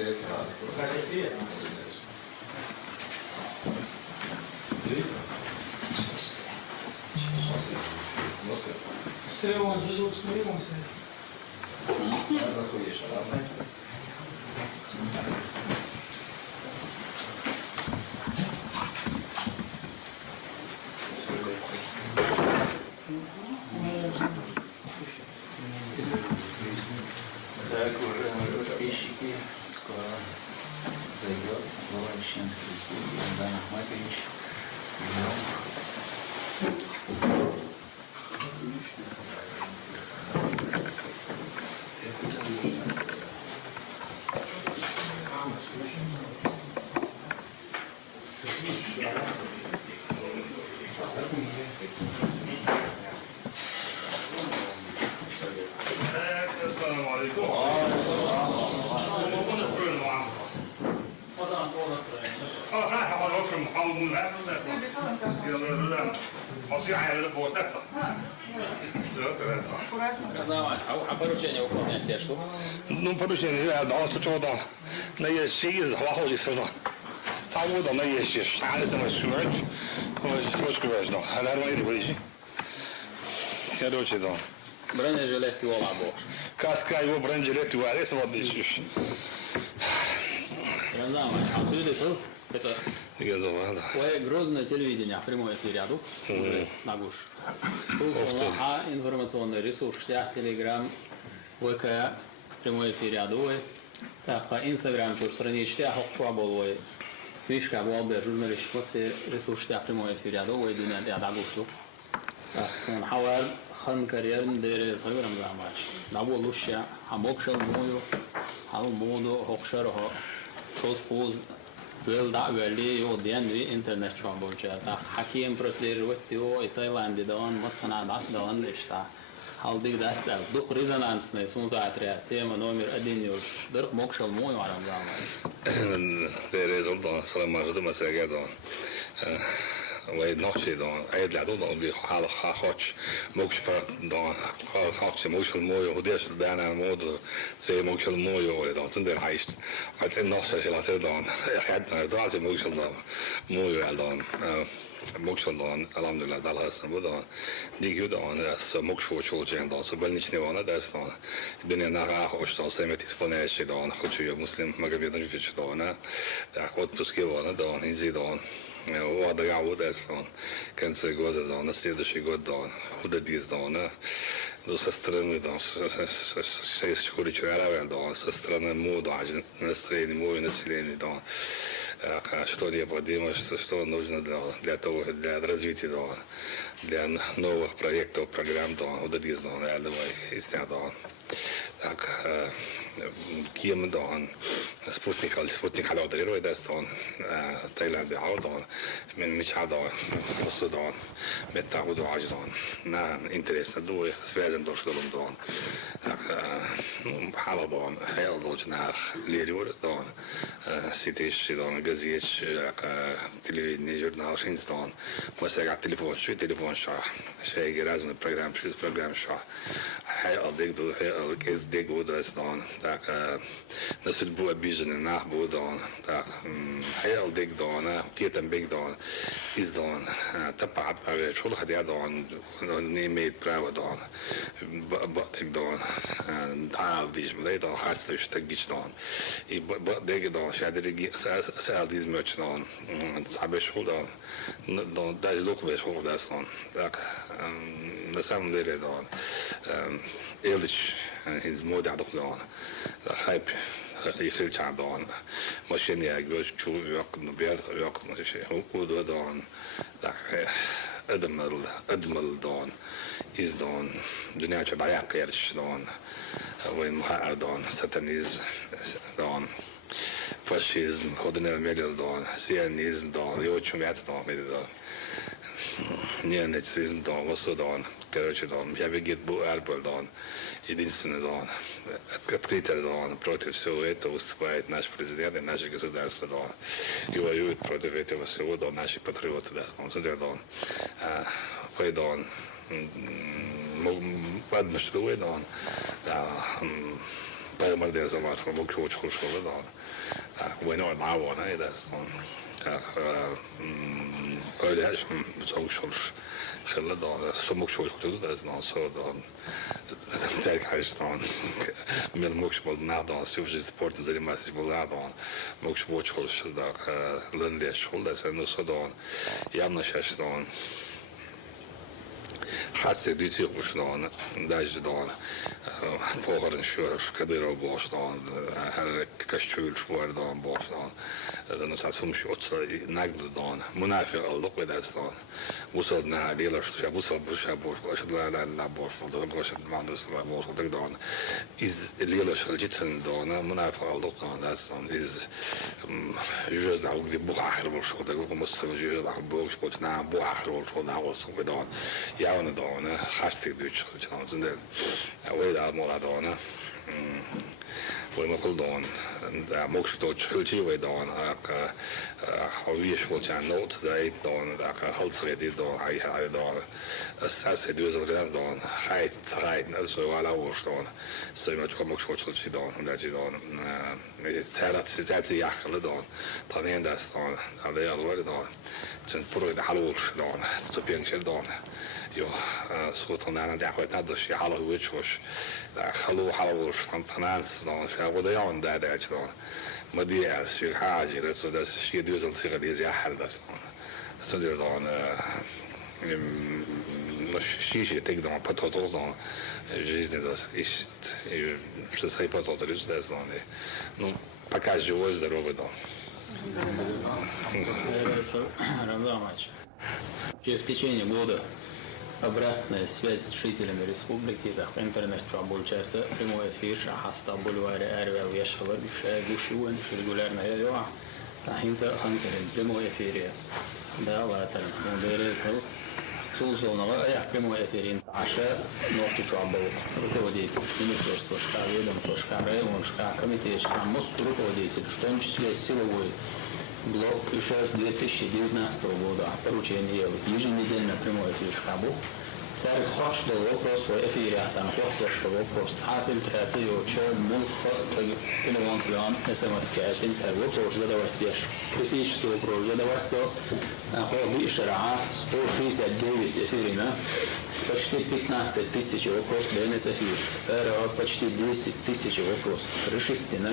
Você é onde? Os outros comigo, você? Так, уважаемые подписчики, скоро зайдет глава Чеченской Республики Рамзан Ахматович. السلام عليكم. ونستروي المعاملة. ها har du från Halmon här från dessa? Eller den. Och så här är det på dessa. Så det är det. Ну, поручение, я дал, что да. На есть сиги, лохоли сюда. Того да на есть, а не самое шкурч. Вот шкурч, да. А на рване выйди. Я дочь да. Бронежилет Юлабо. Каска его бронежилет Юлабо, вот здесь. Рамзан, а следует, это Грозное телевидение, прямой эфир ряду, на гуш. Информационный ресурс, Телеграм, ВК, прямой эфир ряду. Так, по Инстаграм, чур страничке, Хохчуаболой, Смешка, Буалбе, журналист, после ресурс, прямой эфир ряду, Дуня, ряда гушу. Так, Хавар, Хан карьерн, Дере, Сагарам Замач. Наболуща, Хамокшал Мою, Халмоду, Хохшархо, Шоскоз, Велда Вели, Одианви, интернет шамболча. Так, Хаким прослеживатель, Таиланде, Даон, Массана, Дасдаон, Лешта. Халдик Датта, Дух резонансный, Сунзатрия, тема номер 1 уж. Дырк Мокшал Мою, Арам Замач. Дере, Золдан, Саламар, Масагадон. ويدناقش دان عيد لعدو دان بي حال خاطش موكش دان خاطش موكش المويه وديش دانا مود زي موكش المويه ودان تندر عايشت قلت ناقش هلا دان حدنا دان موكش دان مويه دان موكش دان الحمد لله دال هستن بودان دیگه دان اس موكش وچول جن دان سو بلنیچ نیوانه دستان دنیا نرا خوش دان سمت اسپانیش دان خودشو مسلم مگه بیادن فیچ دانه در خود توسکی وانه دان این زیدان Вода я вот это, конце года, да, на следующий год, да, удадись, да, ну, со стороны, да, 6 куричей, да, со стороны мода, настроение, мое население, да, что необходимо, что нужно для того, для развития, да, для новых проектов, программ, да, удадись, да, реально, истинно, да. Так, кем дон спутник халал дырой дастон Таиланде аудон من مش هذا الصدان متعود عاجزان نا интересно дуе связан до что дон حالا دون هيل دوجنا ليرور دون سيتيش دون газет телевидение журнал шинстон مثلا телефон شو телефон شا شيء разный программ شو программ شا هيل ديك هيل كيس ديك ودستان так на судьбу обижены на будон так هيل ديك دون كيتم بيك دون из дон тапат аве шул хадя дон не имеет права дон бик дон таал диш млей дон харслыш тагич дон и дег дон шадриги сал диз мөч дон сабе шул дон даже лук веш шул дон так на самом деле дон элич из мода дон хайп يخرج عدان ماشين يعجوز شو يقن بيرت يقن شيء هو دان أدمل دان إز دان دنيا شبعيا قيرش دان وين محار دان ساتانيزم دان فاشيزم خدنا الميل دان سيانيزم دان يوتشم يات دان ميل دان неонацизм дан, васудан, короче дан, я вегет был Арбаль дан, единственный дан, открытый дан, против всего этого выступает наш президент и наше государство дан, и воюют против этого всего дан, наши патриоты дан, дан, подмышлюй дан, Bämmer det som att man också skulle då. When or now on det så. Det är som skulle då som också skulle det så då. Det kanske då med moxbol när då så just sporten det måste vara då moxbol skulle då lönliga skulle sen så då jämna chans då حادثة ديتي وشلون داج دون فوقرن شور كديرو بوش دون هر كشول شوار دون بوش دون لأنه ساعتهم شو نقد دون منافق اللق بداس دون وصلنا ليلة شو وصل بوش بوش بوش لا بوش بوش ما عندوش بوش دون إز ليلة شو جيتن دون منافق اللق دون داس دون إز جوز نعوق دي بوخ آخر بوش دون مستوى جوز نعوق بوش بوش نعم بوخ آخر بوش نعوق صوب دون ياون دون hartstikke dyrt, sånn det. Og det måla dåne. Og man kunne dåne. Det er mye stort kultur i dåne. Og vi er svårt til å det er ikke dåne. Det er halvtredig dåne. Hei dåne. Så det er så det dåne. Hei treiden, altså alle års dåne. Så man tror mye svårt til dåne. Det er ikke dåne. Det er til jakkele dåne. På den ene dåne. Det er alvorlig dåne. Så på det halvårs dåne. Så penger dåne. Jo, så tar när det har tagit sig alla utskjuts. Där hallo hallo fantas då så vad det är on där då. Men det är så här det så det är ju så att det är halvas. Så det då мощнейший тек дома потом жизнь это и что sai потом это же знание. Ну пока живой здоровый дом. В течение года обратная связь с жителями республики, да, интернет получается прямой эфир, хаста бульваре Арвел Яшхавар, Гушуэн, регулярно я хинца ханкерин прямой эфире, да, вацан, модерезал, сулзонова, я прямой эфирин, аша, ночью чуабал, руководитель, министерство шка, ведомство шка, район шка, комитет шка, мост руководитель, в том числе силовой блок еще с 2019 года поручение еженедельно прямой эфир шкабу. Царь хочет вопрос в эфире, а там хочет, что вопрос фильтрации учет мух телефон план смс-катин, царь вопрос задавать вещь. Критический вопрос задавать то ходы шара 169 эфирина, почти 15 тысяч вопрос длинный эфир. Царь почти 200 тысяч вопрос решить на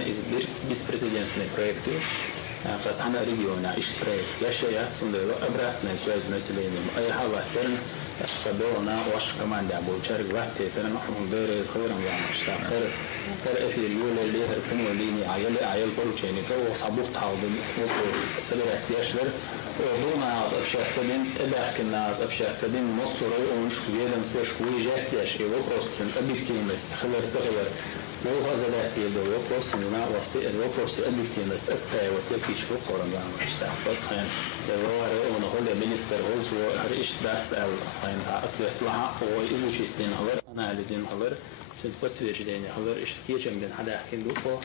беспрецедентные проекты. فتحنا ريجيونا اشتراك يشيا صندوق обратная связь с населением أي حاجة ترن شبابنا وش كمان ده بوشارك واحد ترن نحن بير صغيرا يعني خير في اليوم اللي هركنوا ليني عيال بروشيني فهو حبوط حاضن وقول سبعة يشلر ودونا أبشر تدين تبع كنا أبشر تدين مصر ومش ويدا مفيش ويجات يشي وقرصن أبيكتيمس خلر وهذا لا يدو وقرص إننا وسط الوقرص أبيكتيمس أستاي وتبكيش وقرن ده مش تحت خان الروار ونقول المينستر هولز وهريش دات أو خان أكبر طلع وإلو شيء دين هذا أنا الذين هذا شد بتويش دين هذا إشتكيش من حدا حكي دوفو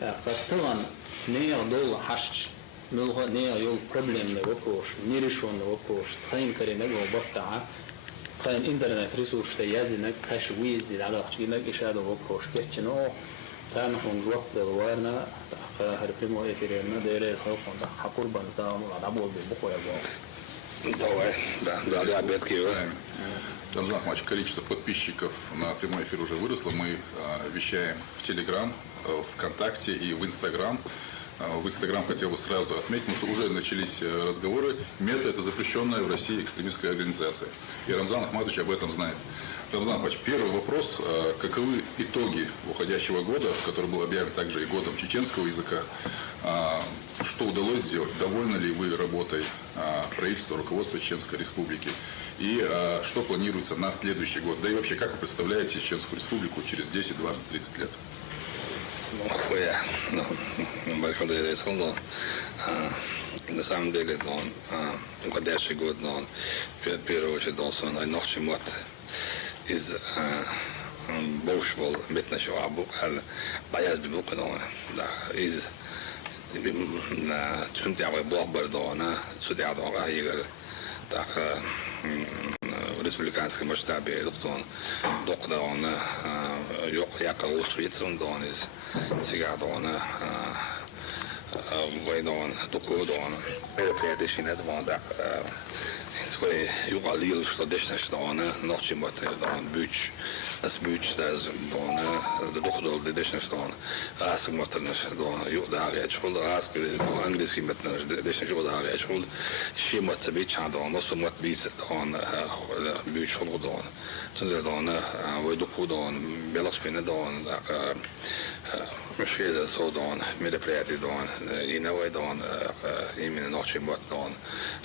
فطبعا نير دول حش نلها نير يول problem وقرص نيرشون وقرص خاين كرينا وبطعة خاين إنترنت ريسورس تيازنك خش ويز على حشينك إشادة وقرص كتشنو تانهم وقت الوارنا هربمو إفرينا ديريس هوكم حقربان تام عدبول ببقوا يبغوا. Да, опять киеваем. Рамзан Ахмадович, количество подписчиков на прямой эфир уже выросло. Мы вещаем в Телеграм, в ВКонтакте и в Инстаграм. В Инстаграм хотел бы сразу отметить, потому что уже начались разговоры. Мета – это запрещенная в России экстремистская организация. И Рамзан Ахмадович об этом знает. Рамзан Ахмадович, первый вопрос. Каковы итоги уходящего года, который был объявлен также и годом чеченского языка? Что удалось сделать? Довольны ли вы работой правительства, руководства Чеченской Республики? И что планируется на следующий год? Да и вообще, как вы представляете Чеченскую Республику через 10, 20, 30 лет? Большое дело, на самом деле, уходящий год, в первую очередь, должен ночью мод из бывшего метношего абука, боясь бибука, из чунтявый блок бардона, судья дога игр, так республиканском масштабе, доктор он яка Швейцария, он из Сиgadon, Vajdon, Dokordon, merkfejtésén ez van, de hogy jogal lílus a desnestan, nagysimbatban bücs, ez bücs, de ez don, de doktor de desnestan, ászagmatarnas don, jó dáriácsol, angliski metnes desnes jó dáriácsol, simat bicsádon, nosomat bízadon, bücs holodon, Tunzadon, vagy Dokordon, Belaspenedon, Moskézzel szódon, Medeprétidon, Inevajdon, Émine Nagysimbatdon,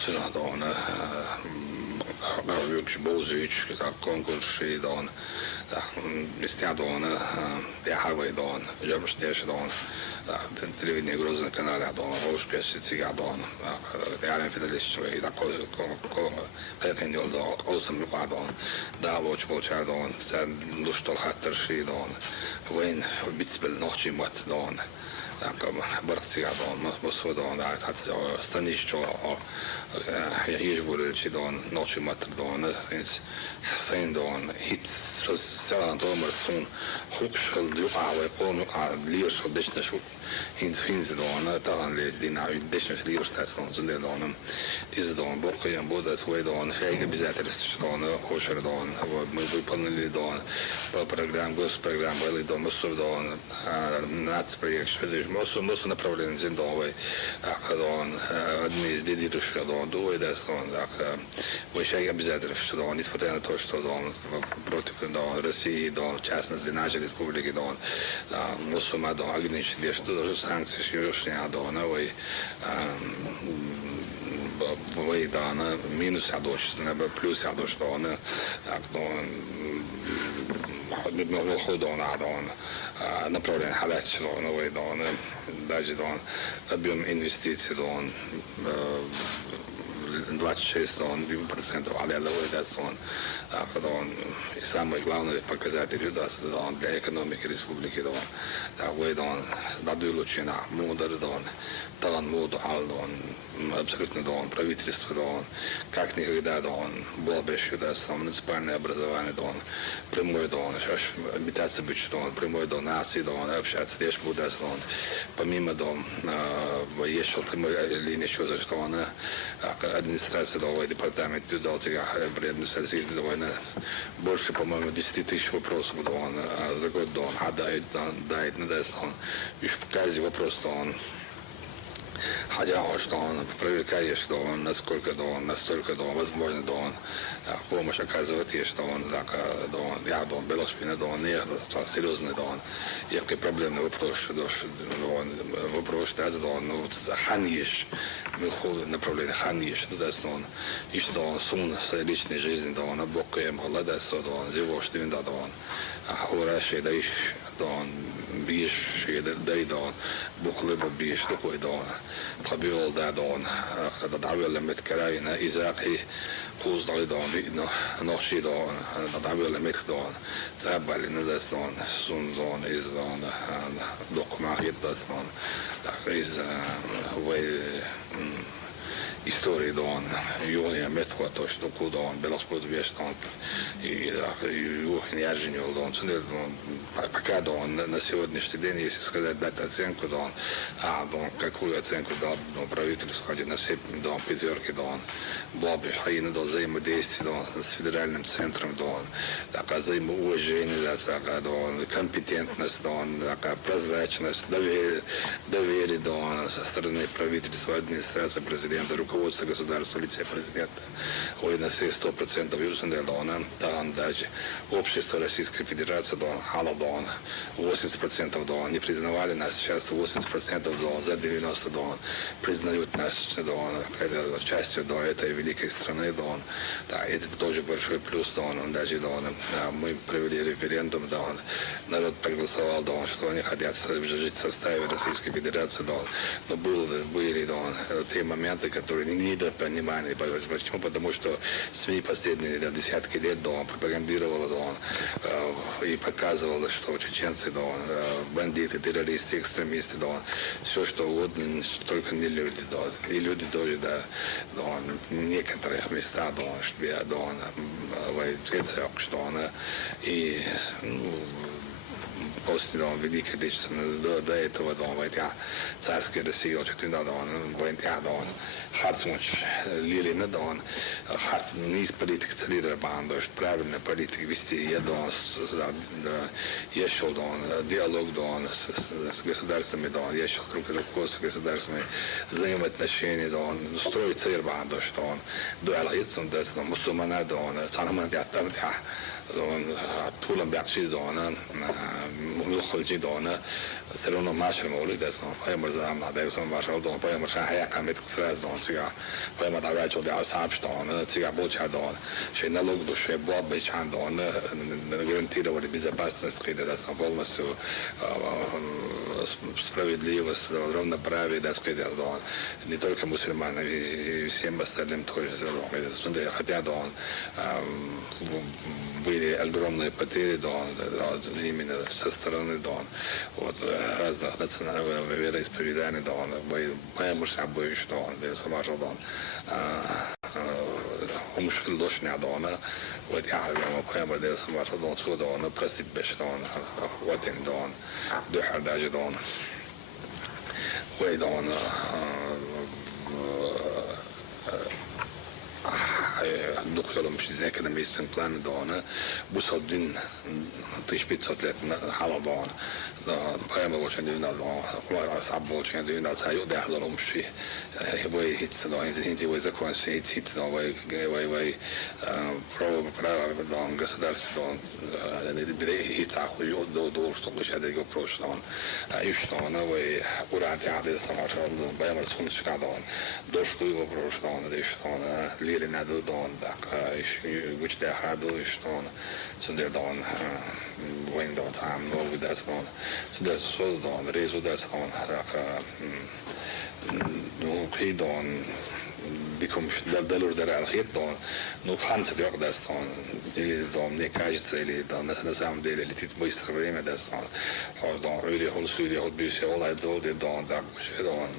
Csinadon, Őks, Bózücs, Konkurssédon, Isztiádon, Hávajdon, Zsabostésdon, Televidné Grozny kanáládon, Rózspessi cigádon, Járenfideliscsai, Kajatényoldon, Auszamjukádon, Dávocs Bocsádon, Lustol Háttersédon, Vain, Bicbel Nagysimbatdon, Barcigádon, Moszvodon, hát Staniscsó, Jézsborölcsidon, Nagysimbatdon, Széndon, Hitz, Szelantolmar, Szón, Hoksal, Juhával, Polnukál, Lírsal, Desnesuk, Finzdon, talán Dinár, Desnes Lírstásdon, Zendérdon, Izdon, Borkajan, Bodat, Vajdon, Helge Bizáteriston, Hoserdon, Panelidon, Program, Госпроgram, Validon, Moszordon, Nacprojekt, Svedés, Moszor направлен Zendon, Akadon, Admiz, Didituskadon, Dójdásdon, vagy Helge Bizáteriston, Nizpatenatostodon, Protikondon, Россиидon, Частности нашей Республикидон, Moszormadon, Agniș, sankcijas jövősnyádon, vagy Vajdon, mínuszádoston, pluszádoston, Hodon, направлен Halečdon, Vajdon, Dajdon, объем инвестиций, 26% але Лавойдасон, и самый главный показатель для экономики республики, Vajdon, Dadulучина, Мудардон, Талан Муду Алдон, абсолютно правительство, как никогда Болбеш, муниципальное образование, прямой имитация быть, прямой нации, общаться здесь будет, помимо еще прямой линии, что за что администрация департамент администрации больше, по-моему, 10 тысяч вопросов за год дает, не даст и каждый вопрос хотя что проверяешь, что он насколько настолько возможно, помощь оказывает, и что он я Белоспина, не серьезный, який проблемный вопрос, вопрос, ханиш, направление ханиш, и что он сун личной жизни, бокаем, голодается, его что он говорящий, да ищ, більш дайдон, бухлиба більш такойдон, побіл дадон, дадавили меткерайна, ізаки, куздайдон, видно, ношидон, дадавили меткдон, забали недестон, сундон, издон, докмахиддастон, так із истории Юлия Метхуа, что куда он Белоспод Вештон и Юхин пока на сегодняшний день, если сказать, дать оценку, какую оценку дал правительству, хотя на все пятерки, было бы взаимодействие с федеральным центром, взаимоуважение, компетентность, прозрачность, доверие со стороны правительства, администрации, президента, руководства государства, лице президента, на все 100% Южного, там даже общество Российской Федерации, Халадон, 80% не признавали нас, сейчас 80% за 90% признают нас частью этой великой страны, это тоже большой плюс, даже мы провели референдум, народ проголосовал, что они хотят жить в составе Российской Федерации, да, но были да, те моменты, которые недопонимали. Почему? Потому что СМИ последние десятки лет да, пропагандировала да, и показывала, что чеченцы да, бандиты, террористы, экстремисты, да, все что угодно, только не люди. Да, и люди тоже да, в некоторых местах да, что и после Великой Отечественной до этого царская Россия очень Харцмуч Лилина Дон, Харц не из политики лидера банды, правильная политика вести, я шел диалог с государствами, я шел с государствами, взаимоотношения, строить цель банду, что он дуэлится, мусульмана, цанаман طولم بيعطي دونا ملخل جي دونا سرنا ماشي مولد اسمه هاي مرزا عم نعدي اسمه ماشي دونا باي مرشان هيا كميت كسراز دونا تيجا باي ما تعرف شو دي عصاب دونا تيجا بوتشا دونا شيء نلوك دو شيء بواب بيشان دونا نجرنتيرا ولي безопасность كده ده اسمه полностью справедливость, равноправие, да, сказать, не только мусульманам, и всем остальным тоже. Хотя были огромные потери именно со стороны разных национальных вероисповеданий, понимаешь, обоих, без самого ومشكل دوشنا دونا ودي حاجة ما بخيم بدي اسمع دون شو دونا برستيج بش دونا واتن دون دو حداج دون ويدون دخلوا مش زي كده ميسن بلان دونا بوصدين تشبيت صدلت حالا دون بايما وشان دونا دون ولا صعب وشان دونا سايو ده حالا مشي هواي هيتس دون هنتي وإذا كون شيء هيتس دون واي право дон государство дон هيتس عقل يود دور شغل هذا يجو بروش دون يشتغل أنا وي وراد هذا سمار دون بايما سكون شكال دون دور شغل يجو بروش دون يشتغل ليري نادو دون داك إيش وش ده هذا يشتغل سندر دون وين دون تعم نو وداس دون سندر سول دون ريزو داس دون داك nu don vi kommer dalur där är don nu fanns det också där stan eller som det кажется или да на самом деле летит быстро время да stan har don really håll studio och bys all I do det don där don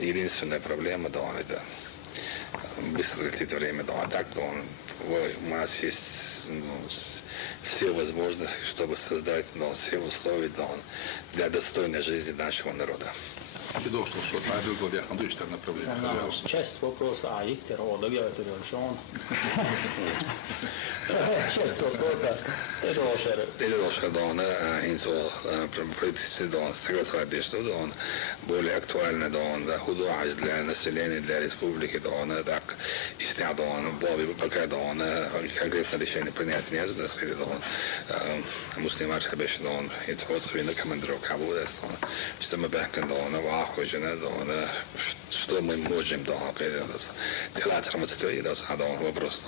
единственная проблема don это быстро летит время don так don у нас есть все возможности, чтобы создать все условия для достойной жизни нашего народа. Часть вопроса, Иктор, часть вопроса, Или лошадь, политический согласование, более актуально, художник для населения, для республики, так, истинно, пока, конкретное решение принять не сказать, муслимат хабеш, инцовские командировка, что мы бэкэн, что мы можем делать рамоцитвей, вопрос,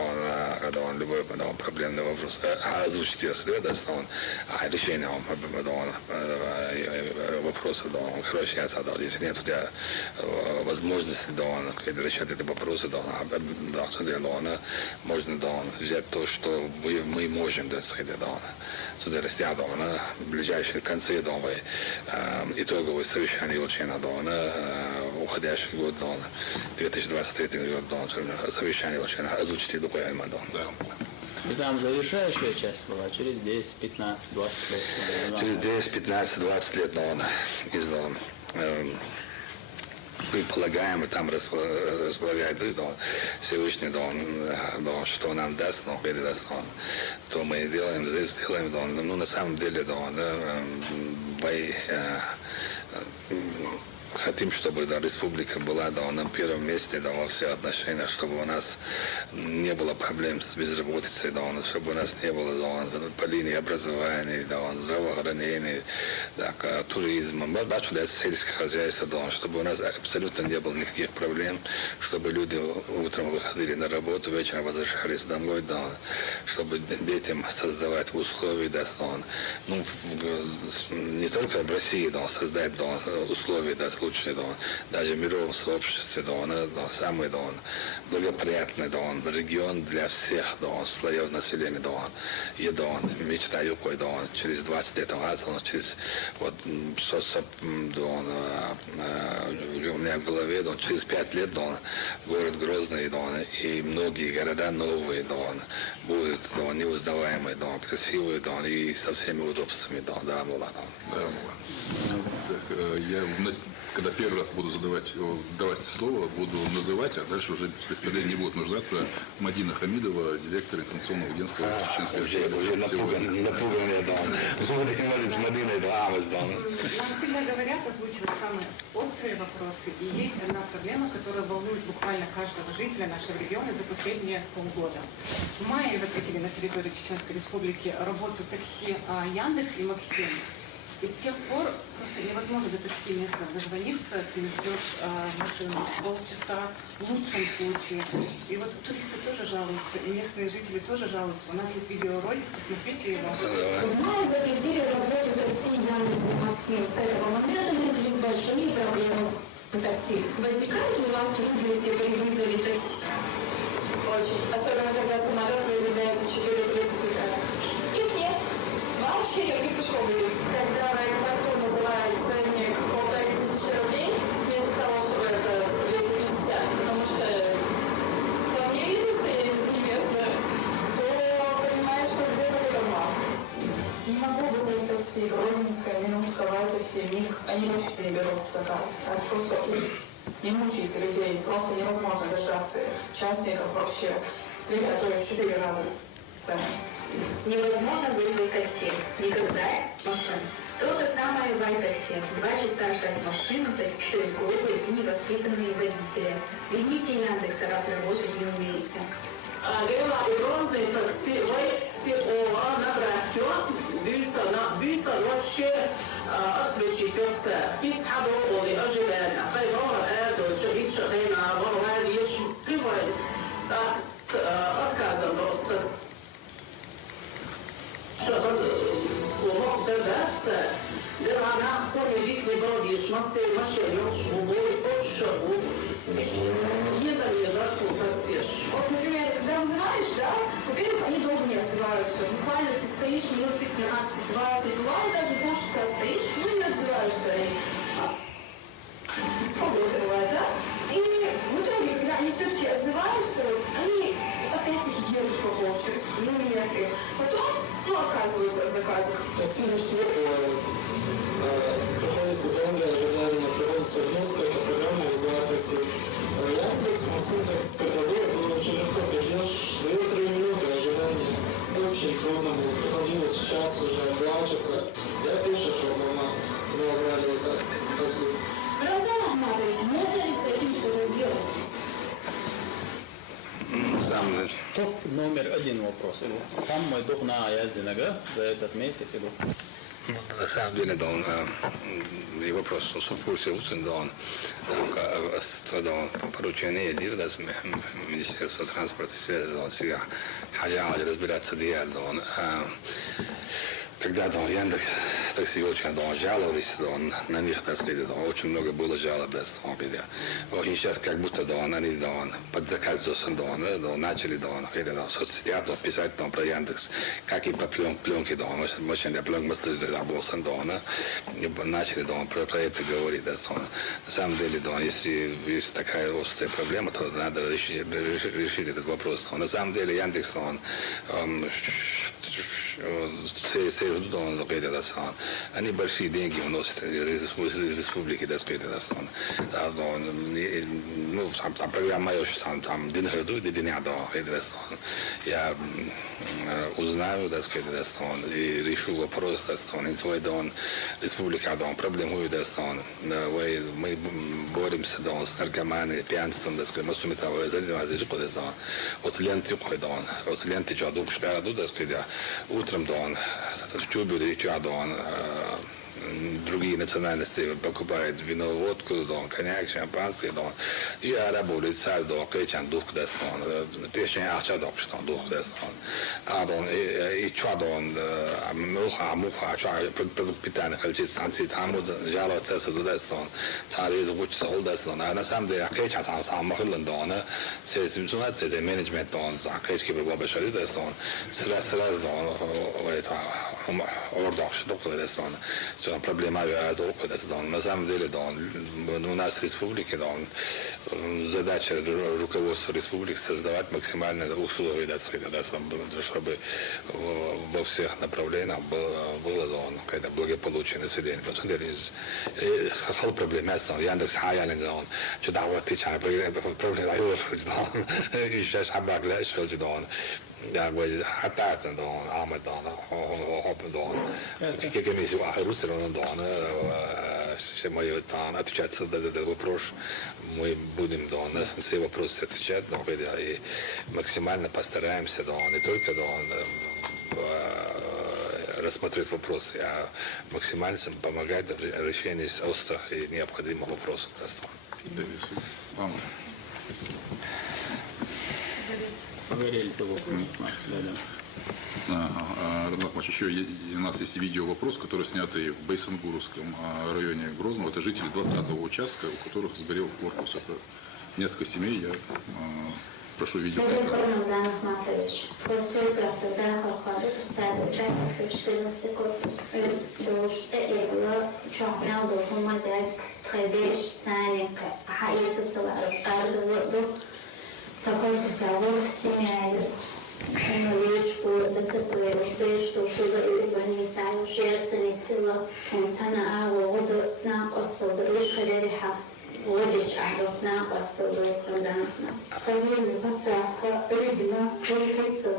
любой проблемный вопрос, озвучить решение вопроса, короче, если нет у тебя возможности решать эти вопросы, можно взять то, что мы можем, сюда растя в ближайшие концы итоговое совещание очень уходящий год 2023 год совещание очень озвучить документ. И там завершающая часть была через 10, 15, 20 лет. Через 10, 15, 20 лет издал. Мы полагаем, и там располагает Всевышний, что нам даст, передаст, то мы делаем, здесь делаем, на самом деле, хотим, чтобы республика была на первом месте во всех отношениях, чтобы у нас не было проблем с безработицей, чтобы у нас не было по линии образования, здравоохранения, туризма, сельское хозяйство, чтобы у нас абсолютно не было никаких проблем, чтобы люди утром выходили на работу, вечером возвращались домой, чтобы детям создавать условия, не только в России, создать условия лучшие, даже в мировом сообществе, самый благоприятный регион для всех слоев населения. И мечтаю, через 20 лет, через у меня в голове, через 5 лет город Грозный, и многие города новые, будут неузнаваемые, красивые, и со всеми удобствами, да, была. Я, когда первый раз буду давать слово, буду называть, а дальше уже в представлении не будут нуждаться Мадина Хамидова, директор информационного агентства Чеченской Уже напуганные, Нам всегда говорят, озвучивать самые острые вопросы. И есть одна проблема, которая волнует буквально каждого жителя нашего региона за последние полгода. В мае запретили на территории Чеченской Республики работу такси Яндекс и Максим. И с тех пор просто невозможно до такси местных дозвониться, ты ждешь машину полчаса, в лучшем случае. И вот туристы тоже жалуются, и местные жители тоже жалуются. У нас есть видеоролик, посмотрите его. В мае запретили работу такси Яндекс и Максим. С этого момента начались большие проблемы с такси. Возникают у вас трудности при вызове такси? Очень. Особенно, когда самолет приземляется в 4:30 утра. Их нет. Вообще я пешком иду. Когда в аэропорту называют ценник 1500 рублей, вместо того, чтобы это 250, потому что по мне видно, что я не местная, то понимаешь, что где-то кто-то мало. Не могу вызвать такси, Грозненская, минутка, такси, миг. Они вообще не берут заказ. Это просто не мучайте людей, просто невозможно дождаться их. Частников вообще в 3, а то и в 4 раза цены. Невозможно вызвать такси. Никогда машину. То же самое в такси. 2 часа ждать машину, так еще и глупые и невоспитанные водители. Верните Яндекса, раз работать не умеете. Гела и Грозный такси, бюса вообще отключить певца. Пиццадо, оли, ожидания. Хайбора, шабит, шахейна, ворвали, ешь, приводит отказом просто. ومقتدفة درعنا كل بيت مبربيش مصير ماشي اليوم شبوبوي от шагу. Езарку просишь. Вот, например, когда вызываешь, да, во-первых, они долго не отзываются. Буквально ты стоишь минут 15-20, бывает даже полчаса стоишь, не отзываются они. Погода бывает, да? И в итоге, когда они все-таки отзываются, они опять едут по очереди, нет их. Потом, оказываются в заказах. Чаще всего приходится долгое ожидание, проводится несколько программ вызывать такси. Яндекс, Максим, предлагает, очень легко, ты ждешь 2-3 минуты ожидания. Очень трудно было, приходилось час уже, 2 часа. Я пишу, что дома забрали это такси. Рамзан Ахматович, можно ли с этим что-то сделать? Топ номер 1 вопрос. Самый дух на Яздинага за этот месяц. На самом деле, и вопрос, что фурсе уцен, поручение дирда с Министерства транспорта и связи, сега хаджа разбираться диар, когда Яндекс такси очень жаловались, на них, так сказать, очень много было жалоб, и сейчас как будто они под заказ начали в соцсетях писать про Яндекс, как и по пленке, очень пленка работал, начали про это говорить. На самом деле, если есть такая острая проблема, то надо решить этот вопрос. На самом деле Яндекс, سير دون قيد الأسان أني برشي دينجي ونص республики das قيد الأسان دون نو سام برنامج ما يوش سام دين هردو دين عدا قيد الأسان يا узнаю das قيد الأسان решу вопрос الأسان إن سوى دون республика دون проблем هو الأسان وي мы боремся дон с наркоманией пьянством das قيد مسؤول متى زين ما زي قيد الأسان وتلينتي قيد دون وتلينتي جادوك شباب das قيد утром дон чубили чадон другие национальности покупают вино, водку, дон, коньяк, шампанское, дон, и арабы лица, дон, кайчан, дух, дестон, тещин, ахча, дон, что дух, дестон, а дон, и чадон, муха, продукт питания, количество станций, там жало цесы, дестон, цари звучится, ол, дестон, а на самом деле, кайчан, сам махлен, дон, все менеджмент, дон, за кайчки, бабашали, дестон, сраз, дон, это, ордош, дух, дестон, проблема долго, на самом деле, у нас в республике задача руководства республики создавать максимальные условия, чтобы во всех направлениях было какое-то благополучие населения. Потому что проблема Яндекс Хайалин, что вот ты проблема еще шабак лешил, ja, weil hat da dann arme da hoppen da как они же русы равно да все мои там отвечать на вопрос мы будем да на все вопросы отвечать но и максимально постараемся да не только да рассмотреть вопросы а максимально помогать в решении острых и необходимых вопросов. Еще у нас есть видео-вопрос, который снятый в Байсангуровском районе Грозного. Это жители 20-го участка, у которых сгорел корпус. Это несколько семей. Я прошу видео. Корпус в семье, речку, ДЦП, что сюда и больница, шерцы не сила, он сана, воду на костол, лишь харериха, водич, а на костол, Рамзан. Ходили, пачаха, рыбина, рыбица.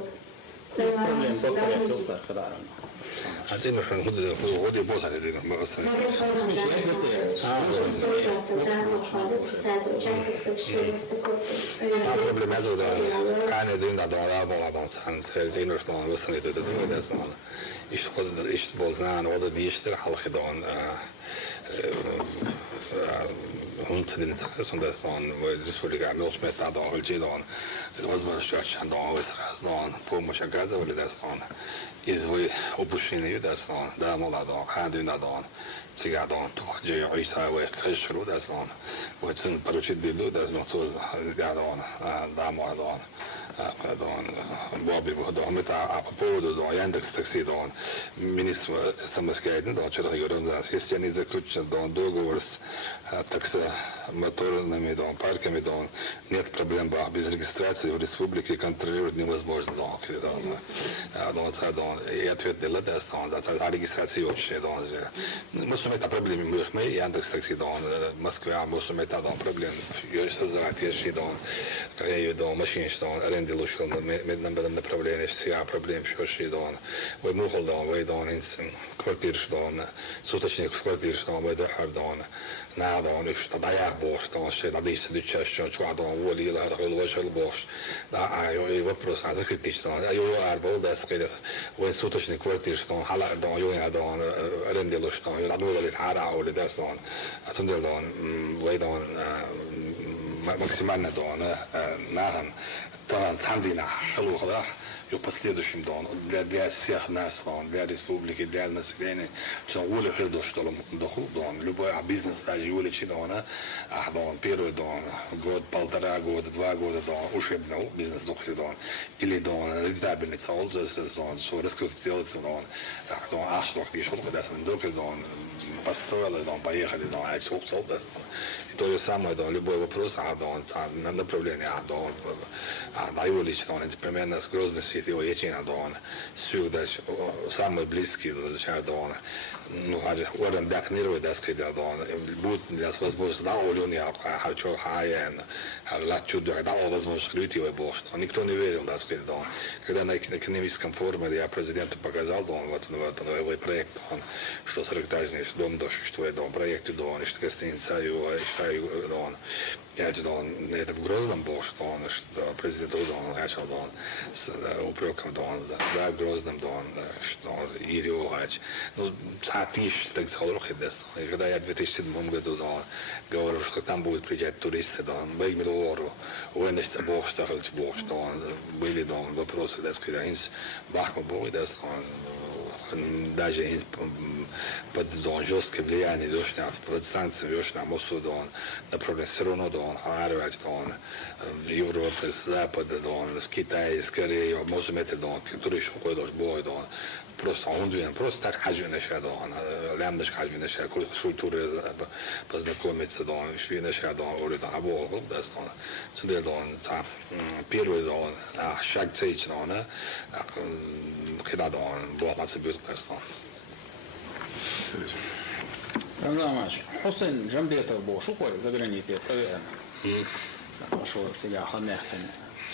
Один раз годы босса один проблема это да кане дина да была да сан один раз но высоны это другое да и что был знан вот это есть халхи да он цедит он да он в республике мелшмет да алжирон возможность да сразу помощь оказывали да из вы упущенные да да молодо хадина да цигадон тоже айсавы кашру да вот сын поручит делу да тоже гадон да молодо Бобби а по поводу Яндекс Такси министр самостоятельно вчера говорил если они заключат договор с таксомоторными парками нет проблем без регистрации в республике контролировать невозможно и ответ для этого регистрации очень мы сумеем это проблемы мы Яндекс Такси Москва мы сумеем это проблем создавать еще машины что делушил на направлении все проблем что шидон вы мухол вы квартир что суточник в квартире что вы дохардон надо он что дая бог что все надо если чаще что волили вышел бож да а и вопрос закрытично а его арбол да сказать вы суточник квартир что хала да я да аренделу что надо было хара или да сон а то да вы да максимально да наган там Тандина, Халухала, и в последующем для всех нас, для республики, для населения, что воля хридо, что доход, любой бизнес уличи дона, дон первый дон год, 1,5 года, 2 года дон ушибнул бизнес дон или дон рентабельный цел, дон что раскрутился дон ашлох и шутка дон построил дон поехали дон и то же самое дон любой вопрос дон на направление дон наиволич дон примерно с грозной светил ячина дон сюда самый близкий дон ну орен дакнирует дон будет для вас возможность да улюня харчо хаен лачу да возможность люди больше никто не верил дон когда на экономическом форуме я президенту показал дон вот новый проект он что 40-этажный дом до что это проект дон что гостиница дон я дон это в Грозном был что он что президент дон начал дон с упреком дон да в Грозном дон что идиогач ну тысяч так сказал и когда я в 2007 году дон говорил что там будут приезжать туристы дон Бейгмилору уэнэшся бог что он были дон вопросы да сказать бахма был да даже под жесткое влияние под санкциями на Мосудон, например, все равно дон, Арвач дон, Европа, с Запада дон, с Китая, с Кореи, можем это дон, который еще кое-что бой дон, просто он дует, просто так хожу на шадон, лямдаш хожу на шадон, культуры познакомиться дон, шли на шадон, или там обоих, да, дон, сюда дон, первый дон, шаг цейч дон, когда дон, был на себе дон. Рамзанович, Хусейн Джамбетов был шукой за границей ЦВН. Пошел всегда ханехтен.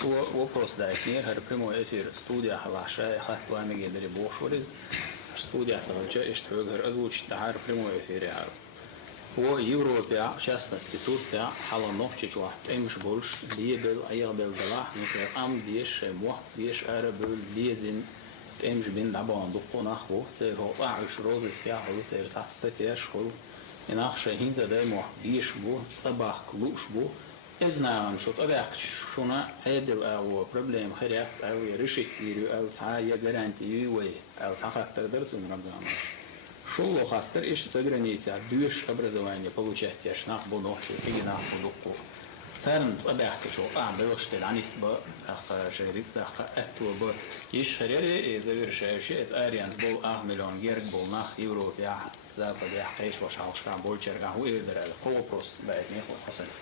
Вопрос да, не прямой эфир студия ваша, хатвами гидери бошурис. Студия целоча и что говорит озвучить на прямой эфире. По Европе, в частности Турция, халанох чечуа, эмш больше, лебел, аябел дала, например, деш, мох, деш, арабел, лезин. امش بين دبان دکتر نخو تر ها عش روز اسکیا هلو تر تستیش هلو ایناخ شهین زده مح بیش بو صباح کلوش بو از نام شد ابیک شونا هدل او پرابلم خیرت او رشید یرو او تعیه گرانتی وی او تعخطر درسون رمضان شو خاطر ایش تگرانیتی دویش образование получать яш нах бу ночи и нах бу докtor سرن صباح كشو بلشت العنيس با شهريت دخل أتوب يشهري إذا برشاشة أريان بول مليون جرق بول نخ يورو بيع ذا بدي أحكيش وشاوش كان بول شرقة هو يقدر القوة بروس بعد نيخو حسنس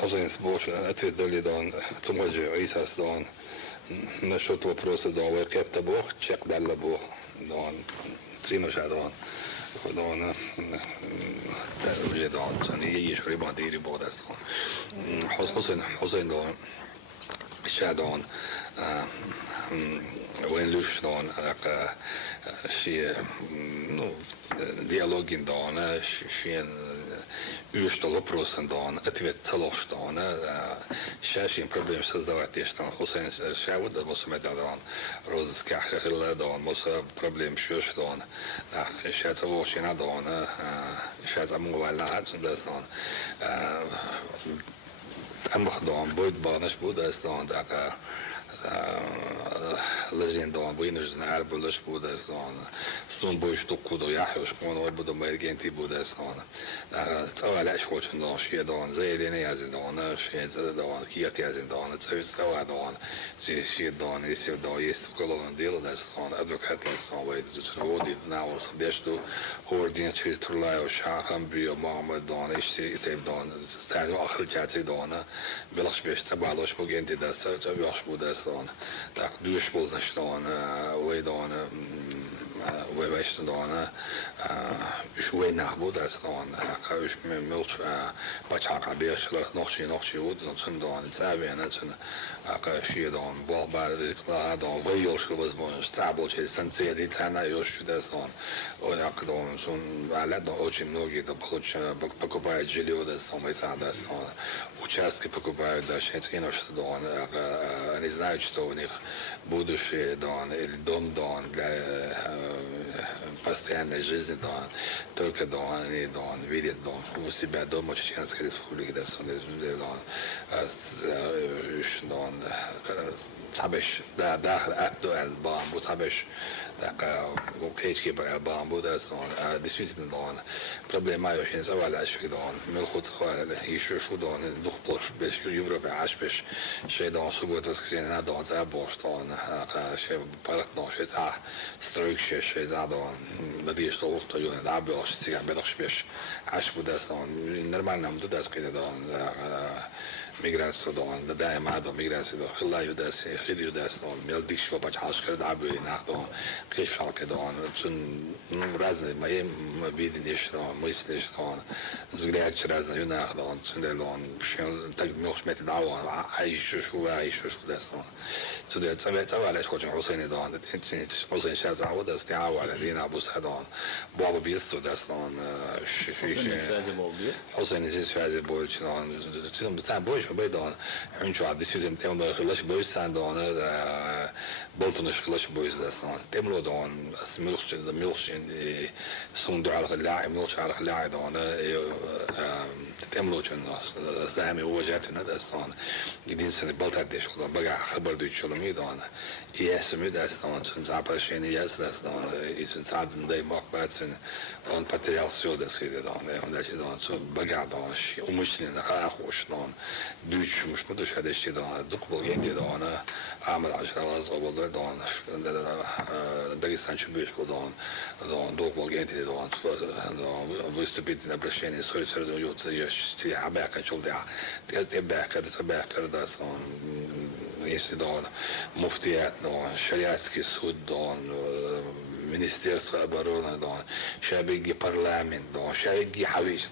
حسنس بوش أتفيد دولي دون تموجه عيسى دون نشوط وبروس دون ويركت بوخ تشيك دل بوخ دون ترينو شادون دون تروجه دون سني يجيش ريبان ديري بودس حسين دون شادون وين لوش دون شيء ну диалогин дон шин что вопросы дон ответ целош дон сейчас им проблем создавать есть там Хусейн шавуд да мусу медалон розысках дон мусу проблем что дон сейчас целош на дон сейчас амувала да дон амх дон будет банаш будет дон да لازم دون بوینش نهار بلش بود استان ستون بویش تو کدو یحیوش کن و بدو مرگنتی بود استان توالیش خوشن دون شیه دون زیلینی از دون شیه زده دون کیاتی از دون تسوی توا دون شیه دون یسی دون یست کلون دیل استان ادوکات استان وید زودی ناوس دشتو هوردین چیز ترلای و شاخم بیو محمد دون اشتی تیم دون تنو آخر کاتی دون بلش بیش تبالش بگنتی دست جویاش بود استان так душ был значит он ويدون ويبشت دون شوي نحبود استان كاش ملش بچاقا بيش نخشي ود نصن دون تابع نصن كاشي دون بالبار رتقا دون ويلش возможность табл через станции детана ёж дестон он акдон сон валядно очень многие да покупают жилье да самой сада участки покупают да сейчас что дон они знают что у них будущее дон или дом дон для постоянной жизни, да, только да, они да, видят да, у себя дома Чеченской Республики, да, Tabish, daar aktuell bambu tabish, kétségbe bambu, de ez van, disütlen problémája, hogy ez a vállás, hogy melkot is sudan, duhplos, és jövőre áspes, se dan szubot az szín, dan az elborstan, se palatna, se za strojk, se za dan bedés dolgot, hogy olyan lábas, cigán bedaspes, áspud, ez dan normálnem tud ez kéne dan migrāciju un dēmādu migrāciju hillāju dēsi, hidiju dēsi un mildikšu pač halškar dābui nākdu krishfalke un разные мои видения, мысли, взгляд разные юнахду он цундел он так мёш мети дау а еще дес он цундел цавалеш хочем Хусейни он Хусейн сейчас завода стявали Дина Бусадон Баба Бисту дес он Хусейн здесь связи больше он там больше бедон önce adresizm temel hırlaş boysan don boltonuş hırlaş boyuz destan temlo don asmilşin da milşin sundur al la milş al la don temlo için zami wajatna destan gidin sene baltadeş olan baga haber duyuşulmi don esmi destan için zapaşeni yes destan için sadın da makbatsin on material sözde don onda şey don so baga don umuşlin ha hoş don düş مش مدش هذا الشيء ده دقبل جندي ده أنا أعمل عشان الله زوجة ده داغستان شبيش كده ده دقبل جندي ده ويستبيد نبرشيني سوي سرد ويوت يش عباك شو ده تباك ده صان يس ده مفتيات ده شريعتي سود ده Министерство обороны, шабиги парламент, шабиги хавиш,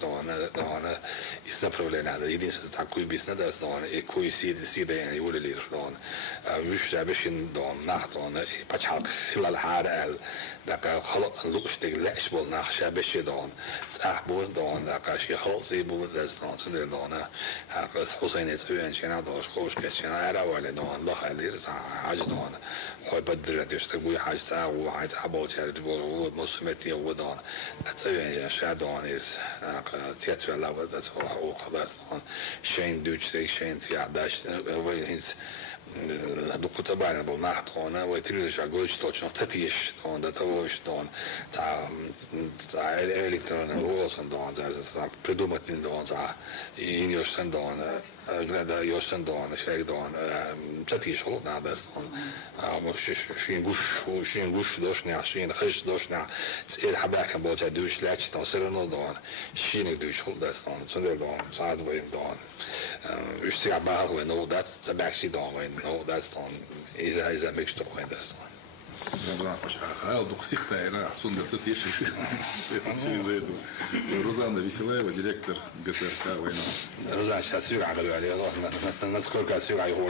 из направления, единственное такое бизнес, и кое сида я не волили, виш шабишин, нах, и пачал хилал харал, так лучше лечь был нах шабиши, цахбуз, так ши халси был, цундел, с Хусейнец уянчина, шкошка, чина, аравали, лохали, хаж, хой поддержать, что будет хаж, хаж, хабот, charity مسلمتي ودان اتسوي شادون is تياتر لava that's all خلاص شين دوتشتي شين تياداش وينز دكتور باين بالنحت هنا ويتريد شغلش точно цатиш он до того что электронный голос он за придумать он за и не да ёсен дон шег дон цатиш вот надо он мش шин гуш дошня шин хиш дошня цир хабака болча душ лач то сырно дон шин душ вот да он цендер дон сад воин дон üstüne bağlı no that's a backseat on no that's on is a mixture of this one. Хайл Духсихта, она сундер цитишь, через эту. Рузанна Веселаева, директор ГТРК «Война». Рузанна, сейчас сюра говорили, насколько сюра его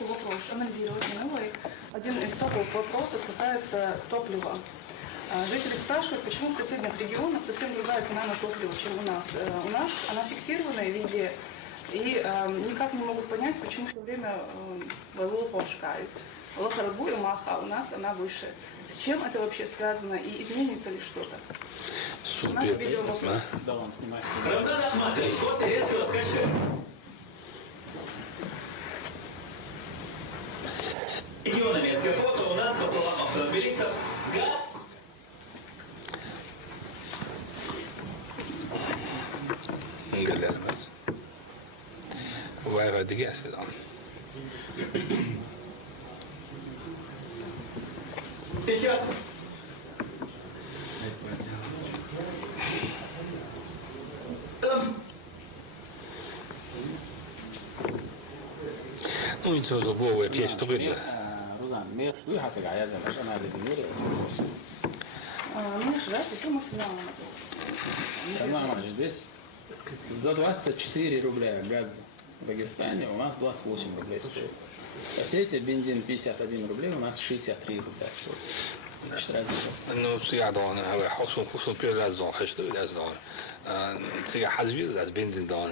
вопрос анализировать минулый. Один из топовых вопросов касается топлива. Жители спрашивают, почему в соседних регионах совсем другая цена на топливо, чем у нас. У нас она фиксированная везде. И никак не могут понять, почему все время Лопошкайз, Лохарабу и Маха, у нас она выше. С чем это вообще связано и изменится ли что-то? У нас видео вопрос. Рамзан Ахматович, после резкого скачка. Геонамецкое фото у нас, по словам автомобилистов, Vad är det gäst idag? Сейчас. Ну, не то, что Бог, я есть, что видно. Рузан, мир, вы хотите, а я за наш анализ мира. Мне кажется, все мы сняли. Здесь за 24 рубля газ в Дагестане у нас 28 рублей стоит. В Осетии бензин 51 рублей, у нас 63 рубля стоит. انه سيا دون خصوصا بيرلاز دون خشتو داز دون سيا حزبي داز بنزين دون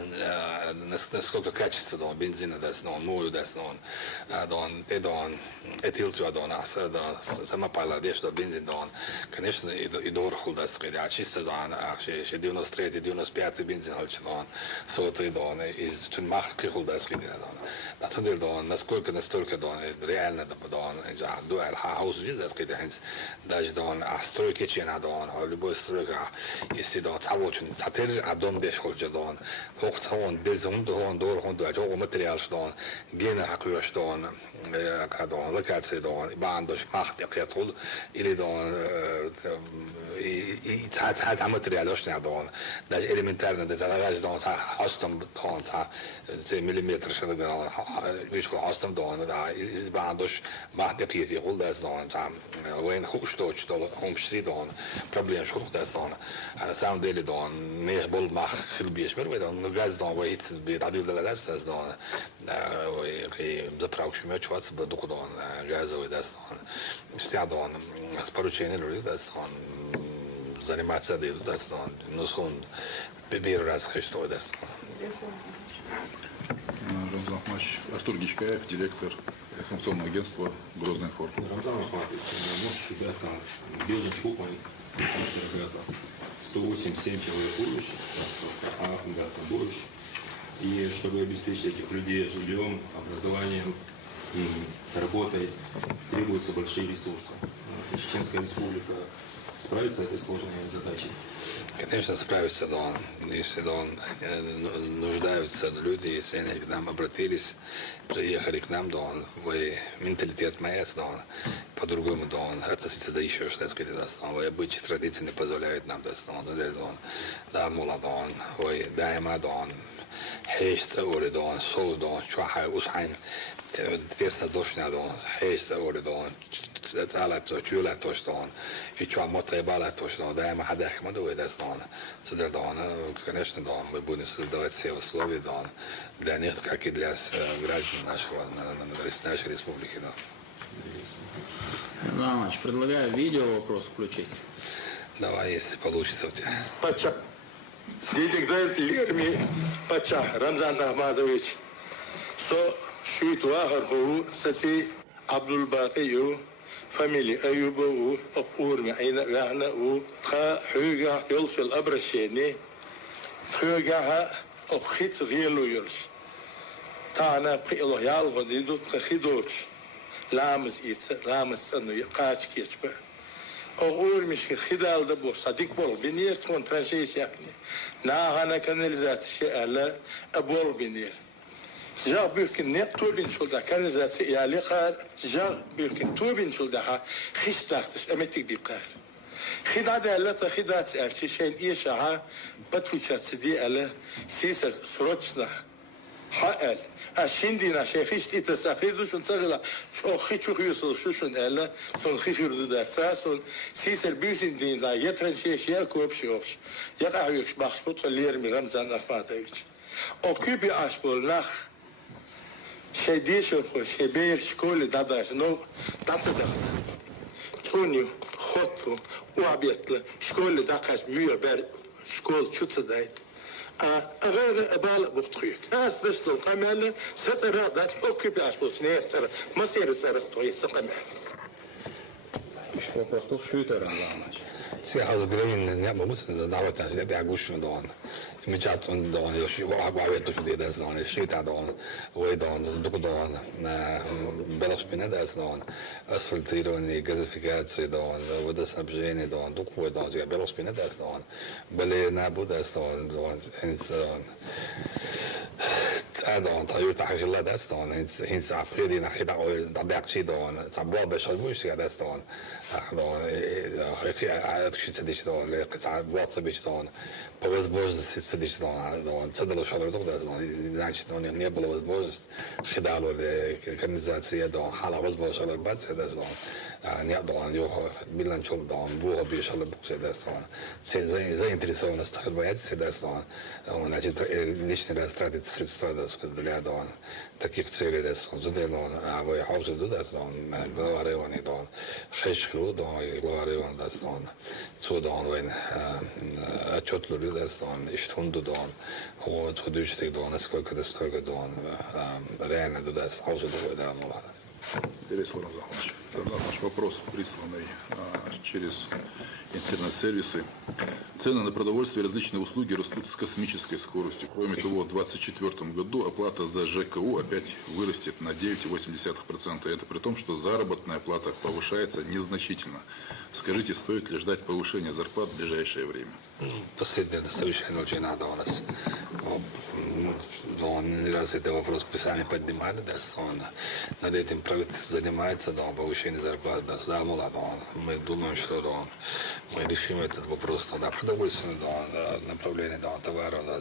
ناس كوكا كاتشس دون بنزين داز دون مو داز دون دون تي دون اتيل تو دون اس دون سما بالا ديش دون بنزين دون конечно يدور خل داز قيد عشيست دون شي 93 بنزين هالش دون صوتي دون из тун мах خل داز قيد دون ناتندل دون насколько настолько دون реально دون إذا دوال هاوس داز قيد هنس даже дон стройки чена дон любой стройка если дон цавочун цатер адон деш холжа дон хохтон безон дон дор хон да жого материал дон гена акуяш дон кадон локация дон бандош махт якятул или дон и ца материалош не дон даже элементарно да загаж дон ца хостом дон ца 10 миллиметр шада дон виш хостом дон да бандош махт якятул да дон ца وين что هم شي دون проблем شو ده صار انا سام ديلي دون مير بول مخ خل بيش بر دون غاز دون ويت بيدادي ولا لا دون وي زبراوش ما شوات بدو دون غاز ويداس دون استع دون споручение люди дас дон заниматься делом дас дон но сон бибер раз что дас Рамзан Ахматович, Артур Гичкаев, директор информационного агентства «Грозный информ». Рамзан Ахматович, можешь ребята бежать шупой сектора газа. 187 человек будущих, а ребята будущих. И чтобы обеспечить этих людей жильем, образованием, работой, требуются большие ресурсы. Чеченская республика справится с этой сложной задачей. Конечно, справиться, Дон. Если Дон нуждаются люди, если они к нам обратились, приехали к нам, Дон, вы менталитет МС, Дон, по-другому, Дон, относиться да еще что сказать, Дон, вы обычаи традиции не позволяют нам, Дон, да, мула, Дон, вы дайма, Дон, хейст, ори, Дон, сол, Дон, чуахай, усхайн, тесно дошня, Дон, хейст, ори, Дон, تعالت چوله توش دان هیچ وقت مطلبه توش دان دائما حدا ما دوید است دان صدر دان کنش ندان ми будем создавать все условия дон для них как и для граждан нашей республики да. Иванович, предлагаю видео вопрос включить. Давай, если получится у тебя. Пача. Дедикдар Лерми Пача Рамзан Ахматович. Со шуйтуа харху сати Абдул Бақию فاميلي أيوبه أقورمي عين غانا خا حوجا يلصل أبرشيني حوجا أخيت غيلو يلص تانا بقيلو يالغو ديدو تخيدوش لامز إيتس لامز سنو يقاش كيتشبه أقورمي شي خدال دبو صديق بول بنير تكون ترانشيش يقني ناغانا كاناليزات شيء ألا أبول بنير جا بيركن نيق توبين شولدا كاناليزاتي يالي قال جا بيركن توبين شولدا خيش تاختش أمتك بيقال خدا دالة خدا تسأل شيء إيشها بتوشة سدي ألا سيسة سروتشنا حقل أشيندينا شيخيش تتسافيدو شون تغلا شو خيشو خيوصل شو شون ألا شون خيخيردو داتسا شون سيسة البيوزين دين لا يترن شيء كوب شيوش يقع يوش بخش بطل ليرمي رمزان أخماتويش أوكيبي أشبول نخ شيء ديشو خو شيء بير شكولي داداش نو داتسا تونيو خطو وعبيتلا شكولي داقاش بيو بير شكول شو تصدايت غير أبال بختخيك ناس دشتو قمال سترى داش أوكيبي أشبول شنير ترى مسير ترى تويس قمال مش вопрос шутер, Иванович. Sve razgledanje nema muslim davati na žene agušno don. Međat on don još ovakve to što da don šita don, ovaj don dok don na belospine da don asfaltiranje, gazifikacije don, vodosnabđenje don, dok ovaj don za belospine da don, bele na bude don don Toyota hilla daston hins aprili na hida da berchi don tabwa bashar bush ya daston don خي عاد شي تديش دون اللي قطع واتساب دون возможности تديش دون تصدلوا شغل دون значит он не было возможности خدالو организация دون حالا возможность شغل بس دون не дон его билан чол дон было бы шагал буксе дон заинтересованность хадвается дон значит личный раз тратит средства для дон таких целей дон задел он а вы хаузу дон говорил он дон хеш då i Glovarön där stan så då en chotlur där stan i stundu då och så dyrstig då när ska det större då rena då där alltså då där några. Тогда наш вопрос, присланный через интернет-сервисы. Цены на продовольствие и различные услуги растут с космической скоростью. Кроме того, в 2024 году оплата за ЖКУ опять вырастет на 9,8%. Это при том, что заработная плата повышается незначительно. Скажите, стоит ли ждать повышения зарплат в ближайшее время? Последнее совещание очень надо у нас. Он раз это вопрос писали поднимали, да, он над этим правительство занимается, да, повышение зарплаты, да, мы думаем, что мы решим этот вопрос, да, продовольственное, да, направление, да, товара, да,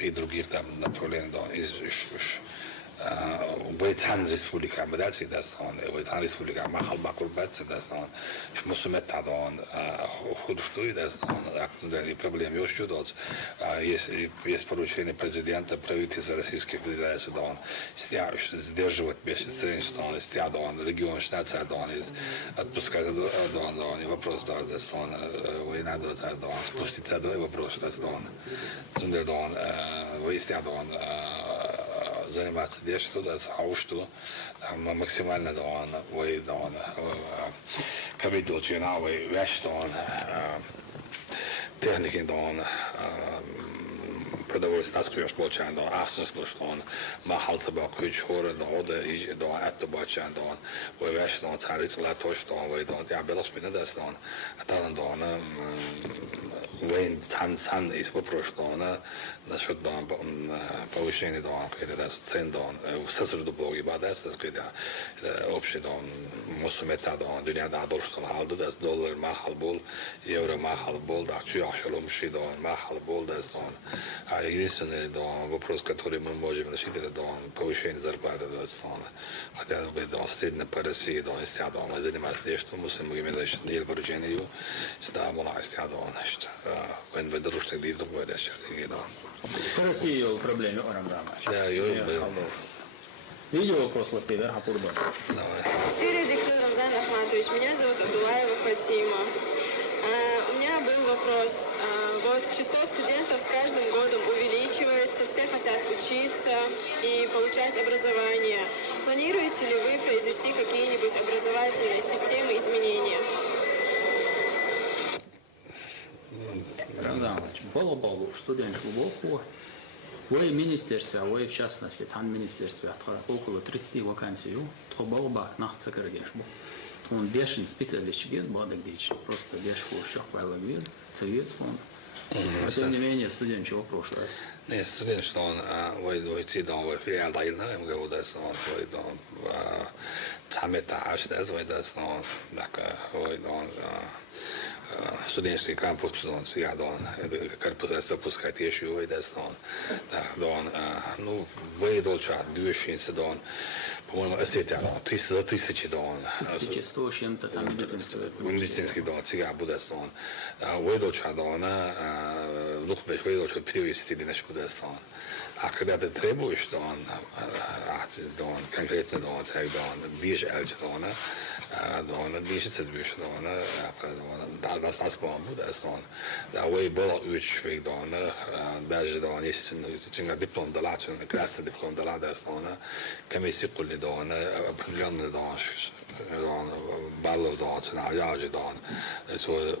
и других там направлений, да, ويتحن республика بدأت دستان ويتحن республика محل بقول بس دستان مش مسمى تعدان خود شوي دستان أكتر проблем يوش جداز есть поручение президента правительства Российской Федерации дан сдерживать бесчинство дан регион штата дан отпускать дан вопрос дастан война дан спуститься до вопрос дастан зундер дан выяснить дан заниматься тем, что да, что максимально да он, вы да он, капитал чина вы вещь да он, техники да он, продовольствие скажешь получаем да, ахсен слушать он, махал собак кучора да, ода и да, это получаем да он, вы вещь да он, царится латош да он, вы да, я белаш меня да он, а там да он, Вейн цан из вопрос да, насчет да повышения да, когда цен да, все до боги бадас, так когда общий да, мусумета да, дуня да, доллар халду да, доллар махал бол, евро махал бол, да, чуяшелом ши да, махал бол да, а единственный да, вопрос, который мы можем решить, это да, повышение зарплаты да, хотя бы да, стыдно по России да, если да, мы занимаемся тем, что мусим иметь не поручение, да, молодость да, значит. When we do things, we do it. Россия в проблеме Орамрама. Да, я Видео вопрос Лапидер Хапурба. Сирия Рамзан Ахматович, меня зовут Абдулаева Фатима. У меня был вопрос. Вот число студентов с каждым годом увеличивается, все хотят учиться и получать образование. Планируете ли вы произвести какие-нибудь образовательные системы изменения? Балу студент глубоко. В министерстве, в частности, там министерстве около 30 вакансий. То был бы нахца кардеш. Он бешен специалист гет, бадок дичь. Просто бешку шахвала гвид, совет слон. Тем не менее, студент чего прошлое. Не, студент, что он войти до филиал дайна, им говорят, что он войдет там это аж да, войдет, что он войдет студентский кампус, он сега он корпус запускает еще войдет, он ну войдет чат, движется он по-моему, осетия, за тысячи дон. 1100 чем-то там медицинский дон, сега будет он. Войдет чат он, лухбеш войдет перевести или нечто будет он. А когда ты требуешь, что он конкретно дон, так дон, движ эльч дона, дон, движется движ дона, да, нас план будет он. Да, вы было учить дона, даже дон, если ты диплом дала, красный диплом дала, да, дона, комиссия кулли дона, определенный дон, баллов дон, цена, яжи дон, это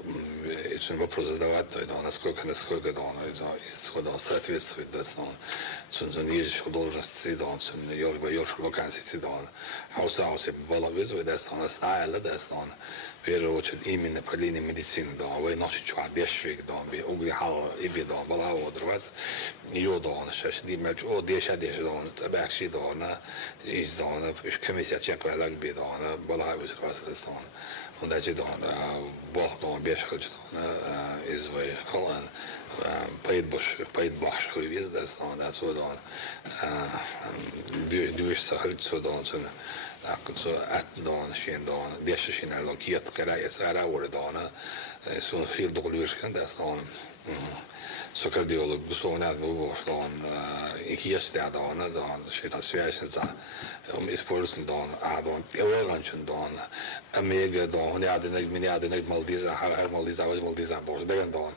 вопрос задавать, насколько дон, исхода соответствует, да, дон. Sunt nici должности дон, sunt još вакансии дон. Хаусаусе было вызвать, да, дон, стайла, да, дон. В первую очередь именно по линии медицины дон, вы носите чувак дешевик дон, би углихал и би дон, была одрывать. Ее дон, сейчас димеч, о, деша дон, табакши дон, из дон, комиссия чекала лагби дон, была вызвать, дон. Он даже дон, бог дон, бешхал дон, из вы холлан. Paidbach geweest, dat is dan zo dan. Duurste halt zo dan zo. Dat zo at dan geen dan. Deze geen al kiet krijgen, ze daar worden dan. sån helt dålig ursäkt där sån så kardiolog besonad var sån ikiyasta då när då shit situation så om ispolsen då adon evaluation då amega då hon hade neg Maldiza har Maldiza bor där då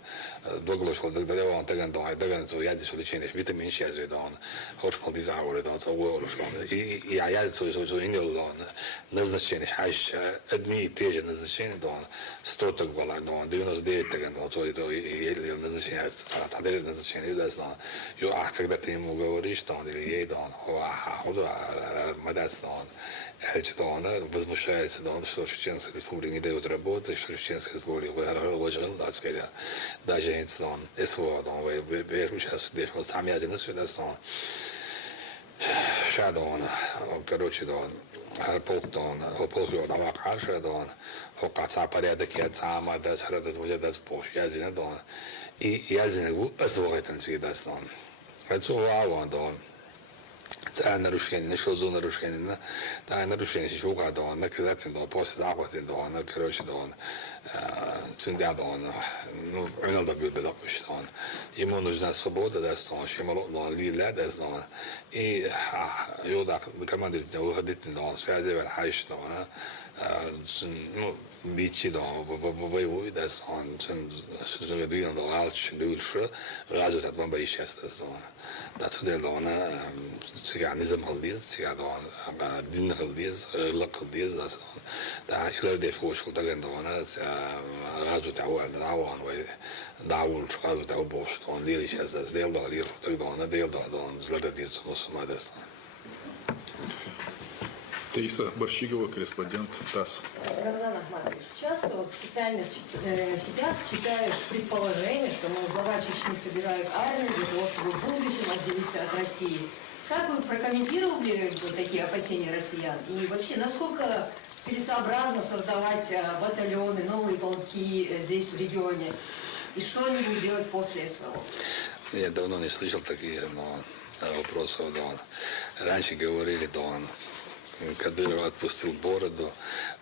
doglo что да он тогда så jag så lite vitamin C då har Maldiza har då så и я så in då назначение хаш одни и те же назначения då 100 так было då 99 тогда то это еле назначение тогда назначение да что когда ты ему говоришь что он или ей да он мадас да что он возмущается да что Чеченская республика не дает работы, что Чеченская республика выиграла, так сказать, даже если он СВО, он выиграл сейчас, вот сам я один сюда, он шадо он, короче, да он полк, да он полк его дома хорошо, да он отца порядок, я сам, да сразу двое да спош, я один, да он и я один СВО это всегда, да он это он, да он это нарушение, что за нарушение, да, нарушение, что когда он наказательно, после работы, да, он, короче, да, он, цундя, да, он, ну, он добил бы, что он, ему нужна свобода, да, что он, ему нужно лилия, да, что он, и, юда, командир, да, выходит, да, он, связывает, хайш, да, он, ну, бичи, да, воевует, да, что он, двигал, да, алчи, дульше, разут от бомба исчезла, да, он, да, туда, да, он, сега низам халдиз, сега да он, дин халдиз, лак халдиз, да, илерде шошкул, да, да, он, разут ау, да, он, даур, разут ау бош, да, он, лили сейчас, да, дел, да, лир, да, он, дел, да, он, злодадиз, но сама, да, Таиса Борщигова, корреспондент ТАСС. Рамзан Ахматович, часто вот в социальных сетях читаешь предположение, что, мол, глава Чечни собирает армию для того, чтобы в будущем отделиться от России. Как вы прокомментировали вот такие опасения россиян? И вообще, насколько целесообразно создавать батальоны, новые полки здесь, в регионе? И что они будут делать после СВО? Я давно не слышал такие вопросы. Раньше говорили, Кадыров отпустил бороду,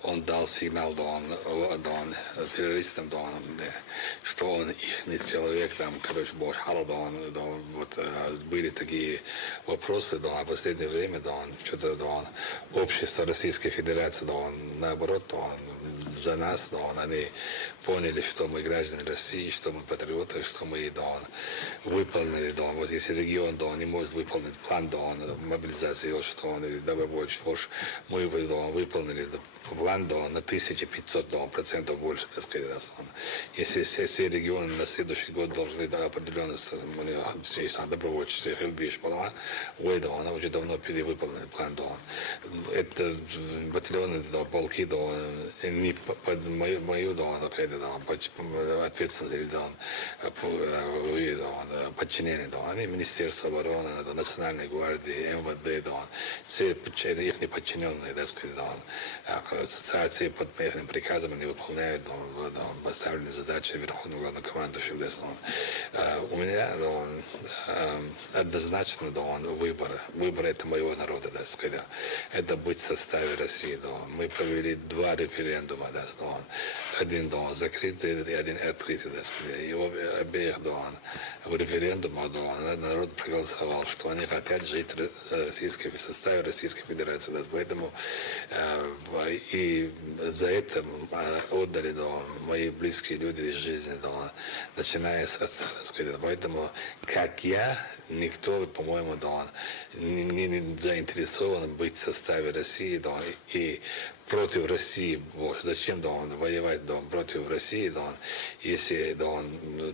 он дал сигнал, террористам, что он их человек, там, короче, вот были такие вопросы, в последнее время, что-то, общество Российской Федерации, наоборот, за нас, они поняли, что мы граждане России, что мы патриоты, что мы, выполнили, вот если регион, не может выполнить план, мобилизации, что он, добровольческий, мы выполнили план на 1500% больше, так сказать. Если все регионы на следующий год должны определенно добровольчество, она уже давно перевыполнен план. Это батальоны, полки, не под мою ответственность, подчинение, они Министерство обороны, Национальной гвардии, МВД, все их подчиненные, так сказать, ассоциации под моим приказом они выполняют поставленные задачи Верховного Главнокомандующего. У меня однозначно выбор. Выбор это моего народа, так сказать. Это быть в составе России. Мы провели 2 референдума. Один закрытый и один открытый. И обеих в референдуме народ проголосовал, что они хотят жить в составе Российской Федерации. Поэтому и за это отдали мои близкие люди из жизни, начиная с отца. Поэтому, как я, никто, по-моему, не заинтересован быть в составе России и против России. Зачем воевать против России, если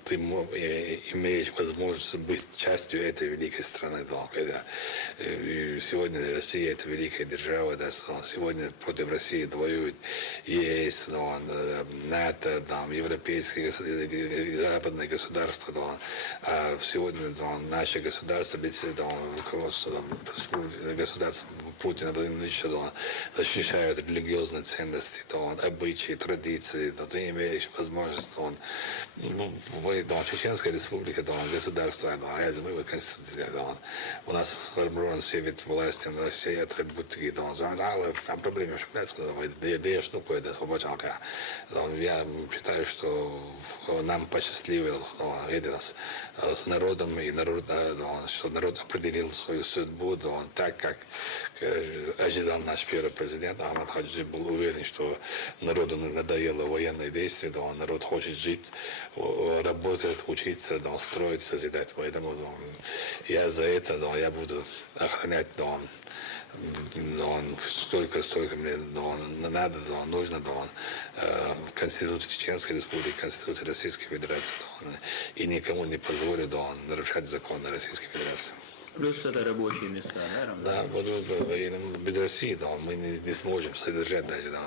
ты имеешь возможность быть частью этой великой страны. Сегодня Россия это великая держава, сегодня против России воюют ЕС, НАТО, европейские западные государства. А сегодня наше государство, руководство государства Путина Владимировича защищают религиозные религиозные ценности, да, он, обычаи, традиции, да, ты имеешь возможность, да, он, да, Чеченская республика, да, он, государство, да, а мы в Конституции, да, он, у нас сформирован все вид власти, да, все атрибуты, да, он, а проблема, что, да, что такое, свободалка, да, я считаю, что нам посчастливилось, да, виделось с народом, и народ, да, что народ определил свою судьбу, да, он, так, как ожидал наш первый президент Ахмад Хаджи, был уверен, что народу надоело военные действия, да, народ хочет жить, работать, учиться, да, строить, созидать. Поэтому да, я за это, да, я буду охранять, да, столько мне да, надо, да, нужно, да, Конституцию Чеченской Республики, Конституцию Российской Федерации, да, и никому не позволю, да, нарушать законы Российской Федерации. Плюс это рабочие места, да? Да, без России, да, мы не сможем содержать даже, да,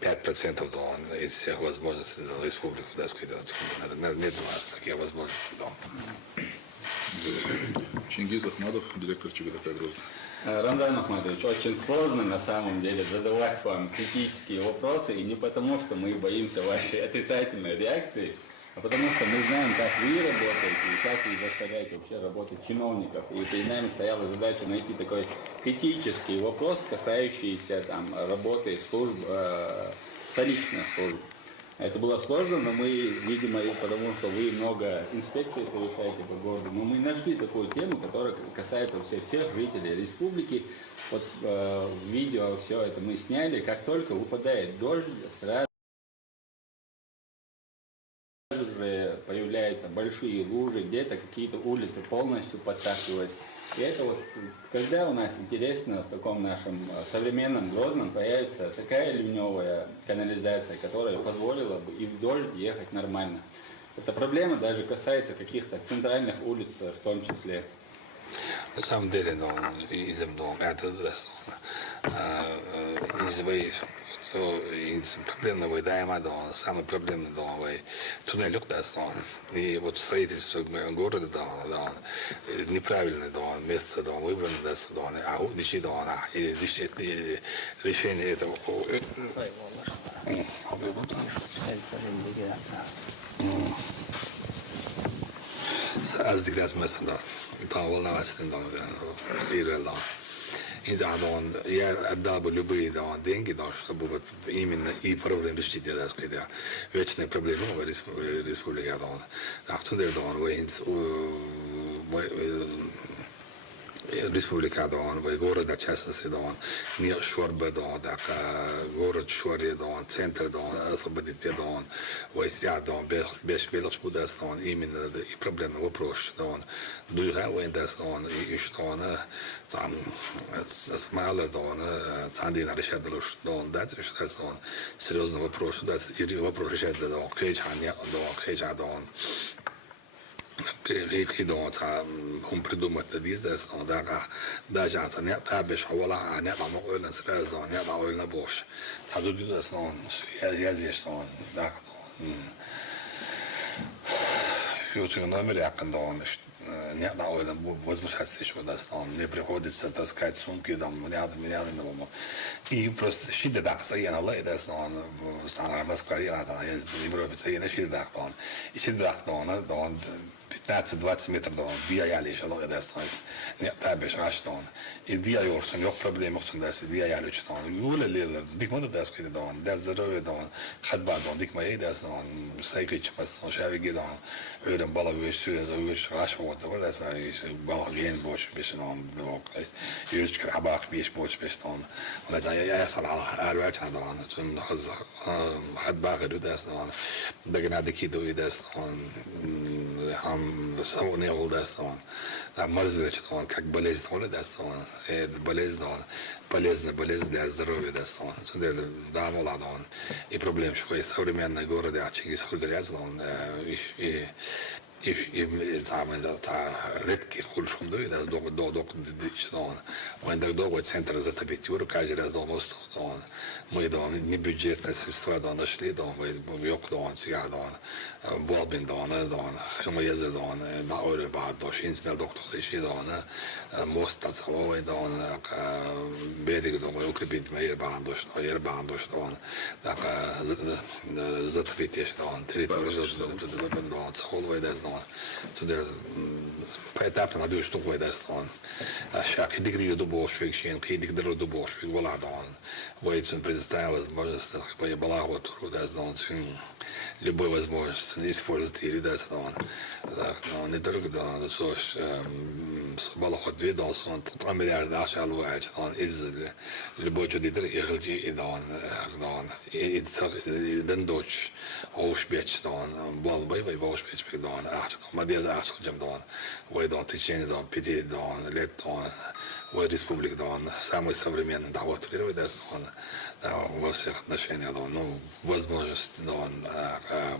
5% да, из всех возможностей да, республики, да, сказать, нет у нас таких возможностей, да. Чингиз Ахмадов, директор ЧГТК «Грозный». Рамзан Ахматович, очень сложно на самом деле задавать вам критические вопросы, и не потому, что мы боимся вашей отрицательной реакции, а потому что мы знаем, как вы работаете и как вы заставляете вообще работать чиновников. И перед нами стояла задача найти такой критический вопрос, касающийся там, работы служб, столичных служб. Это было сложно, но мы, видимо, потому что вы много инспекций совершаете по городу, но мы нашли такую тему, которая касается всех жителей республики. Вот видео, все это мы сняли. Как только выпадает дождь, сразу же появляются большие лужи, где-то какие-то улицы полностью подтапливают. И это вот, когда у нас, интересно, в таком нашем современном Грозном появится такая ливневая канализация, которая позволила бы и в дождь ехать нормально. Эта проблема даже касается каких-то центральных улиц в том числе. На самом деле, ну, это проблемный дайма, самый проблемный туннель, и вот строительство города, неправильное место выбрано, а и решение этого. Az dikkat etmezsen de tavalla vesztem ирелла. И да, он я отдал бы любые да, деньги, да, чтобы вот именно и проблемы решить, да, сказать, вечные проблемы в республике, да, в том деле, да, республика, да, в городе, в частности, да, не Шорбе, да, город Шорье, да, центр, да, освободить, да, войска, да, без будет, да, именно и проблемный вопрос, да, дуга, да, и что, там, с малым, да, цандина решает, да, что, серьезный вопрос, да, и вопрос решает, да, крича, да, هم придумать бизнес, да, даже это не табиш, а вала, не там ойлен сразу, не там ойлен больше. Тогда бизнес, я здесь, да, фьючер номер, я когда не там ойлен возмущаться еще, да, мне приходится таскать сумки, там, меня, и просто щиты так, я на лей, да, там, Москва, я на Европе, я на щиты так, и щиты так, да, 15-20 метров до диаялиш, eller det sånt. Nej, där beschaston. I dialog som jag problem också där så dialog så. Jule lilla, dik man det ska det då. Det är det då. Had bad då dik man det så säkert pas så ska vi då. Öden balla vi så så rasch vad det var det så är balla igen bosch bis någon då. Just krabak bis bosch bis då. Och det jag sa alla rätt då som had bag det så. Det gnade kido det så. Самое удастся, а морзович, он как болезнь, он удастся, это болезнь, полезная болезнь для здоровья, удастся, да, молодой, он и проблем, что есть современный город, а Чингис Худоряц, он и и там редких худших это до он when до центр затопить каждый раз до моста он мы до не бюджетные средства до нашли до мы yok до сега до Болбин до мы ездили до на Оребад до Шинсмел доктор еще до мост тацавой до берег до мы укрепить Ербан до он так затопить до территорию до цахолвой до så det поэтапно надо что такое даст он шаг дигри до больших шин дигри до больших владан воицун предоставил возможность какой была вот даст он любой возможность использовать или даст он не только да so балахот видал он 3 миллиарда шалуач он из любой ждидер ирэлжи идан и den доч Auschwitz dan Bolbay bij Auschwitz dan maar deze Auschwitz dan wij dan Течение dan PT dan Лет dan wij Республик dan самый современный да вот это он во всех отношениях dan ну возможность dan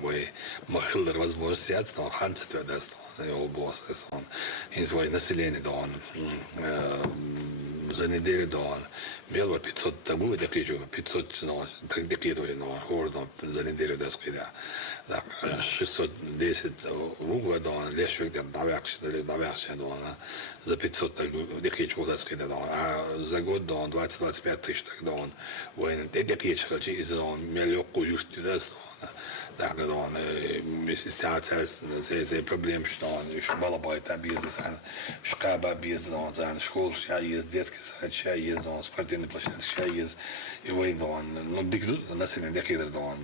wij махилдер возможность dan ханцет это его босс он из своей населения dan за неделю до мело 500 табу декричу 500 но так декриту но хордо за неделю до скида да 610 рублей до лешек до давякш до за 500 декричу до скида а за год до 20-25 тысяч так до он воен декричу из он мелоку юсти да так он ситуация за проблем что он еще балабайта бизнес шкаба бизнес он школ есть детский сад есть он спортивный площадка есть и выйдет он ну дикду население декидер он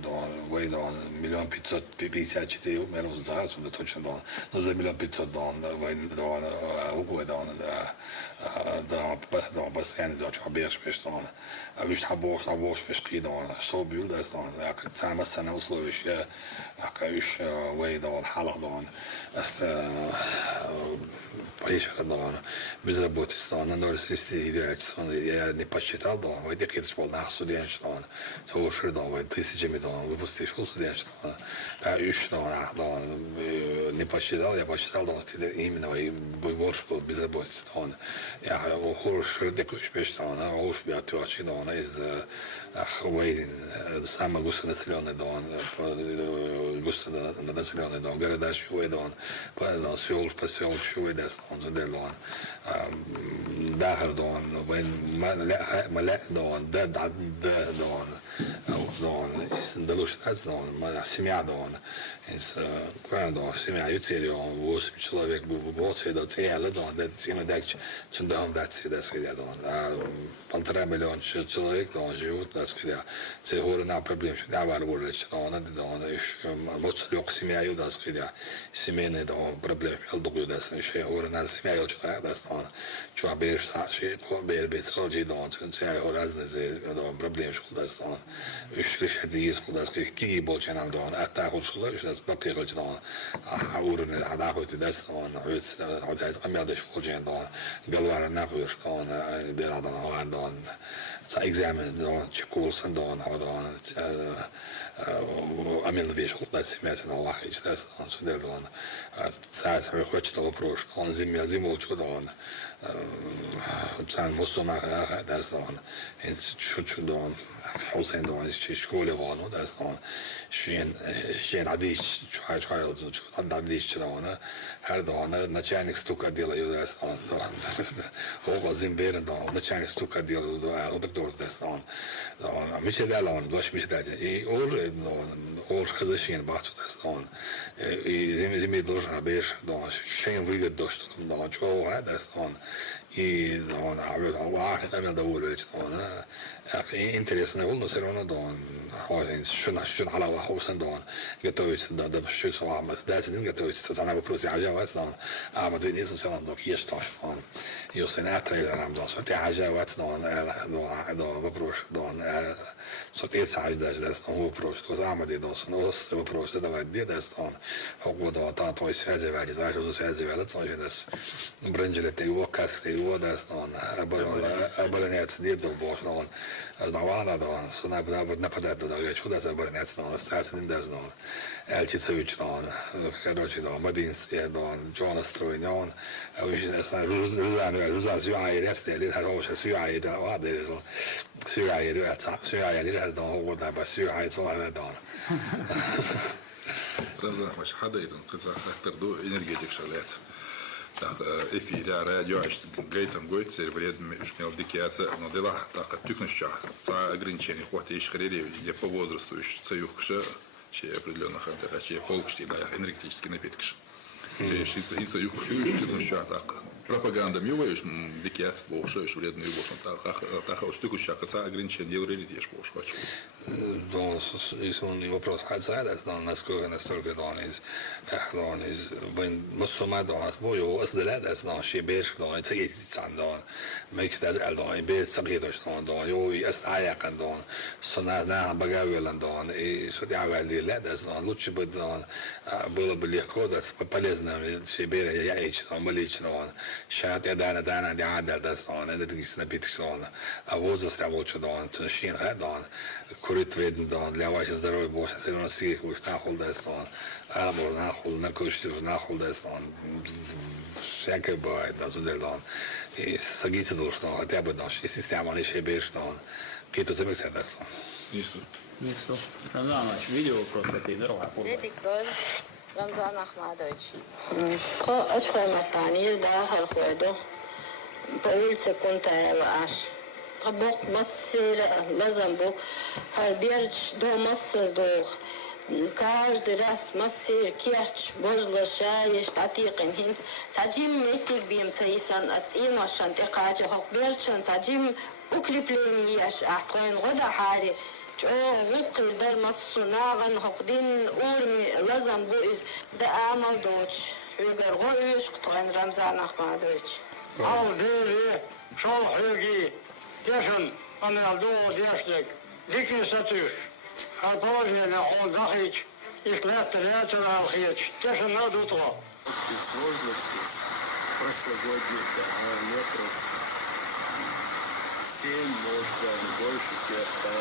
выйдет он 1,554 миллиона за раз он точно он но за 1,500 он выйдет он угодно он да постоянно до чабеш что он виж хабош виш кидон собил да он как самое сана условие акаюш выйдет он халадон с поищет он безработица он на норвежской идея он я не посчитал да он выйдет кидс был на студент что он то ширдон выйдет тысячами да он выпустишь студент что он аюш он не посчитал я посчитал да именно и больше безработица он я хорошо декуш что он уж биоточи да он из Хвейн самый густонаселенный дом, густонаселенный дом, города Шуэдон, Сеул, поселок Шуэдес, он заделон, Дахардон, Маледон, Дадон, из Далушнацдон, семья дон, из Квандон, семья Юцелион, 8 человек был в Боце, до Целедон, до Цинодекч, Чундон, Дацидон, 1,5 миллиона человек дон живут, це горна проблема, що я варварю, що вона додана, що моцлюк сім'єю да скидя, сімейний дом проблем, елдугу да ще горна сім'єю чоловік да стан, що більш саші, більш цілий дом, це разне до проблем, що да стан, що ще діс, да скидя, кігі болче нам дон, а так от що що спокій роч дон, а урне а хоч да стан, хоч це амядеш болче дон, галвара на вир стан, дела дон, så examen då chikosen då har då амельно вешал да семья на лахич да så det då så så хочет того прош он зимой чудо он сам мусона да он чудо он Hussein då i skolan var nog där så sen hade jag hade då här då начальник стука делаю да он och зимбер då начальник стука делаю då доктор да он а мы сидели он двадцать месяцев и он хозяин бачу да он и зимой должен быть да шейн выйдет до что там чего да он и он а это довольно он интересно он все равно он что على وحوسن دون готовится да да что с вами да не готовится то она вопрос я جواب он а мы две сам до киешташ он и он на трейдер нам до что я جواب он до вопрос дон что ты саж да он вопрос что замади до но вопрос давай где да он хог до та то связи вади за что связи вади то есть бренджеле ты его касты vodas non abonets diedo boš non znavana don su napadat da ga čuda za abonets non strasen indes non Elčicević non Karoči don Madinski don Jonas Strojnjon už nästan Ruzan Syáir ezt det här också Syáir det var det så Syáir det Syáir det här don hoda bara Syáir så här don Рамзан Ахмадович, хадайтын кыза хактырду энергетик шалет. Так, эфире радио аш гейтам гойт сервред шмел дикиаца, но дела так тюкнуща. За ограничение хватит иш хререви, где по возрасту иш цаюхша, че определенных характеров, че полкшти да энергетический напиток. И цаюхшу иш тюкнуща так. Пропаганда милаешь, дикиац больше, иш вредный больше. Так устыкуща, за ограничение делали еш больше хочу. И вопрос хацайдас, но насколько он из мусума донас бою азделадас, но шибеш дон цегит сандон, мекстад элдон, бет сагитош дон, yo est ayakan don, сона на багавелан дон, и судья вали ледас дон, лучше бы дон было бы легко, да, полезно шибере яич дон, малич дон, шат я дана диадал дас дон, энергетический напиток дон, а возраст я лучше дон, тушин дон. Куритведен дон, для вашего здоровья больше все равно сих уж нахолдес дон, або нахол, наркотический нахолдес дон, всякое бывает, да, зудел дон, и сагите душно, хотя бы дон, и система не шебеш дон, какие-то замексят дон. Нису. Рамзан Ахмадович, видео вопрос какие, дорога. Рамзан Ахмадович. اشخاص مستعني داخل خويدو بقول كنت عاش طبق مصير لازم بو هالبيرج دو مصص دوغ каждый раз массир кирч божло шаеш татиqin hint саджим метик бим цайсан ацимашан текач хокберчан саджим укрепление ахтроин года хари وقل در مصناعن حقدين أورمي لازم بوئز ده عمل دوش ويقر غويش قطعين رمزان أحمدوش أو ديري شو حيجي ديشن أنا أدو ديشلك ديكي ستوش خطوجي نحو دخيج إخلاق تلاتة الخيج ديشن نادو طوا Сложности прошлогодних метров 7, может даже больше где-то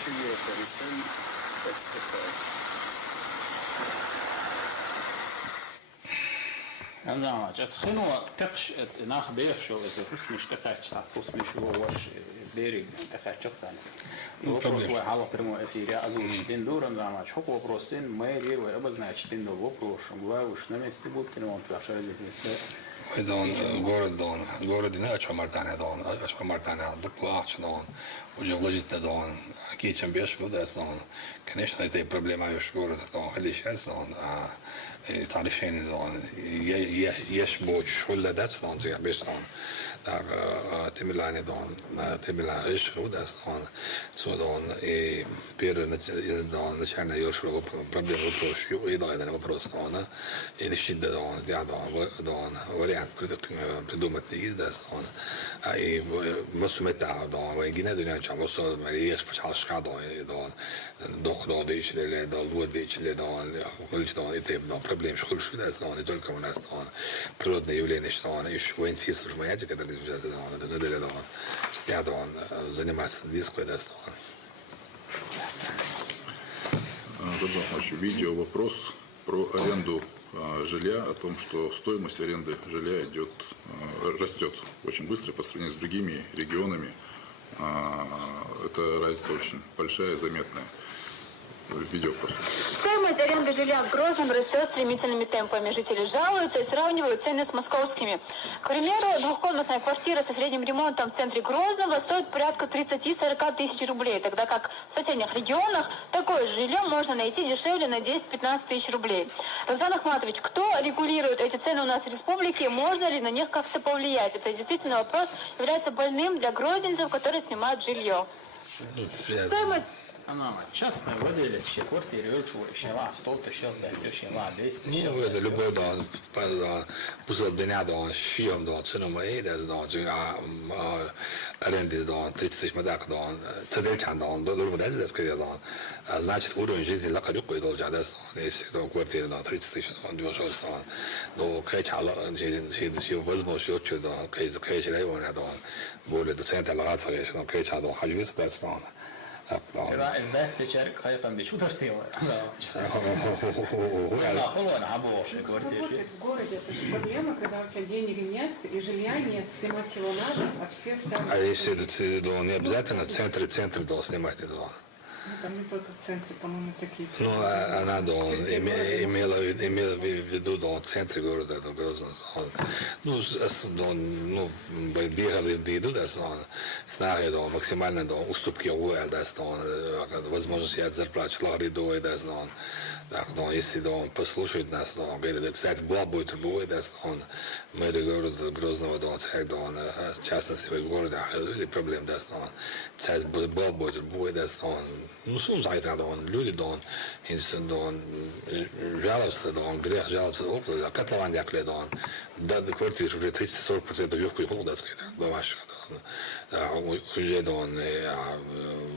шире Харисен, так сказать. Рамзан Ахмадович, خلونا تقش ناخ بيرشو إذا فسمش تقش فسمش هو وش بيرج تقش شخصا. Вопрос свой хало прямо эфире озвучить. День до Рамзан Ахмадович, хок вопрос ин мэри вы обозначить день до вопрос. Главу уж на месте будет ремонт ваша развитие. Дон город иначе Мартане дон, аж Мартане доплач дон, уже вложить дон, кичем беш кудас дон. Конечно, это проблема уж город дон, халишес дон, تعرفين دون يش بوش ولا داس دون زي بيش دون daar Timmerlijnen dan, Timmerlijn is goed, dat is dan zo dan, dan zijn er heel veel problemen oplossen, iedereen een oplossen dan, en is het dan, ja dan variant predicatie dat is dan, moest met daar dan, wij gaan niet doen, moest maar eerst speciaal schade dan, doch dan deze dan wordt deze dan, wil dan het hebben dan probleem schuld dat is dan, niet alleen maar dat dan, природное явление dan is военные службы ядика это неделя dan, стя dan заниматься диской да dan. Видео вопрос про аренду жилья, о том, что стоимость аренды жилья растет очень быстро по сравнению с другими регионами. Это разница очень большая, заметная. Видео просто. Стоимость аренды жилья в Грозном растет стремительными темпами. Жители жалуются и сравнивают цены с московскими. К примеру, двухкомнатная квартира со средним ремонтом в центре Грозного стоит порядка 30-40 тысяч рублей, тогда как в соседних регионах такое жилье можно найти дешевле на 10-15 тысяч рублей. Рамзан Ахматович, кто регулирует эти цены у нас в республике? Можно ли на них как-то повлиять? Это действительно вопрос является больным для грозненцев, которые снимают жилье. Стоимость... Она часто выделит все квартиры, еще ла 100 тысяч, еще ла 200 тысяч. Ну, это любой дом, после дня дом, съем дом, цену моей, да, дом, аренды дом, 30 тысяч медак дом, цедельчан дом, дорого дать, да, сказать дом. Значит, уровень жизни лакадюк и должен дать, если дом квартиры дом 30 тысяч дом, 200 дом, но качало, все возможность счетче дом, качало его не дом, более до центра лагаться, если дом качало дом, хочу высадить дом. إذا إذا تشارك خايفا بشو ترتيبه. لا خلونا نعبوش Работает в городе, это же проблема, когда у тебя денег нет, и жилья нет, снимать его надо, а все ставят... А если ты дом не обязательно, центр должен снимать дом. Ну, там не только в центре, по-моему, такие цены. Ну, она имела в виду до центра города, до Грозного. Ну, бегали в еду, да, снаряды, максимально до уступки УЛ, да, возможность я зарплату ларидовой, да, если он послушает нас, он говорит, кстати, была будет любой, да, мэр города Грозного, в частности, в городе, или проблем, да, кстати, была будет любой, да, ну, слушай, люди, жалуются, грех жалуются, котлован якли, да, квартиры уже 30-40% легкой холода, до вашего, уже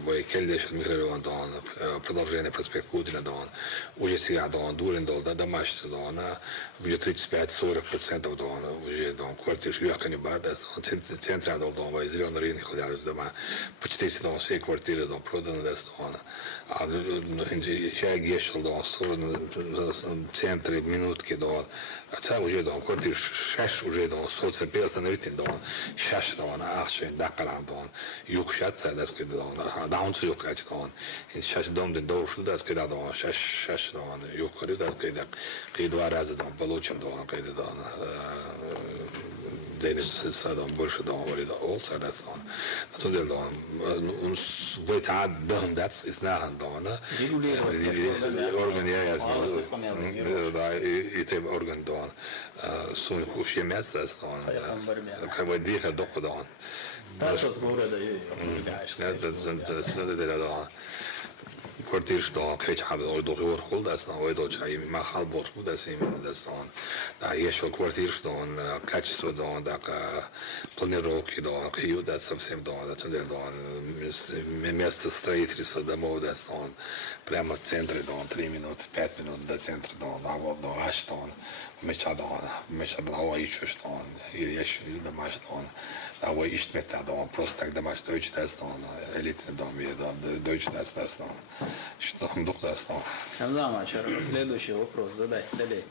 в Кельдеш мигрирован, продолжение проспект Кудина, уже сега, Дурин, домашний, уже 35-40% уже квартиры легко не бар, центра, зеленый рынок, дома, почти все квартиры проданы, а я гешил, в сторону центра, минутки, а це уже квартир 6 уже соцсети остановити, 6 8 дакалан, юкшат, да сказать, даунс юкач, и 6 дом den довшу, да сказать, 6 юкари, да сказать, и 2 раза получим, когда Danish больше говорит, also that's on. Also der uns wird done that's is not on. Organ ja да и те орган дон. Сон кушье место on. Как бы диха дохода on. Статус города есть. Это kwartier dan krijg je al door heel goed dat dan ooit dat je mag al bord moet dat zijn dat dan daar is wel kwartier dan krijg dan dat планировки dan je dat совсем dan dat zijn dan место строительства домов dat dan прямо в центре dan 3 минут 5 минут до центра dan dan аж dan меча блага еще что или еще домаш dan aber ich mit da просто так домаш Deutsch das dann элитный дом я Deutsch das dann что дух das dann следующий вопрос задать далее.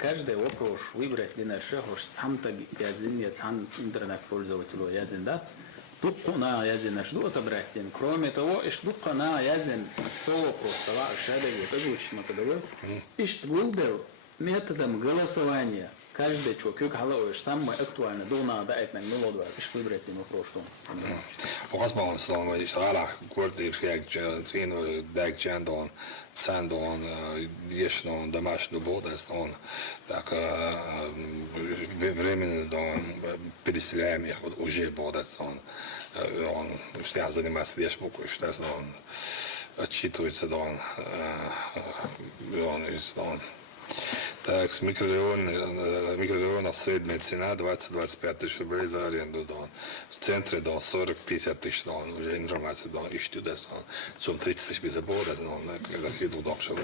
Каждый вопрос выбрать для нашего самта языка сам интернет пользователю язык дать. Тут на язык наш до отобрать. Кроме того, и штука на язык 100 вопросов, а шесть озвучить мотодовой. И выбрал методом голосования. Каждый человек халауешь самое актуальное. До надо это не молодое. И что выбрать ему просто. Возможно, что мы шара квартиры как цену даг чандон цандон ешно домашнюю бодость он так временно дом переселяем их уже бодость он что занимается лишь буквой что он отчитывается он из он так, с микрорайона средняя цена 20-25 тысяч рублей за аренду. В центре 40-50 тысяч. Уже информация ищут. Сум 30 тысяч без забора. Когда еду дом, что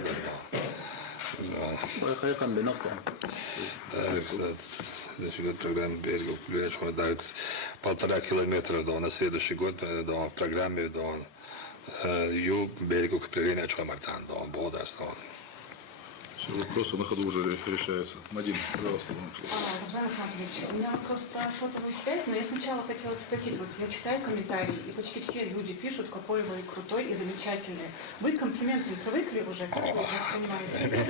следующий год программа берегов дают 1,5 километра на следующий год в программе юг берегу крепления Чуамартан. Вопросы на ходу уже решаются. Мадин, пожалуйста, вам слово. Рамзан Ахматович, у меня вопрос про сотовую связь, но я сначала хотела спросить, вот я читаю комментарии, и почти все люди пишут, какой вы крутой и замечательный. Вы к комплиментам привыкли уже, как вы их воспринимаете?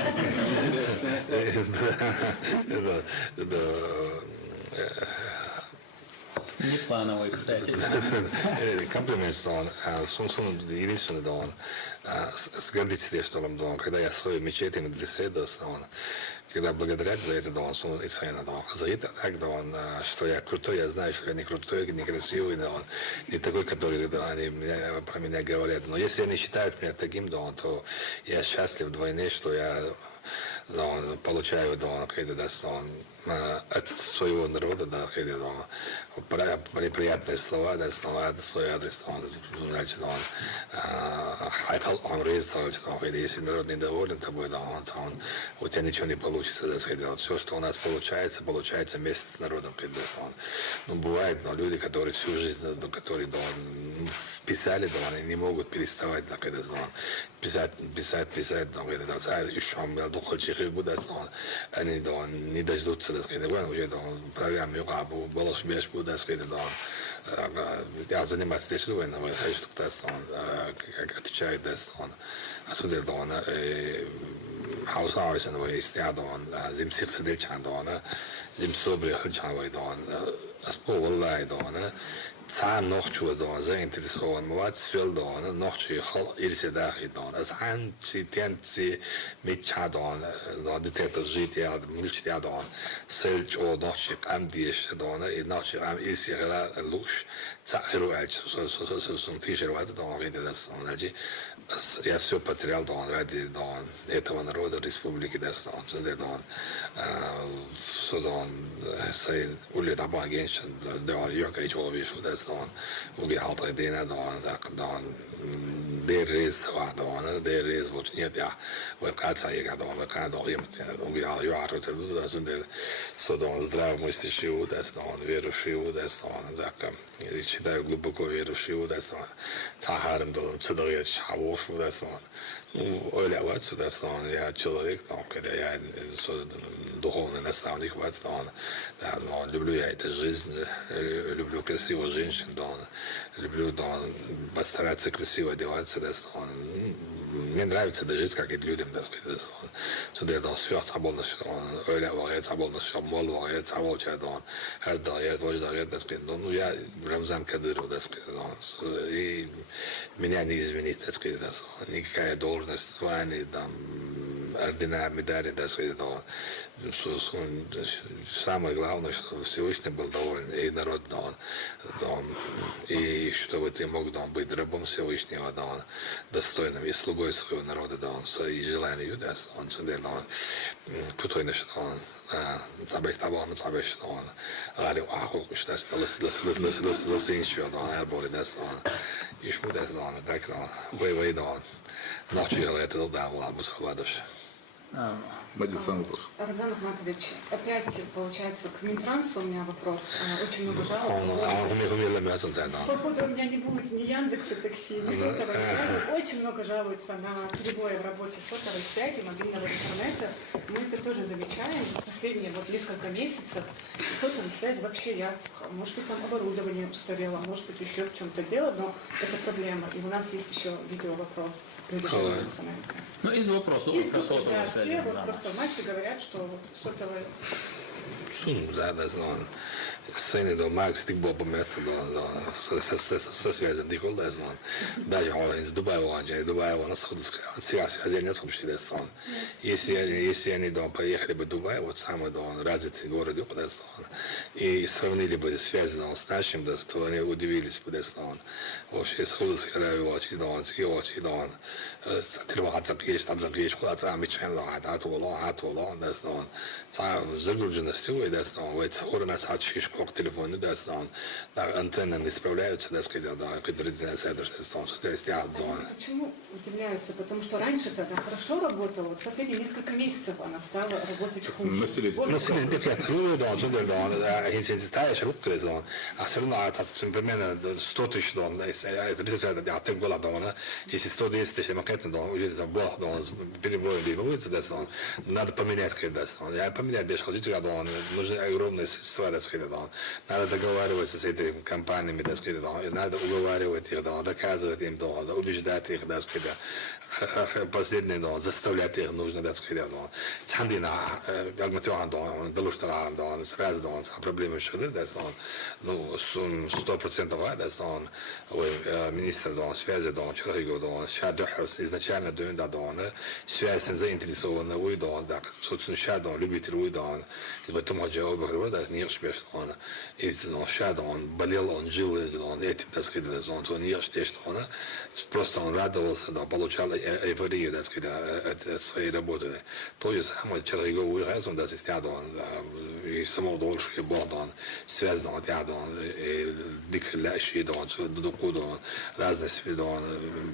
Не плановый, кстати. Комплимент, сон единственный, сгордиться, что когда я свою мечеть им беседу, когда благодарят за это, сон и цена, за это так, что я крутой, я знаю, что я не крутой, не красивый, не такой, который они про меня говорят. Но если они считают меня таким, то я счастлив вдвойне, что я получаю от своего народа, приятные слова, от свой адрес, значит, если народ недоволен тобой, у тебя ничего не получится, все, что у нас получается вместе с народом. Ну, бывает, люди, которые всю жизнь, которые писали, они не могут переставать писать, они не дождутся, уже программе ЮКАБу, Балашбеш, я занимаюсь тестированием, как отвечает, особенно Hausarbeiten, wo ich der dem sich der Chandona, dem Sobre Chandona, das Polai Dona, Zahn noch zu da, sehr interessant, was viel da, noch zu ilse da da, das Antitenzi mit Chadon, da die Täterjit ja, Milch der da, Selch oder noch am die da, noch am ilse Lush, Zahiru so ein T-Shirt da, das я все потерял ради этого народа республики Дестон, Судан, Ули Таба Геншин, Йока Човишу Дестон, Уги Алта Дина der is wat der is wat niet ja we gaan zeggen we gaan door iemand we al jaren te doen so dan здравомыслящий верующий я считаю глубоко верующий Цахаром должен цедовать шавош Оля вот сюда я человек когда я духовный наставник люблю я эту жизнь люблю красивую женщину люблю постараться красиво одеваться мне нравится жить как и людям så det все свободно öyle var свободно мол var свободно her dair ну я Рамзан Кадыров и меня не изменить никакая должность вани там ординарный дарит самое главное, что Всевышний был доволен, и народ и чтобы ты мог быть рабом Всевышнего, достойным и слугой своего народа, и желанием, он кто-то начал Zabes taban, zabes rádió áhogos tesz, leszényső a elbori tesz, és mu tesz a dekna, vagy nocsi lehet odából ábúzhavádos. Рамзан Ахматович, опять получается к Минтрансу у меня вопрос. Очень много жалоб. Походу у меня не будет ни Яндекса такси, ни сотовой связи. Очень много жалуются на перебои в работе сотовой связи, мобильного интернета. Мы это тоже замечаем. Последние несколько месяцев сотовой связи вообще ядская. Может быть, там оборудование устарело, может быть, еще в чем-то дело, но это проблема. И у нас есть еще видео-вопрос. Люди жалуются на это. Ну, из вопросов. Да, все просто в массе говорят, что сотовые... Sen då Max till Bob Mäster så svärzen det går där sån. Där jag har en Dubai var så skulle jag не слушай det sån. Если они då поехали бы в Дубай, вот самый развитый город Юпадестан, и сравнили бы связь с нашим, то они удивились бы Дестан. Вообще сходу сказали очень телевизор есть, там есть куда-то амичен ло, Дестан. Загруженностью Дестан, вот скоро нас отшиш к телефону Дестан. Där antennen не справляются, Почему удивляются? Потому что раньше-то она хорошо работала, вот последние несколько месяцев она стала работать хуже. Население teljesen uppgradering. Alltså nu har jag примерно 100 тысяч это результат я так было если 110 тысяч макетов уже это было перебой надо поменять когда я поменять без ходить нужны огромные средства, так сказать, да. Надо договариваться с этими компаниями, так сказать, да. Надо уговаривать их, да, доказывать им, да, убеждать их, так сказать, последнее, да, заставлять их нужно, так сказать, да. Цандина, я говорю, да, долуштарам, да, сразу, да, проблемы решили, да, ну, 100%, да, министр, да, связи, да, человек, да, сейчас изначально, да, связь заинтересованный, да, собственно, сейчас, да, любитель, да, и потом, я говорю, да, не успешно, он, из, сейчас, он болел, он жил, он этим, так сказать, он не успешно, просто он радовался, да, получал эйфорию, так сказать, от своей работы. То же самое человековый разум, да, система, и само дольше, Бог, да, связь, да, и диклящий, да, докуда, разные связи, да,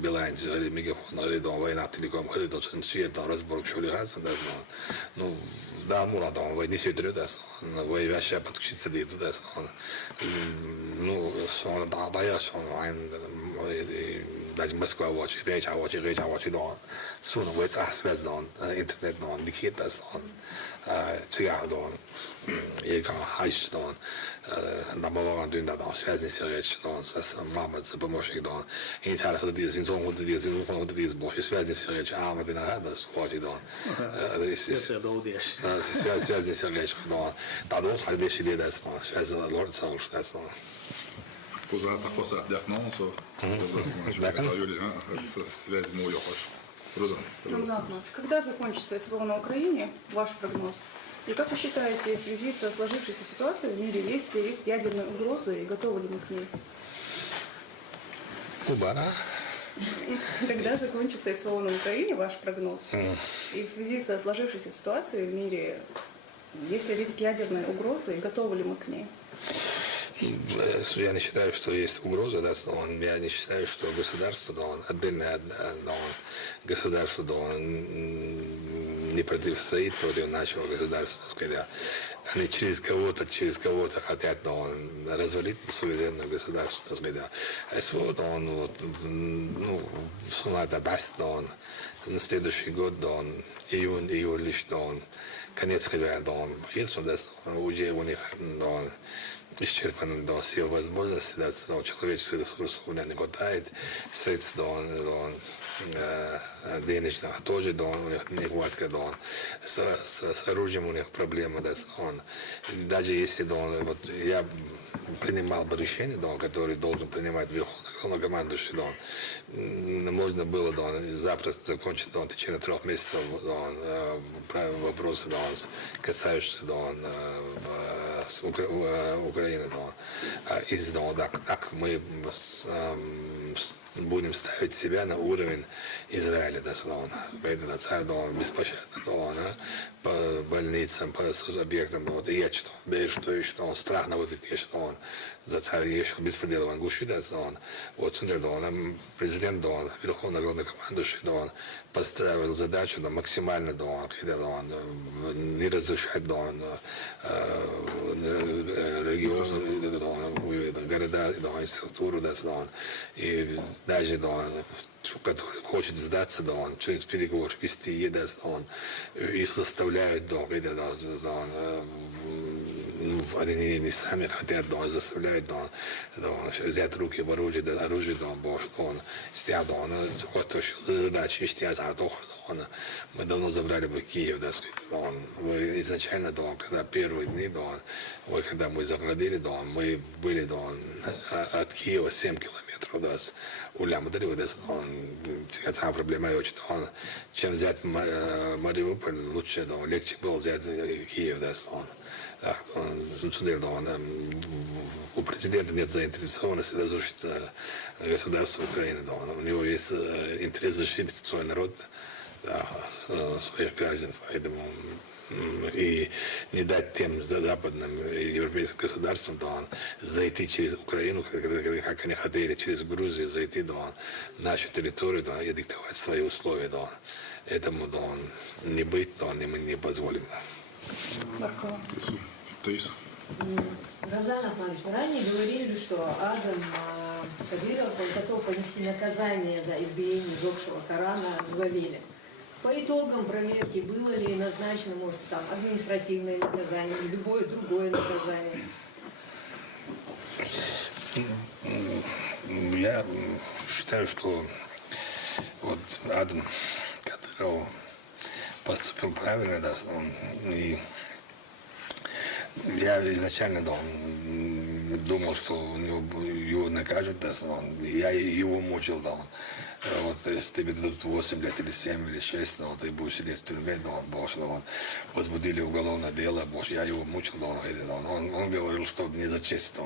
биланс, мегафон, да, война, телеком, да, свет, да, разбор, что ли, разум, да, ну, да, мула, да, войны свидетелю, да, вой вещи подключиться лиду, да, ну, да, боясь, даже Москва, вот, речь, да, суну, вот, связь, да, интернет, да, дикет, да, цигар, да, и как хайш, да, набаван дюн, да, связь не речь, да, с мамой, с помощник, да, и так далее, это из зон, это из зон, это из бог, связь не речь, а мы на это, схвати, да, связь не речь, да, да, вот, вещи, да, связь, лорд, сауш, да, После диагноза, связь мою хочешь. Рамзан Ахматович, когда закончится СВО на Украине, ваш прогноз? И как вы считаете, в связи со сложившейся ситуацией в мире, есть ли риск ядерной угрозы и готовы ли мы к ней? Кубара. Когда закончится СВО на Украине, ваш прогноз? И в связи со сложившейся ситуацией в мире, есть ли риск ядерной угрозы и готовы ли мы к ней? Я не считаю, что есть угроза, да, я не считаю, что государство, да, отдельное государство, да, не противостоит против нашего государства, сказать. Они через кого-то хотят, да, развалить суверенное государство, сказать. СВО, да, ну, надо баст, да, на следующий год, да, июль, да, конец февраля, да, уже у них, да, исчерпаны, да, все возможности, да, человеческих ресурсов у них не хватает, средств, да, денежных тоже, да, у них нехватка, да, с оружием у них проблемы, да, даже если, да, вот я принимал бы решение, да, который должен принимать главнокомандующий, да, можно было, да, завтра закончить, да, в течение 3 месяцев, да, вопросы, да, касающиеся, да, с Украины, да, так мы будем ставить себя на уровень Израиля, да, поэтому царь, да, беспощадно, да, по больницам, по объектам, вот, и я что еще, страх на вот эти, что он за царь еще беспредел в Ангуши, да, вот, да, президент, да, верховный главнокомандующий, да, поставил задачу, да, максимально, да, не разрушать, да, регионы, да, города, да, инфраструктуру, да, и даже, да, который хочет сдаться, да, он через переговоры вести, да, их заставляют, да, они не сами хотят, да, заставляют, да, взять руки в оружие, да, что он стяг, да, он хочет задачи, мы давно забрали бы Киев, да, вы изначально, да, когда первые дни, да, когда мы захватили, да, мы были, да, от Киева 7 километров, да, Улям-Дарю, да, такая проблема очень, да, чем взять Мариуполь, лучше, да, легче было взять Киев, да, у президента нет заинтересованности разрушить государство Украины, да, у него есть интерес защитить свой народ, да, своих граждан, поэтому и не дать тем западным европейским государствам, да, зайти через Украину, как они хотели, через Грузию зайти, да, нашу территорию, да, и диктовать свои условия, да. Этому, да, не быть, да, мы не позволим. Рамзан Ахматович, вы ранее говорили, что Адам Кадыров готов понести наказание за избиение сжегшего Корана в Вавиле. По итогам проверки было ли назначено, может, там, административное наказание или любое другое наказание? Я считаю, что вот Адам Кадыров поступил правильно, да, и я изначально, да, думал, что его накажут, да, я его мучил, да, вот, если тебе дадут 8 лет или 7 или 6, ну, ты будешь сидеть в тюрьме, да, он возбудили уголовное дело, я его мучил, да, он говорил, что не за честь, да,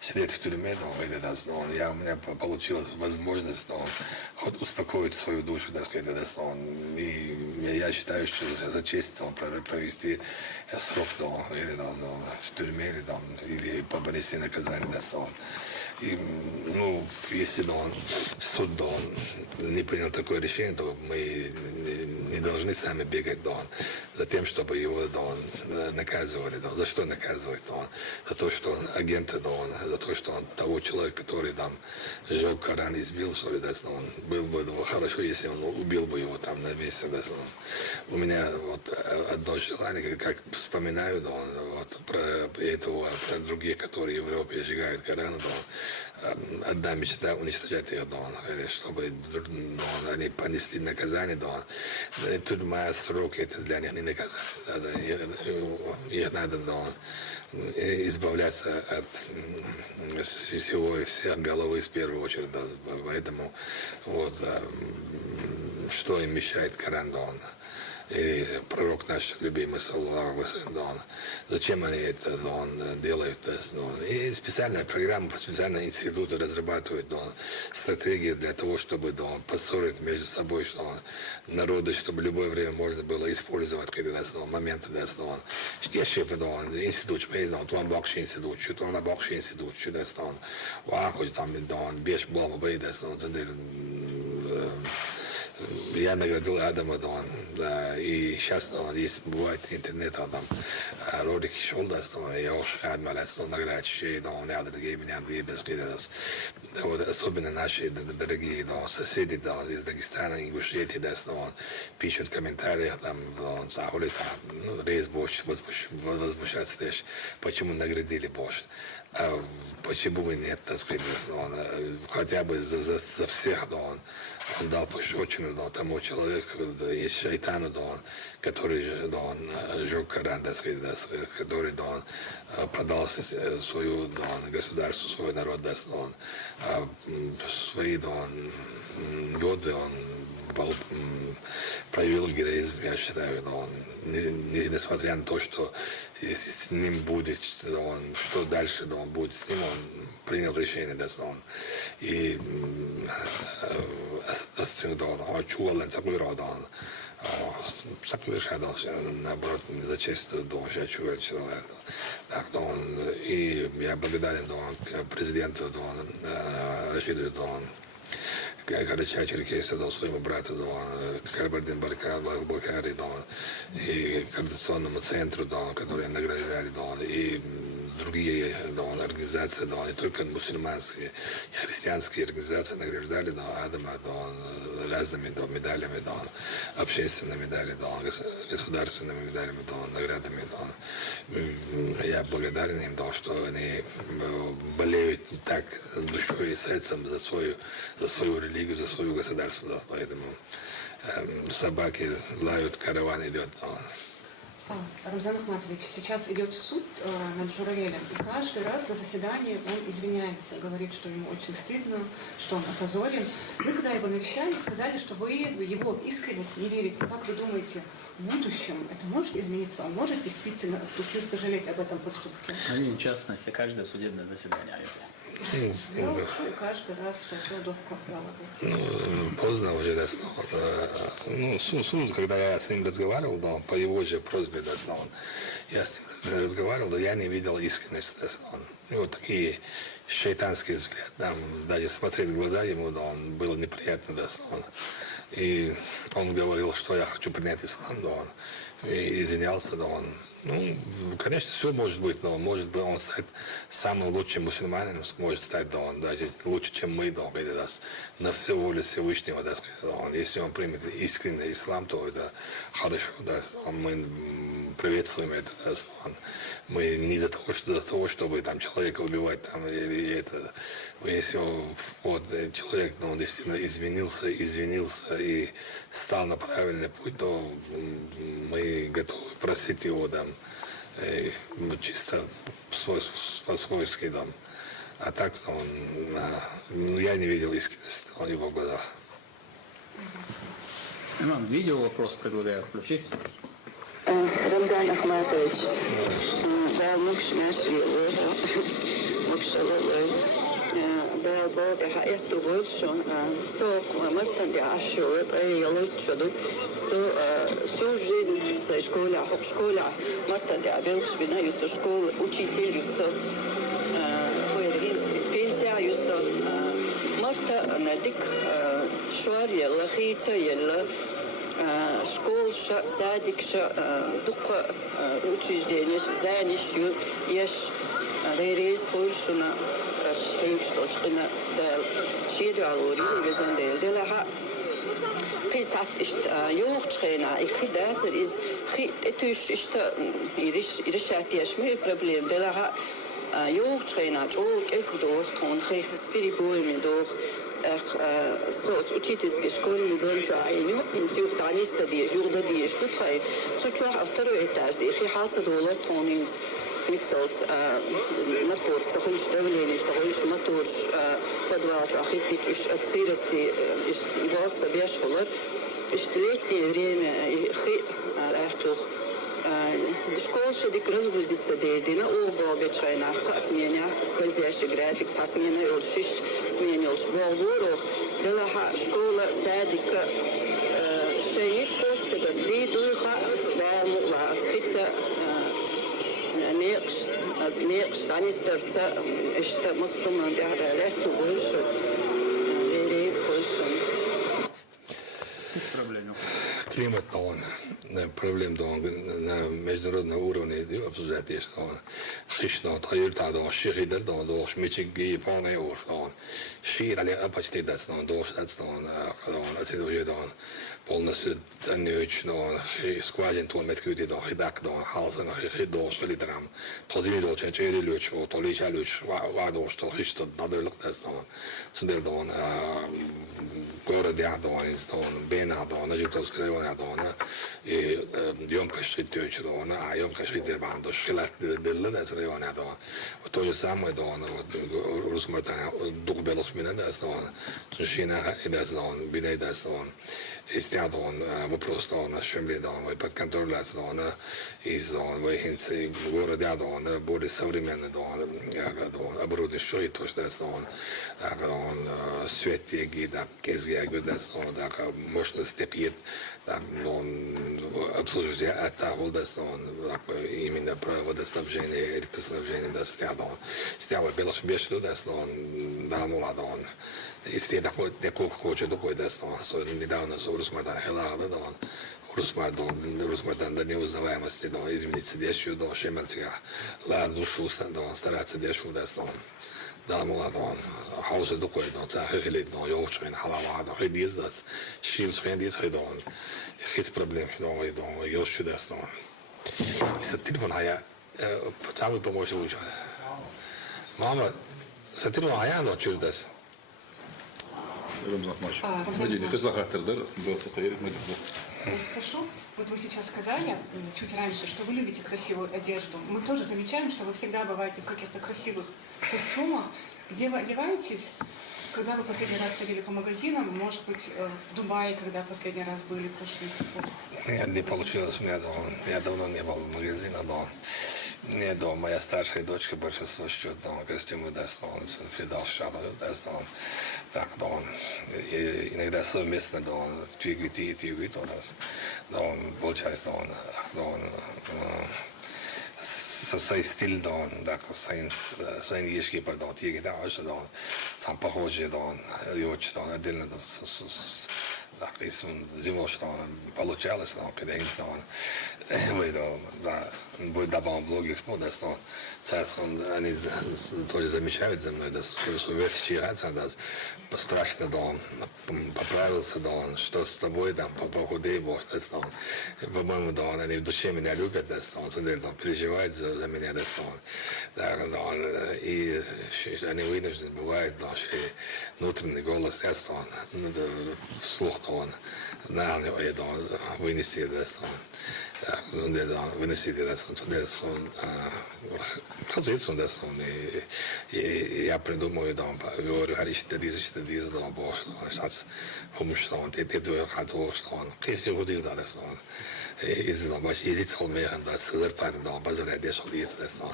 сидеть в тюрьме, да, у меня получилась возможность, да, хоть успокоить свою душу, да, и я считаю, что за честь, да, провести срок, да, в тюрьме, или понести наказание, да, и, ну, если суд не принял такое решение, то мы не должны сами бегать за тем, чтобы его наказывали. За что наказывать? За то, что он агент, за то, что он того человека, который там сжег Коран, избил, что ли, было бы хорошо, если он убил бы его там на месте. У меня вот одно желание, как вспоминаю про других, которые в Европе сжигают Коран, одна мечта уничтожать ее, чтобы они понесли наказание, тюрьма, срок, это для них не наказание, их надо избавляться от всего и всех головы в первую очередь, поэтому вот, что им мешает Коран, и пророк наш любимый, саллаллаху алейхи, зачем они это делают. И специальная программа, специальные институты разрабатывают стратегии для того, чтобы поссорить между собой народы, чтобы в любое время можно было использовать какие-то моменты. Ще институт, туан бакши институт, туан бакши институт, хоть там беш блама бейда, я наградил Адама, и сейчас есть, бывает интернет, там ролики шел, я уж наград шей, особенно наши дорогие соседи из Дагестана, Ингушетии, пишут в комментариях, там, рейс больше возмущаться, почему наградили больше. А почему бы нет, хотя бы за всех, он дал пощечину тому человеку, есть шайтану, который сжег Коран, который продал свою государство, свой народ, свои годы он проявил героизм, я считаю, несмотря на то, что если с ним будет, что дальше будет с ним, он принял решение, и наоборот, за честь человека. И я благодарен президенту Рашиду Карача-Черкесию, своему брату Кабардино-Балкарии, и Координационному центру, которые награждали, и другие организации, не только мусульманские, христианские организации награждали Адама разными медалями, общественными медалями, государственными медалями, наградами. Я благодарен им, что они болеют так душой и сердцем за свою религию, за свое государство. Поэтому собаки лают, караван идет. Рамзан Ахматович, сейчас идет суд над Журавелем, и каждый раз на заседании он извиняется, говорит, что ему очень стыдно, что он опозорен. Вы, когда его навещали, сказали, что вы в его искренность не верите. Как вы думаете, в будущем это может измениться? Он может действительно от души сожалеть об этом поступке? Они, в частности, каждое судебное заседание. Сделал и каждый раз шатер Поздно уже, суд, когда я с ним разговаривал, по его же просьбе, я с ним разговаривал, я не видел искренности, у него такие шайтанские взгляды, даже смотреть в глаза ему, было неприятно, и он говорил, что я хочу принять ислам, и извинялся, Ну, конечно, все может быть, но может быть он стать самым лучшим мусульманином, может стать, да, он даже лучше, чем мы, да, или даст на все воле Всевышнего, да, если он примет искренний ислам, то это хорошо, да, мы приветствуем это, да, мы не за того, чтобы там человека убивать, там, или это, если вот человек, ну, он действительно извинился и стал на правильный путь, то мы готовы простить его, да, чисто по-свойски, да. А так я не видел искренности в его глазах. Имам, видео вопрос предлагаю включить. Рамзан Ахматович, да, da både har ett och våldson så مرتن دي عشرة أي يلوت شدو سو жизнь со школа об школа مرتن دي عبيلش بنا يسو школа учитель يسو فويرغين пенсия يسو مرتا نديك شوار يلا خيتا يلا школ ша садик ша дукка учреждение здание шу еш рейс хольшуна شيء شتوشقنا دال شيء دعوري وزن دال دلها قيسات إشت يوقشقنا إخدات إز خي إتوش إشت إرشات يشمي problem دلها يوقشقنا جوك إس دور تون خي سبيري بول من دور صوت учительской школы дом чайню интюх таниста ди журда ди что трай сучуа второй этаж ди хиhalsa доллар тонинс митсолс мотор цахуш давление цахуш мотор подвал чахитич от сырости ивался бешволар летнее время хи ахтух школша дик разгрузиться дейдина угол бечайна сменя скользящий график сменя олшиш сменя олш болгорох дела школа садика шейник пост гасди духа баму ла цхица неқш танистерца ишта мусулман дяда лехту больше рейс больше Климат, он проблем на международном уровне обсуждать есть, он хищно тайырта да шихидер да дош мичиги паны ор он шир али апачти да он дош да он отсюда да он полностью занёч он скважин тон меткюди да хидак да халзан хидош лидрам тазими да чечери лёч о толича лёч ва дош то хишто надолок да он сундер да он город да он бена да он ажитовская да он и ёмкость тёч да он а ёмкость да бандо шилат дылла да района да то же самое да он вот Русмартана дух белых меня да он шина и да он биней да он истя да он вопрос да он шемле да он под контролем да он из он в хинце город да он более современный да он оборудование что и то что да он светеги да кезге да он да мощность тепит да он обслуживание это вот да он именно водоснабжение электроснабжение да стява белых бешено да он да ну ладно он если такой хочет такой да он недавно с Русмартан хелага да он Русмартан до неузнаваемости да изменить сидящую да шемельця ла душу да стараться дешу да он да ну ладно он хаус такой да захилит да ёвчен халава да хидис да шил хидис да он хит проблем да ёшу да он Is het telefoon haya samen promotie moet je. Mama, is het telefoon haya no çürdes. Спрошу, вот вы сейчас сказали чуть раньше, что вы любите красивую одежду. Мы тоже замечаем, что вы всегда бываете в каких-то красивых костюмах. Где вы одеваетесь? Когда вы последний раз ходили по магазинам, может быть, в Дубае, когда последний раз были, прошли субботу? Не получилось у меня дома. Я давно не был в магазине, но не дома. Моя старшая дочка большинство счет дома костюмы даст, он фидал шаба даст, он так, да он иногда совместно, да он тюгит, да он получается, да он свой стиль, да он, да, свой ешки, да, тиги, да, что да он сам похожий, да он, очень, да он отдельно, да, так, если он зимой, что получалось, когда будет добавлен блоги спорта, что они тоже замечают за мной, что вчера страшно, поправился, что с тобой, похудей, по-моему, они в душе меня любят, переживают за меня, и они вынуждены бывают, внутренний голос, вслух, вынести я придумаю, говорю, Харишта Дизишта Диза, Бош, Шац, Хумштон, Тету Хатоштон, Кирхи Даресон, из Изицел Механ, зарплаты, позволяет дешево Изицел.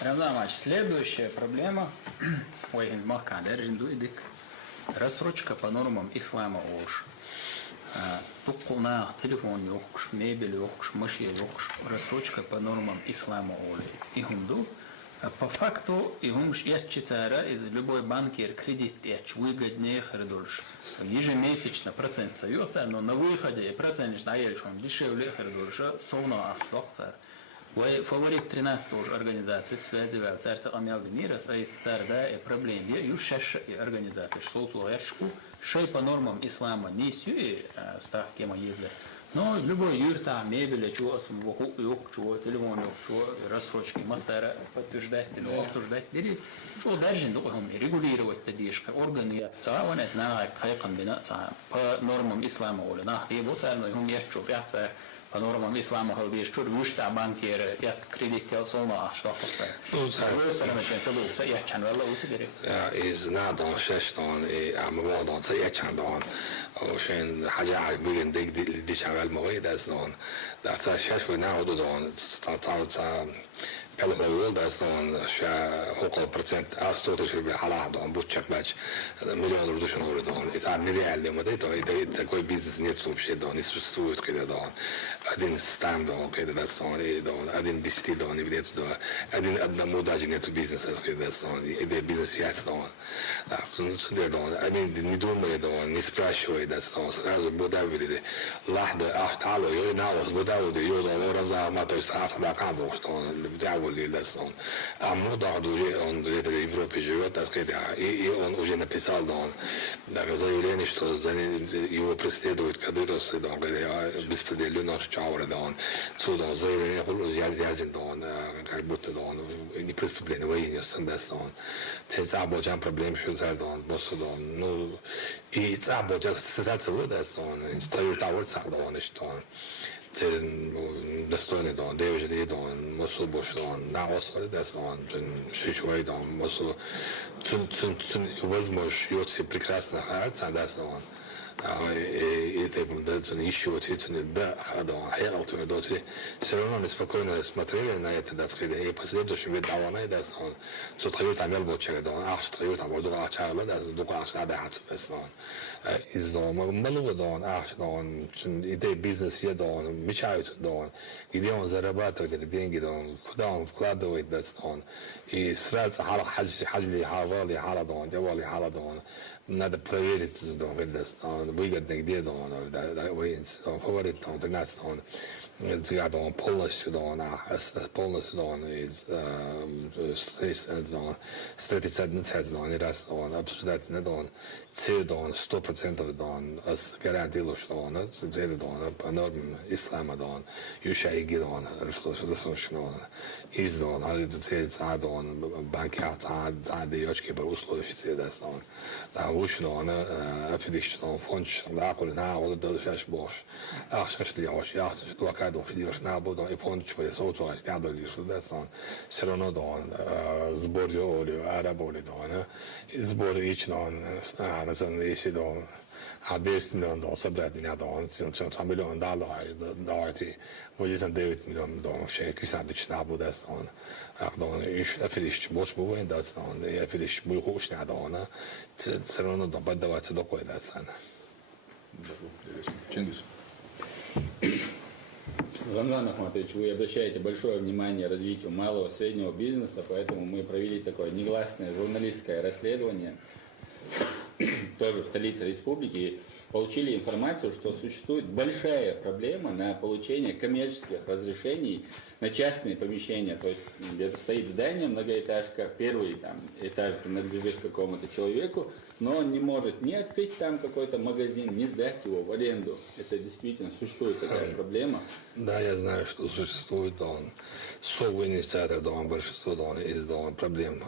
Рамзан, следующая проблема, рассрочка по нормам ислама ОШ. Тукуна, телефон йокш, мебель йокш, машина йокш, рассрочка по нормам ислама ОЛИ. Ихумду, по факту, ихумш ячицара из любой банкир кредит яч выгоднее хардольш. Ежемесячно процент сойется, но на выходе процент на ельчон дешевле хардольша, совно ахшлокцар. Фаворит 13 уже организации связывает царство Амялга мира, а из царда и проблем, где юшеш организации, что слояшку, шей по нормам ислама не сюи ставки моезы, но любой юрта, мебель, чего самого чего телефон, чего рассрочки, мастера подтверждать, обсуждать, или что даже регулировать тадишка, органы, он знает, как комбинация по нормам ислама, или на и вот царно ему ячу, пятца. По нормам ислама халбиш чур вушта банкир яс кредит телсона штофса. Я чанвала утигери. Из надо шестон и амводон я чандон. وشين حاجة بين دي شغال مويد أصلاً ده شاش ونا ودون تا بلغ الولد أصلاً شا حقوق برسنت أستوتش بحالة دون بوتشك باش مليون ردوش نور دون إذا نريال اليوم ده إذا كوي بيزنس نيتسو بشيء دون يسوي كده دون أدين ستام دون كده ده أصلاً دون أدين ديستي دون يبدأ دون أدين أدنى موداج نيتو بيزنس كده أصلاً إذا بيزنس ياس دون ده دون أدين ندوم دون نسبراشوا ده أصلاً сразу будавили лахда ахтало и наус будавили юда вороза мато саат да камбо что он будавили лесон а много уже он в Европе живет так сказать и он уже написал он заявление что его преследуют кадыросы да беспредельно наш чаура да он сюда заявление язин да он как будто да он не преступление военное сандеса он цезабо жан проблем что за да он босс да ну и цезабо just он стоит того самого, что он достойный дом, девять дом, мосу бош дом, на осворе дес он, шишвей дом, мосу возможно, йоти прекрасно харца дес он. И ты еще да, все равно мы спокойно смотрели на это, да, и последующим видавано, да, он сотворил там елбочек, да, он сотворил там воду, чарла, да, дука, да, он из дома, много, да, он идея бизнес, да, он мечтает, да, он где он зарабатывает деньги, да, куда он вкладывает, да, он и сразу хаджли, хавали, халадон, делали халадон. Надо проверить, выгодно где он, фаворит, 13, он полностью, он из встретиться одну цель, он раз, он обсуждать не он, цель, он 100%, он гарантировал, что он цель, он по нормам ислама, он еще и гид, он рассуждал, он из он, цель, он банкет, девочки по условиям, он وش أنا أفديش أنا فونش أنا أقول أنا أقول درجة باش أخشش لي عش يخشش دوا كده وش ديرش نابود أنا فونش شوية صوت وش قاعد اللي شو ده صان سرنا دون زبور يقول عرب ولا دون زبور إيش دون أنا زن إيش دون عديس مليون دون سبعة دنيا دون سان مليون دولار دارتي وجيت ديفيد مليون دون شيء كيسادش نابود دون أقدر إيش أفديش باش بوين دون أفديش بيخوش نادونه все равно поддаваться до кое-то цены. Рамзан Ахматович, вы обращаете большое внимание развитию малого и среднего бизнеса, поэтому мы провели такое негласное журналистское расследование тоже в столице республики, получили информацию, что существует большая проблема на получение коммерческих разрешений на частные помещения. То есть где-то стоит здание, многоэтажка, первый там, этаж принадлежит какому-то человеку, но он не может ни открыть там какой-то магазин, ни сдать его в аренду. Это действительно существует такая проблема. Да, я знаю, что существует совый инициатор, большинство проблем,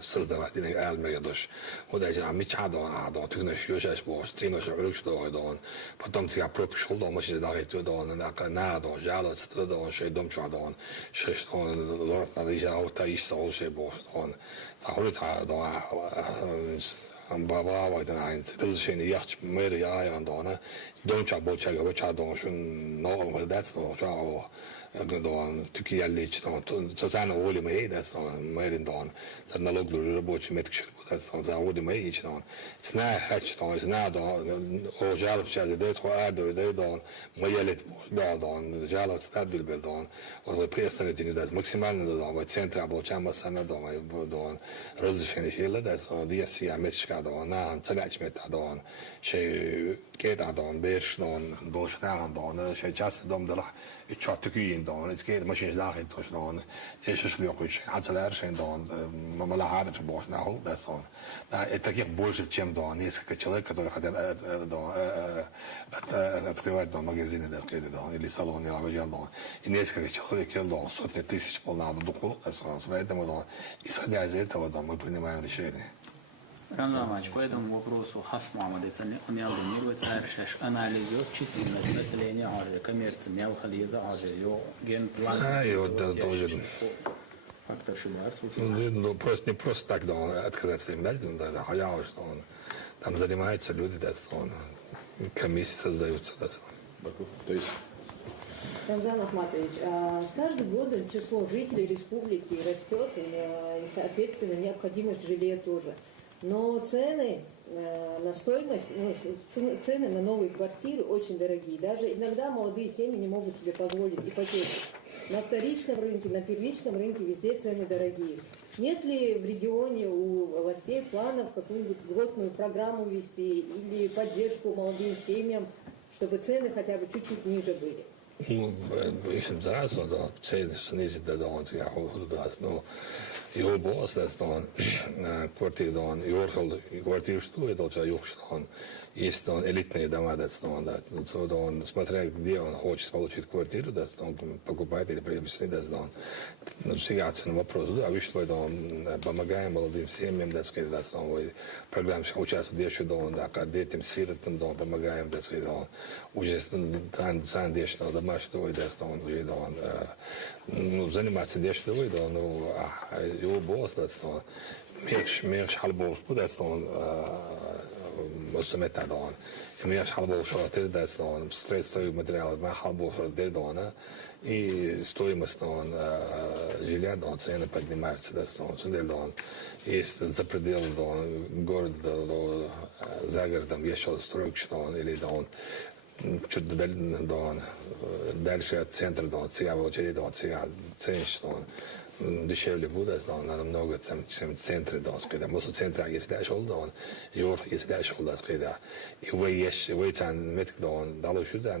создавать эльмеридош. Вот эти тыкнешь, потом тебя пропишул, машина дарит, надо, жаловаться, дом чудо, что лорд надо ища уже Баба, разрешение яхт мэри я андона, дом чабо чага чадон шун нового датства чао Türkiye лично, социально воли моей, мэрин дон, налоговый рабочий меткшир, заводы мои, знаю, хочу, знаю, жалоб сейчас идет, идет, моя лет дон, жалоб стабиль дон, приостановить не даст, максимально дон, в центре обучаем масана дон, разрешение хила даст, диасия метчка дон, на цагач мета дон, шей кейта дон, берш дон, дошна дон, шей часто дом дала, и чё тыкин дон, это кейт машин дахит тош дон, теши шлёкуч, ацелершин дон, мамала хадер бошна хол даст. Это таких больше, чем несколько человек, которые хотят открывать магазины, или салоны, и несколько человек, сотни тысяч полнадо духу. Поэтому, исходя из этого, мы принимаем решение. Рамзан Иванович, по этому вопросу Хасмамад, он ялдонируется, анализирует численность населения, коммерции, мелхализа, генплан. И вот тоже. Просто не просто так, отказаться им дать, что там занимаются люди, комиссии создаются. То есть... Рамзан Ахматович, с каждым годом число жителей республики растет, и, соответственно, необходимость жилья тоже. Но цены на стоимость, цены на новые квартиры очень дорогие. Даже иногда молодые семьи не могут себе позволить ипотеку. На вторичном рынке, на первичном рынке везде цены дорогие. Нет ли в регионе у властей планов какую-нибудь льготную программу ввести или поддержку молодым семьям, чтобы цены хотя бы чуть-чуть ниже были? Ich im Saal, da zählt es nicht, da ja auch das, no, jo boss, das dann Quartier dann, Quartier стоит, вот я южный, есть там элитные дома, да, so dann, смотря где он хочет получить квартиру, да, покупает или приобрести, да, всегда вопрос, да, вы что, да, помогаем молодым семьям, да, в программе участвуют, еще, да, детям, сиротам, да, помогаем, да, уже там дешево, домашнего, да, уже, да, заниматься дешево, да, его босс, да, mehr halbos, да, مسمتها دون يميش حلبو شاطر دست دون средства и материалы ما حلبو шаطر дона и стоимость дон жилья дон цены поднимаются дست дон есть за пределы дон города за городом еще стройка дон или дон чуть дальше от центра дон ция в очередь дон ция ценш дон дешевле будет, надо много чем в центре, когда мы в центре, если дальше он, если дальше когда и вы там метк дало сюда,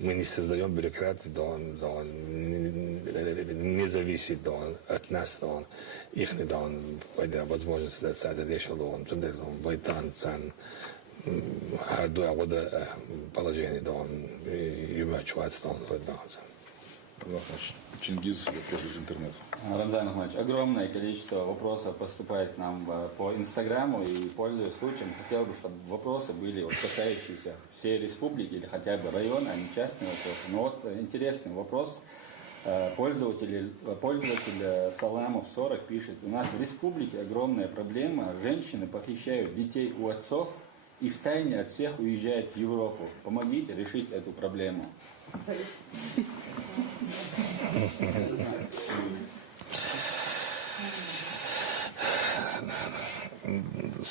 мы не создаем бюрократию, не зависит от нас, их возможность это дешево, вы там hardware вода положение, юмачуаться, Чингиз, вопрос из интернета. Рамзан Ахматович, огромное количество вопросов поступает к нам по Инстаграму, и, пользуясь случаем, хотел бы, чтобы вопросы были касающиеся всей республики или хотя бы района, а не частные вопросы. Но вот интересный вопрос. Пользователь Саламов 40 пишет: у нас в республике огромная проблема, женщины похищают детей у отцов и втайне от всех уезжают в Европу. Помогите решить эту проблему.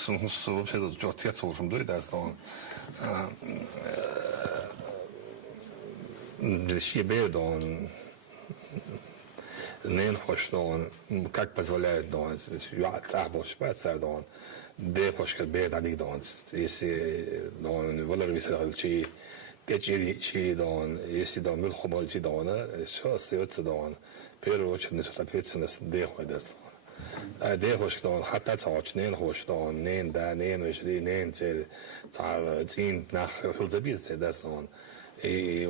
Вообще тут отец должен быть, да, что он не хош дон, как позволяет дон, цахбо шпацар дон, де хош как бед адик дон, если дон валер висел чи, чи дон, если дон милхобал чи дон, все остается дон, в первую очередь несет ответственность де ходит. ده خوش دان حتی تاچ نین خوش دان نین دا نین وشدی نین تل تار تین نخ خود بیت دست دان ای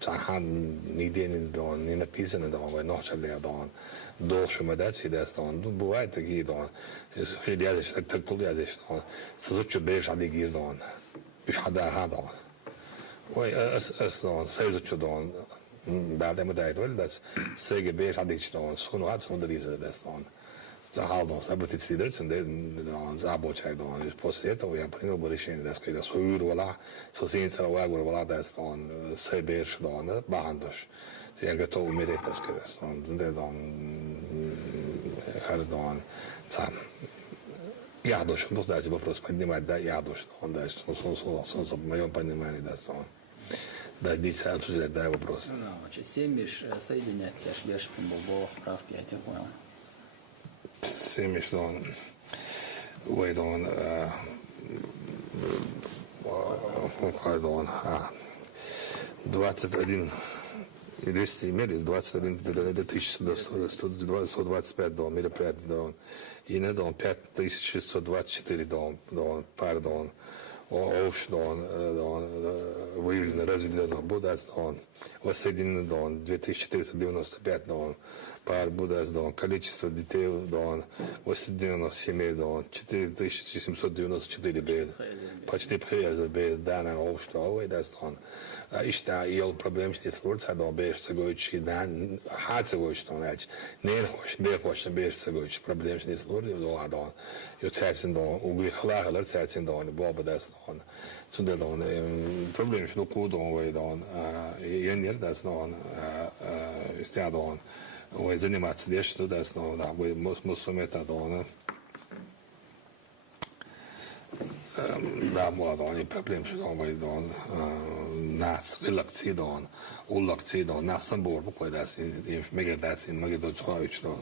تاهن نیدین دان نین پیزن دان و نخشل دان دوش مدت دست دان دو باید تگی دان خیلی ازش تکلی ازش دان سوچ بیش علی گیر دان بیش حدا هدان و اس دان سیزوچ دان بعد ما دايت ولا سيجي بيش عندك شلون سكون وقت سكون دريزة دستان زهالدون سبت تستيدرت دون زابو شيء دون بوسيت ويا بينو بريشين داس كده سوير ولا سوسين سر ولا دستان سيبيش دون باندش يعني تو ميريت داس كده دون دون هر دون تام يعدوش دوست داس вопрос поднимать да يعدوش он дальше сон моем понимании дастан. Да, дитя обсуждать, да, вопрос. Да, значит, 7 бишь соединять, я ж держу, был справ 5, я понял. 7 бишь, он, уйд он, он, 21, 200 имели, 21 125 дом, мероприятий дом, и не дом, 5624 дом, пардон. Оуш дон выявлено разведенных Будас дон, воссоединено дон 2495 дон, пар Будас дон, количество детей дон, воссоединенных семей дон 4794 бед, почти приезд бед дана оуш дон, дон. Ишта ел проблем с несложностью дон беш сагоичи дан хат сагоич дон ач не хош беш сагоич проблем с несложностью дон. Юцайсен дон угли хлахлер цайсен дон баба дас дон. Сунда дон проблем с нуку дон вей дон янер дас дон истя дон вей заниматься деш дас дон да вей мусумета дон. Да, молодой проблем, что он выйдет, нас релакции дон, улакции дон, нас собор покойдас, и мегадас, и мегадочевич дон.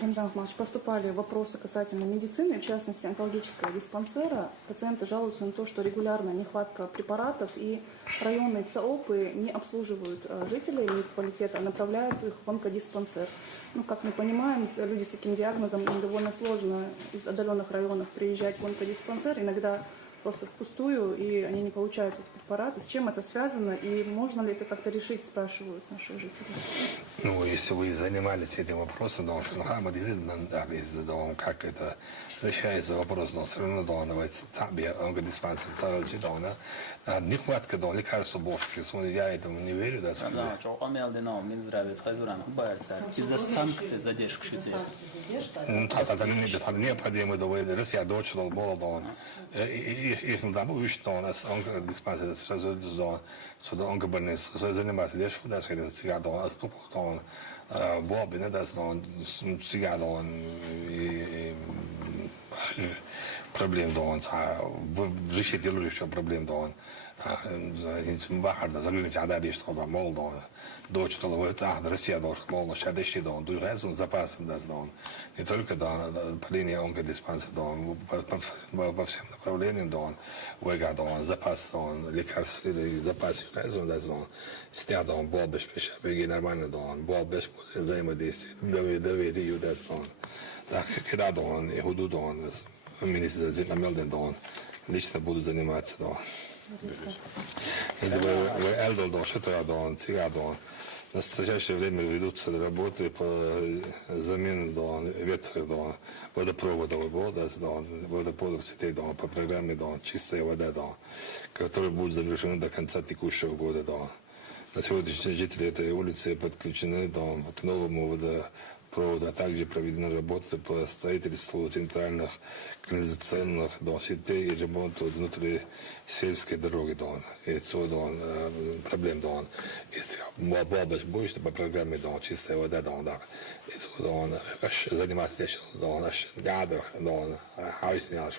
Рамзан Ахмадович, поступали вопросы касательно медицины, в частности онкологического диспансера. Пациенты жалуются на то, что регулярно нехватка препаратов и районные ЦОПы не обслуживают жителей муниципалитета, а направляют их в онкодиспансер. Ну, как мы понимаем, люди с таким диагнозом, им довольно сложно из отдаленных районов приезжать в онкодиспансер, иногда просто впустую, и они не получают эти препараты. С чем это связано, и можно ли это как-то решить, спрашивают наши жители. Ну, если вы занимались этим вопросом, потому что Мухаммад как это решается вопрос, но все равно давайте табе, онкодиспансер, нехватка лекарства больше, я этому не верю, да, Да, что омел динам, Минздравия, Хайзуран, боятся из-за санкций задержек шутей. Это необходимо, да, Россия дочь, молодой, их там уйшло, у нас онкодиспансер, så det ongebarnet så занимается деш да сказать цигадон аступхон бобби не да сон цигадон и проблем дон в жизни делали еще проблем дон инсим бахар да заглянуть ададиш что да молдон дочь что вот Россия должна молно шадеши дон du разум запасом да дон не только да по линии онкодиспансер дон по всем направлениям дон вега дон запас дон лекарств запас разум да дон стя дон боббеш пише беги нормально дон боббеш взаимодействие доверие да дон да когда дон и худу дон министр Зиммелден дон лично будут заниматься дон Элдол дон что-то дон цигадон в настоящее время ведутся работы по замене ветра, водопроводов вода, водопроводов сетей, по программе «Чистая вода», которая будет завершена до конца текущего года. На сегодняшний день жители этой улицы подключены к новому водопроводу, а также проведена работа по строительству центральных канализационных сетей и ремонту внутрисельской дороги. И это проблем. Если бабаш больше по программе «Чистая вода», это заниматься ядер, хаусня,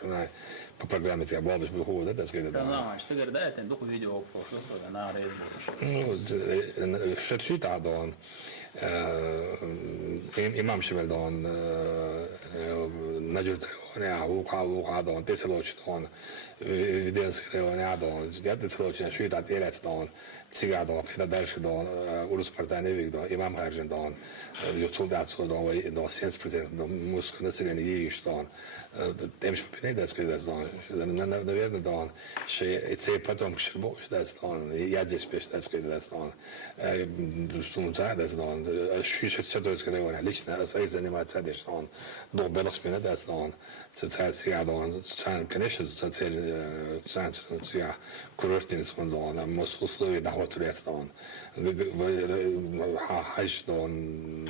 по программе тебя балбиш выходит, это сказать, Да, знаешь, сыгр, да, это духу видео прошло, что на рейс будешь. Ну, шерши тадон, имам шевелдон, наджут не ухадон, теселочдон, виденскревонядон, теселочдон, шуйта телецдон, цигадон, это дальше дон, уруспартаневик дон, имам харжендон, солдатсдон, 70% мускул населения ейштон. Темш попинает, сказать, наверное, дон, что это потом к шербу, что дон, я здесь пишу, сказать, дон, сумца, дон, шишет все то, что лично рейс занимается, дон, но белых спина, дон, цицация, дон, конечно, цель, цицация, курортный дон, мозг условий доход турец, дон, хаш, дон,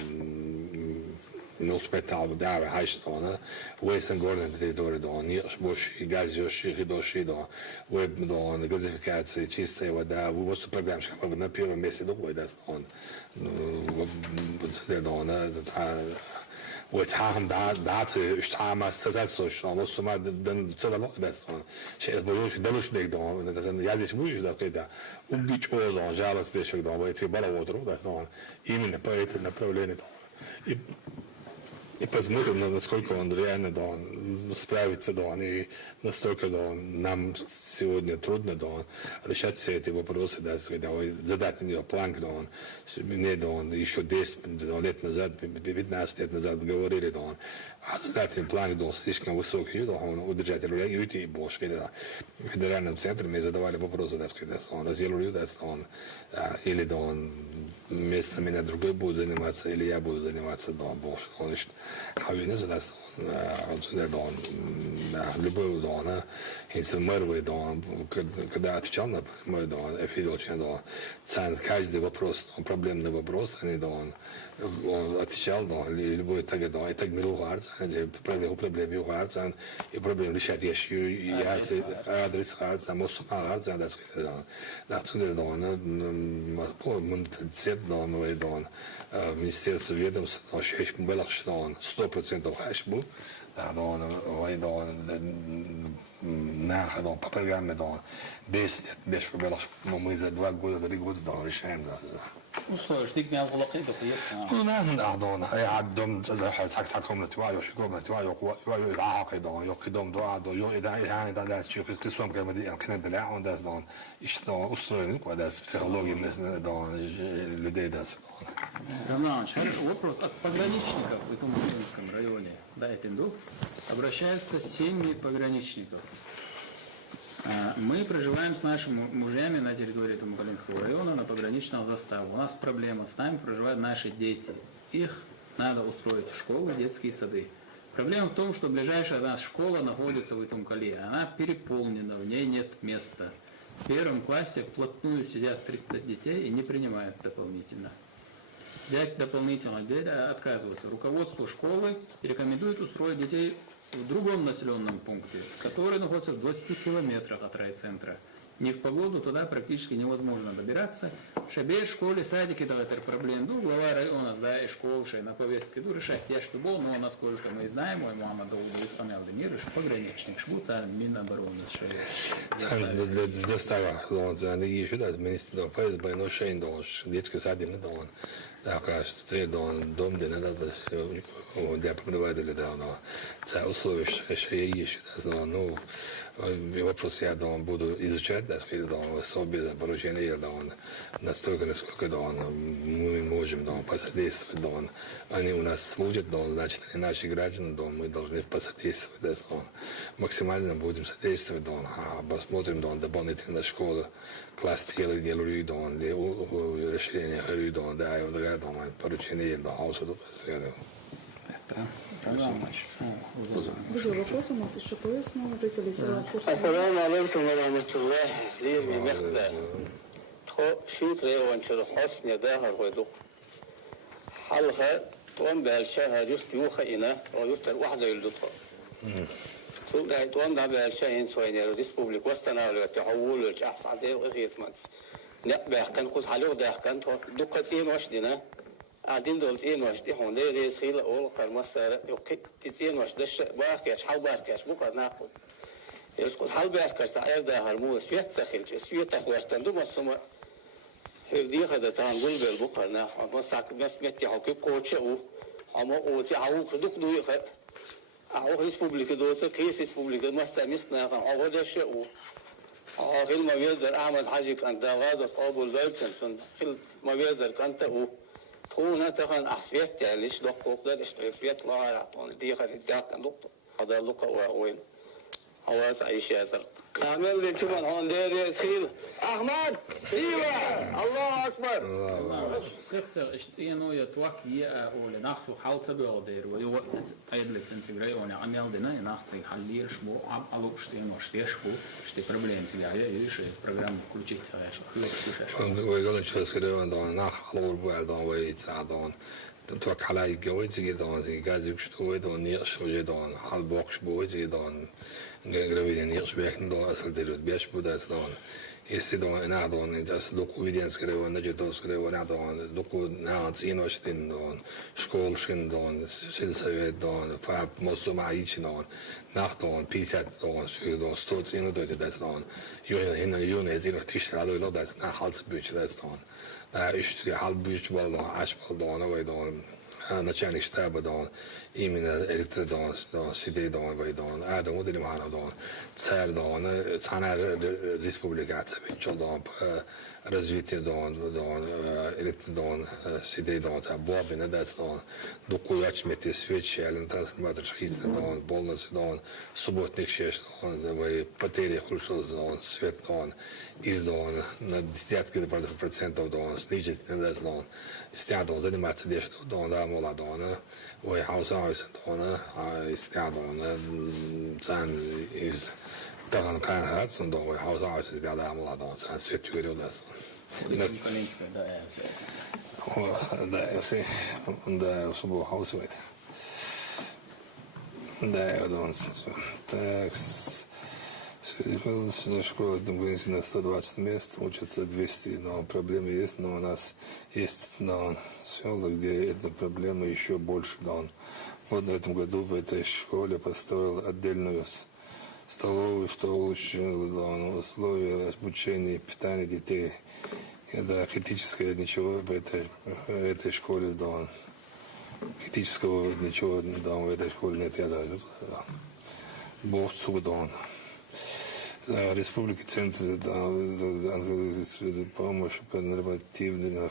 no spettacolo dava haistona Western Gordon territorio don boš i gaz još i došli do web don газификации чистая вода вот программ как на первом месте до да он вот don вот там да что мастерство что вот сама dan целого да он сейчас больше дальше don это я здесь будешь да когда убить он жалость здесь don вот эти баловотру да он именно по этому направлению и посмотрим, насколько он реально да, он справится, да, он, и настолько да, он, нам сегодня трудно да, он, решать все эти вопросы, да, задать на него план, да, он, мне да, он, еще 10 лет назад, 15 лет назад говорили, да, он, а задать им план, да, он слишком высокий, да, он, удержать уйти и больше, да, в федеральном центре мы задавали вопросы, да, он разделил, да, он, или да, он, вместо меня другой будет заниматься, или я буду заниматься, да, больше, он, Хавина задаст он любой дон, если мэрвый дон, когда отвечал на мой дон, Фидолчин дон, каждый вопрос, проблемный вопрос, они дон, он отвечал дон, любой так дон, и так милу харц, проблем его харц, и проблем решать еще адрес харц, мосума харц, да, сказать, да, туда дон, Москва, муниципалитет дон, мой дон, Министерство ведомств, шесть было что он 100% хашбу, да, он на по программе дон 10 лет без проблем, но мы за 2 года, 3 года дон решаем, да. Условия, что меня волокли, то есть. Ну, да, дон, я дом за так комнату, я еще комнату, я раак дон, я дом два, до я да, чуть крисом Канада, да, он даст дон, и что устроен, когда психология дон людей даст. Романович, вопрос от пограничников в этом Туманском районе, да, Этинду, обращаются семьи пограничников. Мы проживаем с нашими мужьями на территории Туманского района на пограничном заставе. У нас проблема, с нами проживают наши дети. Их надо устроить в школы, детские сады. Проблема в том, что ближайшая от нас школа находится в Итумкале. Она переполнена, в ней нет места. В первом классе вплотную сидят 30 детей и не принимают дополнительно. Взять дополнительно отказываются. Руководство школы рекомендует устроить детей в другом населенном пункте, который находится в 20 километрах от райцентра. Не в погоду туда практически невозможно добираться. Шабель, школе, садики, это проблем. Ну, глава района, да, и школ, на повестке, решать я что был, но насколько мы знаем, мой мама долго исполнял Демир, что пограничник, шбуца, Минобороны, достава, он за еще да, министр ФСБ, но шейн дож, детский садик не дон. Да, кажется, дом, где надо для преподавателей, да, но это условия, что я ищу, да, ну, вопрос я буду изучать, да, свобода поручения, да, настолько, насколько, да, мы можем, да, посодействовать, да, они у нас служат, да, значит, они наши граждане, да, мы должны посодействовать, да, максимально будем содействовать, да, посмотрим, да, дополнительно школы, класс тела, где люди, да, решение, да, и да, поручение, да, аусу, Был вопрос у нас из ШПС, снова жители села Курск. Ассаламу алейкум ва рахматуллахи лирми мехда. Тхо шутре ванчер хосня дахар хойдук. Халха توان بالشاه يست يوخا إنا ويستر واحدة يلدطها. سو ده توان ده بالشاه إن سوينا الريسبوبليك وستنا ولا تحول ولا أحسن عدي وغير مانس. نبه كان قص حلو ده كان تو دقتين واشدنا. قاعدين دولتين واشدي هون ده ريس خيل أول قرمسة يقي تين واشدش باكيش حال باكيش بكرة ناقل. يسقط حال بيركز تعير ده هرمو سويت أخواتن دو مسمى هدي هذا تانقول بالبقرنا ما ساك بس متي حكي قوتش أو أما قوتي أو خدوك دوي خ أو ريسبوبليك دوسة كيس ريسبوبليك مستمسنا كان أو هذا شيء أو خل ما بيقدر أحمد حاجة كان ده هذا قابل دايتن خل ما بيقدر كانت أو تونا تكان أحسيت يعني ليش دقوق ده ليش تفيت لا يعطون دي خد الداك دكتور هذا لقى وين هو عايش هذا نعمل لي شو من هون دير سيل أحمد سيبا الله أكبر سخسر اشتينو يتوك يا ناخذ حالته بيودير ويو ايدلت انتجري وانا عمل دنا ناخذ حلير شبو على اشتينو اشتيشبو اشتي проблем тебя я видишь программу включить ويقولون شو سكروا دون ناخ على البوع دون ويتساعدون توك على الجويز دون زي جاز يكشتوا دون يشوا دون على البوكش بويز دون جربين يخش بيحكي دون أصل تريد بيش بدأت دون يستدون نعدون إنجاز لقوا فيديان سكروا نجدون سكروا نعدون لقوا نعد إنوشتين دون شكول شين دون سلسلة دون فاب مصو معيش دون نعدون بيسات دون شو دون ستوت إنو دوت داس دون هنا يوم يزينو تيشتر هذا يلو داس نحالس بيش داس دون اشتري حال بيش بالدون عش بالدون ويدون начальник штаба дон именно электродон дон сидей дон вайдон адам удели мана дон царь дон цана республикация бичо дон развитие дон электродон сидей дон та бобина дац дон докуяч мети свечи ален трансформатор шхиц дон полностью дон субботник шеш дон вай потери хулшос дон свет дон из дон на десятки процентов дон снижить дац дон استعدوا زي ما تديش دون دا مولا دون ويحاوسوا عايزين دون استعدوا سان إز دهن كان هاد سن دون ويحاوسوا عايزين دا مولا دون سان سويت يوريو دا سن دا يوسي دا يوسبو حاوسوا دا يودون تاكس Школа на 120 мест, учатся 200, но проблемы есть, но у нас есть села, где эта проблема еще больше. Вот в этом году в этой школе построил отдельную столовую, что улучшило условия обучения и питания детей. Это критическое ничего в этой школе, критического ничего в этой школе нет. Бог суд, Республики Центр помощи по нормативным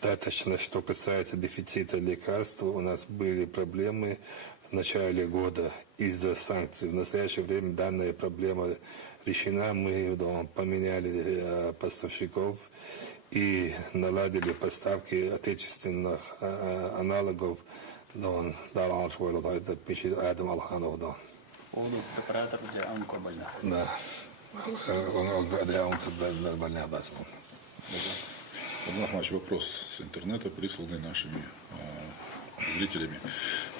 достаточно. Что касается дефицита лекарств, у нас были проблемы в начале года из-за санкций. В настоящее время данная проблема решена. Мы поменяли поставщиков и наладили поставки отечественных аналогов. Это пишет Адам Алханов. поводу препаратов для онкобольных. Да. Для онкобольных, да. Наш вопрос с интернета, присланный нашими зрителями.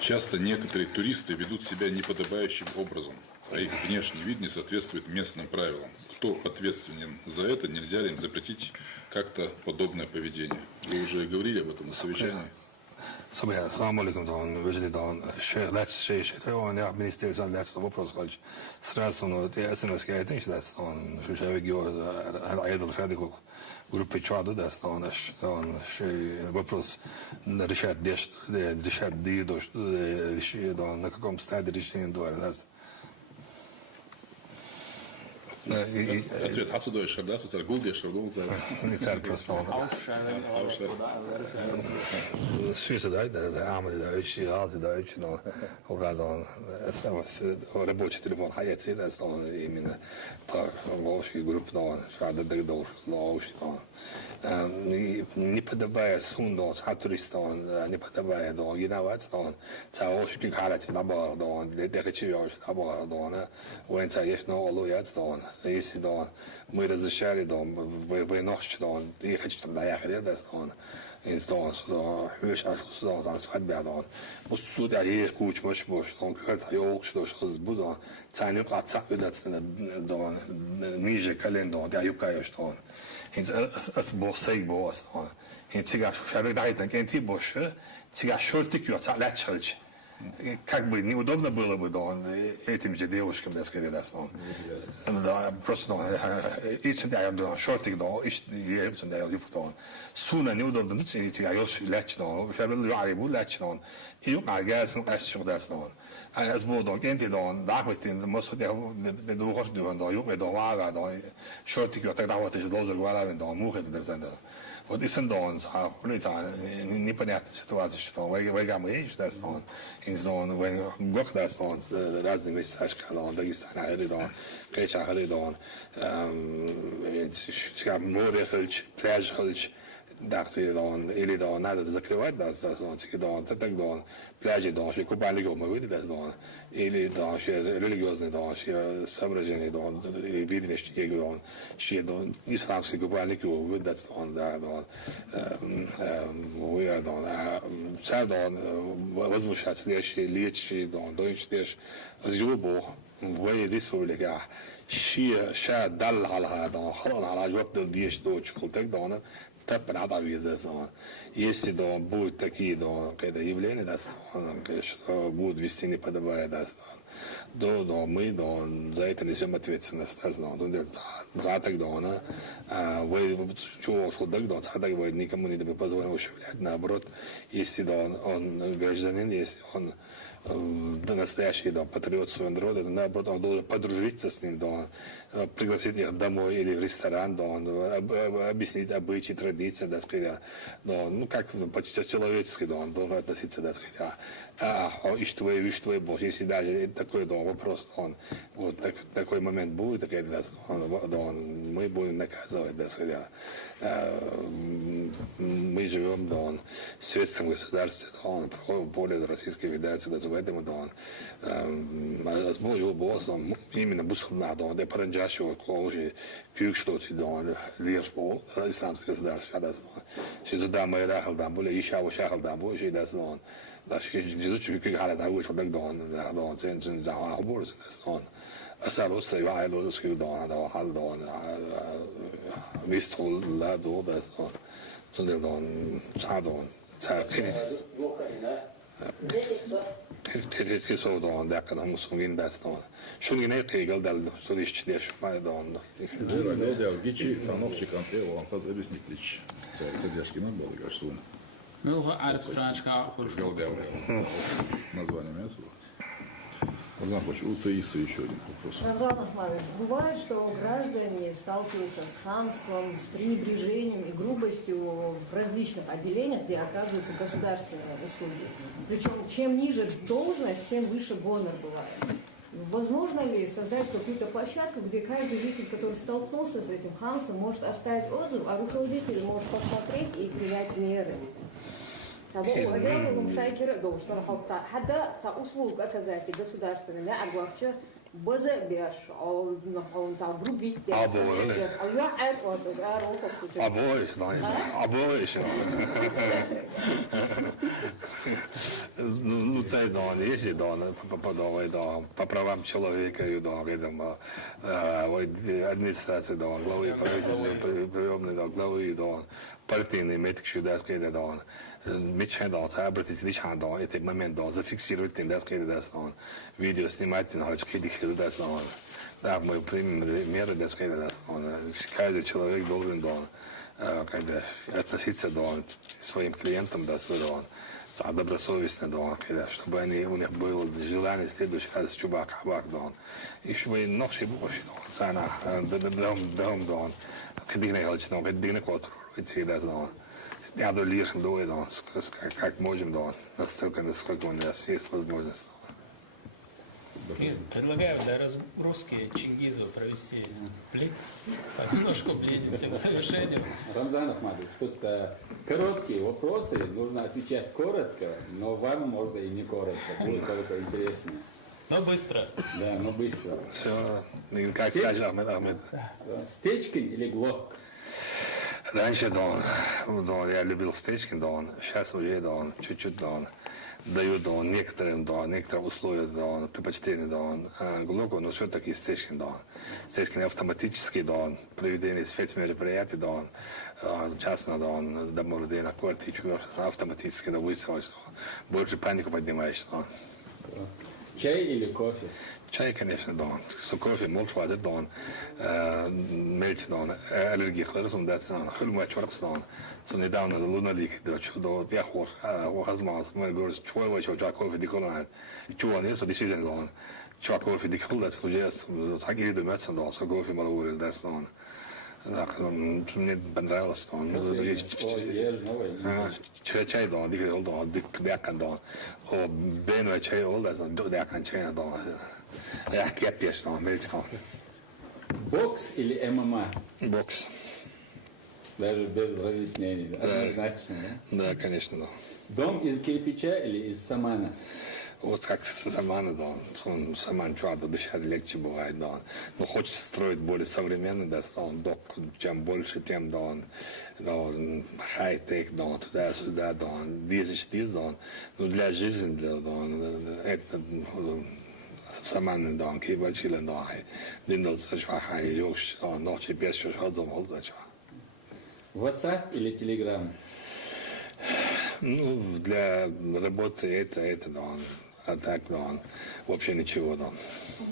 Часто некоторые туристы ведут себя неподобающим образом, а их внешний вид не соответствует местным правилам. Кто ответственен за это? Нельзя ли им запретить как-то подобное поведение? Вы уже говорили об этом на совещании. Assalamu alaikum, Sheikh, that's Sheikh, я министр за вопрос, сразу, я СМС, я это что я видел, айдол шадику, группе Чаду, вопрос решать на каком стадии решения доля. Ответ Хацудович, да, Гулдия, Шаргулза. Не царь просто. Suisse Ahmed Deutsch, Razi Deutsch, рабочий телефон Hayati, das именно лошадь группа, шада дагдош, лошадь. Не подобая сунду, туристов, не подобая до гинавать, та лошадь харать на бар, для декачивёш на бар, when есть но лоят, если мы разрешали, вы ночь, ехать там доехали, да, instans då hörs alltså dans fadbärdan och så där är coach bosch donc hört jag också så buda tani qatsa udat då nije kalender där jag kan stå hins as borsig boss hins siga shabek daitan kenti bosch siga shortik yo tsalat chalj как бы неудобно было бы, да, этим же девушкам, да, сказать, да, просто, и сюда, да, шортик, да, и сюда, да, суна неудобно, ну, я ёж лячно, шабил юарибу лячно, и юка газ, ну, асчур, да, аз бодон, энти, да, дахвитин, мосот, я, да, духос, да, юка, да, вага, да, шортик, я тогда вот еще должен говорить, да, мухет, да, вот и сендон, а хули-то непонятная ситуация, что вайгам есть, да, он, и он, гох, да, он, разные месяцашки, он, Дагестан, Халидон, Креча, Халидон, море, хальч, пляж, хальч, да, он, или да, надо закрывать, да, он, да, так, да, пляжи, да, что купальник, мы видели, да, или, да, что религиозный, да, что соображение, да, и видели, что он, что исламский купальник, видели, да, да, царь, да, возмущаться, лечь, да, дойчь, зюбу, в республике, ша дал على هذا خلاص على جواب الديش دو شغلتك ده تبع على виза. Если да будут такие да какие-то явления, да, что будут вести не подобая, да, да, мы да за это несем ответственность, да, за так да, вы чего что так да, так вы никому не позволяете, наоборот, если да он гражданин, если он настоящий, да, патриот своего народа, наоборот, он должен подружиться с ним, да, пригласить их домой или в ресторан, да, объяснить обычаи, традиции, да, сказать, да, ну, как по-человечески, да, он должен относиться, да, сказать, ищ твой Бог, если даже такой, да, вопрос, он, вот такой момент будет, такой, да, мы будем наказывать, да, сказать, мы живем, да, в светском государстве, да, он более Российской Федерации, да, поэтому, да, его боссом, именно бусхна, да, поранжащего, уже кюкштоти, да, лирспол, исламское государство, да, что туда мы рахал, да, более ища, да, больше, да, да, что изучили, как халат, а вышло, так, да, цен, да, борс, да, أسأل يوعد ويسكت دون هذا وحال دون بيستول لا دو بس دون دون صادون تاكين كيف سو دون ده كان هم سوين بس دون شو اللي نيجي قال ده سو ليش ليش ما دون ده جيتي صنوفشي كان فيه وانقذ объяснить лишь задержки нам было кажется ну араб страничка название места. У Таисы еще один вопрос. Рамзан Ахмадович, бывает, что граждане сталкиваются с хамством, с пренебрежением и грубостью в различных отделениях, где оказываются государственные услуги. Причем, чем ниже должность, тем выше гонор бывает. Возможно ли создать какую-то площадку, где каждый житель, который столкнулся с этим хамством, может оставить отзыв, а руководитель может посмотреть и принять меры? وأداة المشاكرة دو صراحة حدا تأصله أكذاتي государственный ما أبغاش بزق بيش أو نحاول بروبي أو يعد أبويش أبويش ну це да, по правам человека и да, администрации да, главы правительства, приемной да, главы да, партийные метки да, да, мечтаю да, обратить лично да, этот момент да, зафиксировать да, да, видео снимать на очки да, да, мы примем меры да, да, каждый человек должен да, когда относиться да, своим клиентам да, добросовестно, да, чтобы у них было желание в следующий раз чубак, да, и чтобы ночи больше, да, дом, когда не хотим, когда не хотим, да, я долирим, да, как можем, да, настолько, насколько у нас есть возможность. Предлагаю для разгрузки Чингизова провести блиц. Немножко близимся к завершению. Рамзан Ахмадович, тут короткие вопросы, нужно отвечать коротко, но вам можно и не коротко, будет только интереснее. Но быстро. Да, но быстро. Все, как скажешь, Ахмед. Стечкин или Глок? Раньше, да, я любил Стечкин, да, сейчас уже, да, чуть-чуть, да, даю да, некоторым условия да, предпочтения да, Глоку, но все-таки Стечкин, да. Стечкин автоматически да, проведение спецмероприятий, да, частно да, домовладение на квартире, автоматически да, выставишь, да, больше панику поднимаешь. Да. украинского. Чай или кофе? Чай, конечно, да. Кофе, молча, да. Мельч, да. Аллергия, хлоризм, да. Хлюма, чуркс, да. Så недавно луналик, до я хор, хазмас, мы говорим, чуй, чуй, кофе, диколан. Чуй, нет, то действительно, да. Чуй, кофе, диколан, то есть, так и думается, да, so кофе, маловый, да, да. Так, мне понравилось, да. Чай, да, дикол, да, дикляк, да. О, бен, чай, ол, да, дикляк, чай, да. Я кепеш, да, мельч, да. Бокс или ММА? Бокс. Даже без разъяснений, да? Однозначно, да? Да, конечно, да. Дом из кирпича или из самана? Вот как самана, да. Саман чего-то дышать легче бывает, да. Но хочется строить более современный, да, док, чем больше, тем, да, хай-тек, да, туда-сюда, да, дизель, да. Но для жизни, да, это саманы, да, кибачили, да, динался, хай, юж, ночи без чего-то, да, чего. WhatsApp или Telegram? Ну, для работы это, да. А так, да, вообще ничего, да.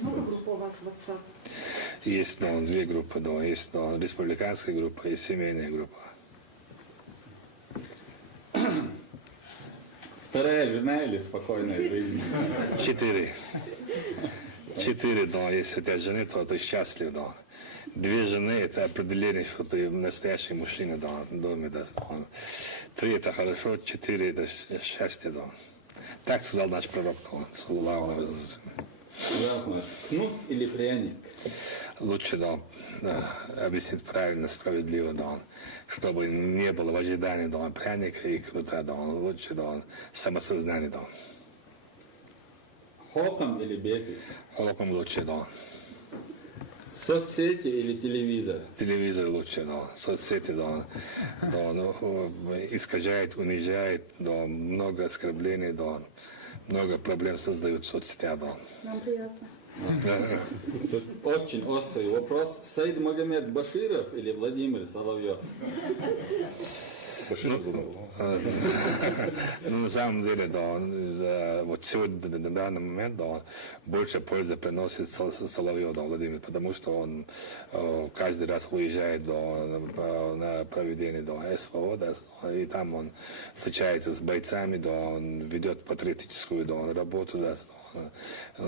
Много групп у вас в WhatsApp? Есть, да, две группы, да. Есть, да, республиканская группа и семейная группа. Вторая жена или спокойная жизнь? 4. 4, да. Если ты жены, то ты счастлив, да. 2 жены – это определение, что ты настоящий мужчина, да, в доме, да. 3 – это хорошо, 4 – это счастье, да. Так сказал наш пророк, да. Кнут или пряник? Лучше, да, объяснить правильно, справедливо, да. Чтобы не было в ожидании, да, пряника и кнута, да. Лучше, да, самосознание, да. Хоком или беги? Хоком лучше, да. Соцсети или телевизор? Телевизор лучше, да. Соцсети, да. Искажает, унижает, да. Много оскорблений, да. Много проблем создают в соцсетях, да. Нам приятно. Тут очень острый вопрос. Саид Магомед Баширов или Владимир Соловьев? Ну, на самом деле, да, вот сегодня, на данный момент, да, больше пользы приносит Соловьев, да, Владимир, потому что он каждый раз уезжает, да, на проведение, да, СВО, да, и там он встречается с бойцами, да, он ведет патриотическую, да, работу, да,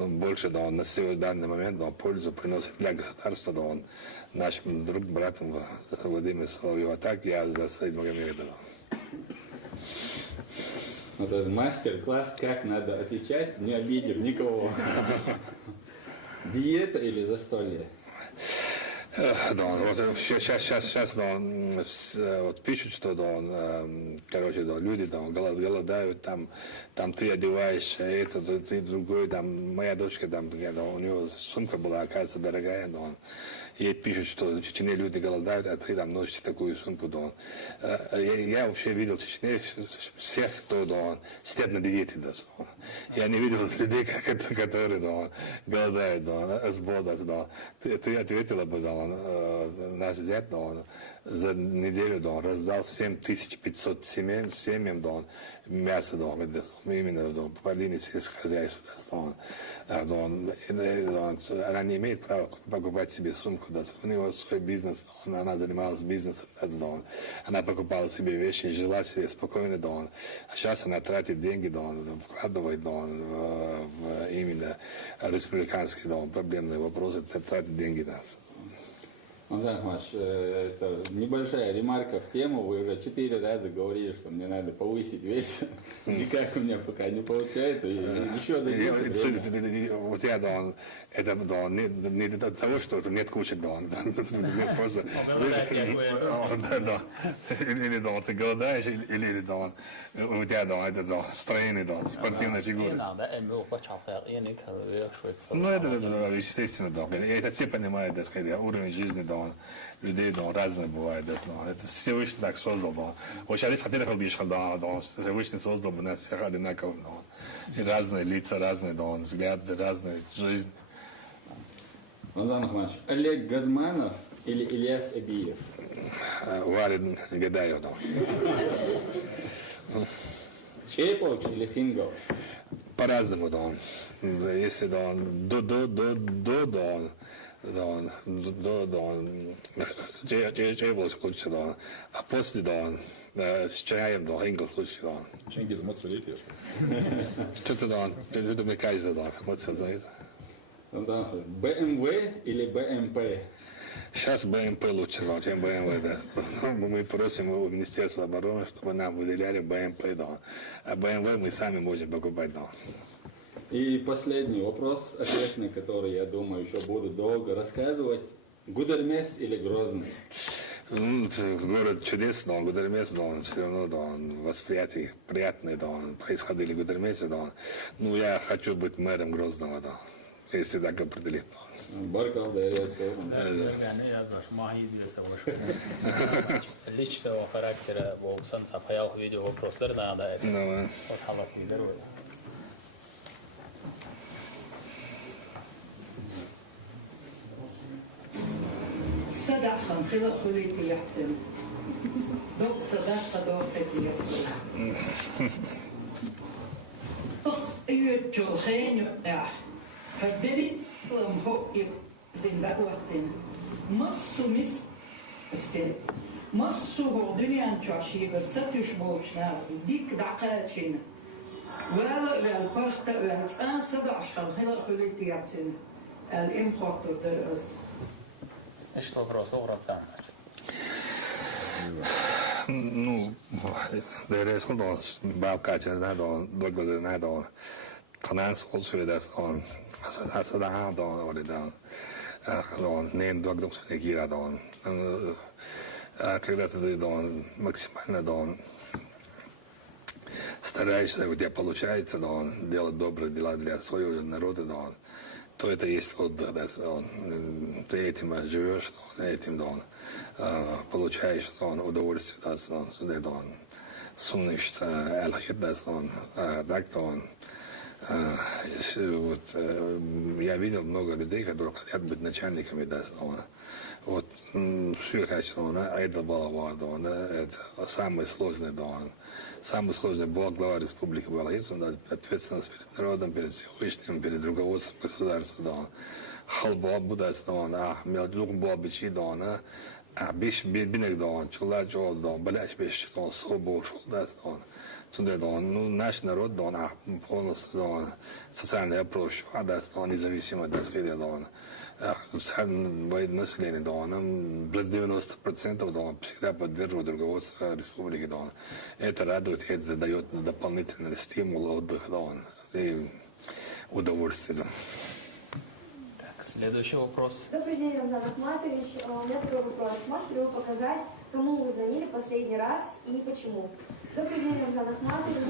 больше, да, он на сегодня, данный момент, да, пользу приносит для государства, да, он нашим другом, братом Владимир Соловьев, а так я за Саид Магомедова. Это мастер-класс, как надо отвечать, не обидев никого. Диета или застолье? Да, вот сейчас, да, вот пишут, что, да, короче, да, люди, да, голодают, там ты одеваешь, это, ты другой, там, моя дочка, там, да, у нее сумка была, оказывается, дорогая, да, ей пишут, что в Чечне люди голодают, а ты там носишь такую сумку, да. Я вообще видел в Чечне всех, кто, да, сидят на диете, да. Я не видел людей, которые, да, голодают, да, с голода, да. Ты ответила бы, да, наш дед, да, за неделю, да, раздал 7500 семьям, да, мясо, да, именно, да, по линии сельского хозяйства, да. Она не имеет права покупать себе сумку, да, у него свой бизнес, она занималась бизнесом, да, она покупала себе вещи, жила себе спокойно, да, а сейчас она тратит деньги, да, вкладывает, да, в именно республиканские, да, проблемные вопросы, тратит деньги, да. Рамзан Ахмадович, это небольшая ремарка в тему. Вы уже 4 раза говорили, что мне надо повысить вес. Никак у меня пока не получается. И еще дадите. Вот я, да, это, да, не для того, что нет кучек, да, просто... Да, или, да, ты голодаешь, или, да, у тебя, да, это, да, строение, да, спортивная фигура. Ну, это, естественно, да. Это все понимают, да, сказать, уровень жизни, да, людей, да, разные бывают, да, это Всевышний так создал, да. Вот сейчас хотели ходишь, да, Всевышний создал бы нас всех одинаково, да. И разные лица, разные, да, взгляды, разные жизни. Рамзан Ахмадович, Олег Газманов или Ильяс Абиев? Валид Гадаев, да. Чепович или Фингов? по-разному, да. Если да, чай был случай, да. А после, да, с чаем, да, ингл случай, да. Чингиз Мацвелитьев. Что-то, да, это мне кажется, да, вот все, да. BMW или BMP? Сейчас БМП лучше, да, чем БМВ, да. Мы просим у Министерства обороны, чтобы нам выделяли БМП, да. А БМВ мы сами можем покупать, да. И последний вопрос, ответ на который, я думаю, еще буду долго рассказывать. Гудермес или Грозный? Город чудес, да, Гудермес, да, он все равно, да, восприятие приятное, да, происходили в Гудермесе, да. Ну, я хочу быть мэром Грозного, да, если так определить, да. Баркал, да, я скажу. Личного характера болсан сапаял видео вопрослар да вот халат лидер. صدق خلق خليتي يحسن دوق صدق دوقتي يحسن أخص أيوة جوخين يقطع فدري لم هو يبدين بقوتين مصو مس استين مصو هو دنيا انتشاشي قصتش بوشنا ديك دعقاتين ولا البرخت الان صدق خلق خليتي يحسن الام خاطر درس Что вопрос, сам. Ну, det är så då, bakkacher när då, doggar när då, kanans också är det så, alltså det här då, och det där, då, nej, dogg också det gira då, когда ты då, максимально då, стараешься, у тебя получается, да, делать добрые дела для своего народа, да, то это есть отдых, да, ты этим живешь, да, этим, да, получаешь, да, удовольствие, да, сюда, да, сунешь, алхир, да, так, да, вот, я видел много людей, которые хотят быть начальниками, да, вот, все качество, это балавар, да, это самое сложное, да, самый сложный был глава республики Балахис, он ответственность перед народом, перед Всевышним, перед руководством государства, да. Халба будас, да, мелдлук бабичи, да, биш бинек, да, чула, да, баляш биш, да, собор, да, сюда, да, ну, наш народ, да, полностью, да, социальный опрос, да, независимо, да, да, население, да, без 90% да, всегда поддерживает руководство республики, да. Это радует, это дает дополнительный стимул, отдых, да, и удовольствие, да. Так, следующий вопрос. Добрый день, Рамзан Ахматович. У меня такой вопрос. Можете ли вы показать, кому вы звонили последний раз и почему? Добрый день, Рамзан Ахматович.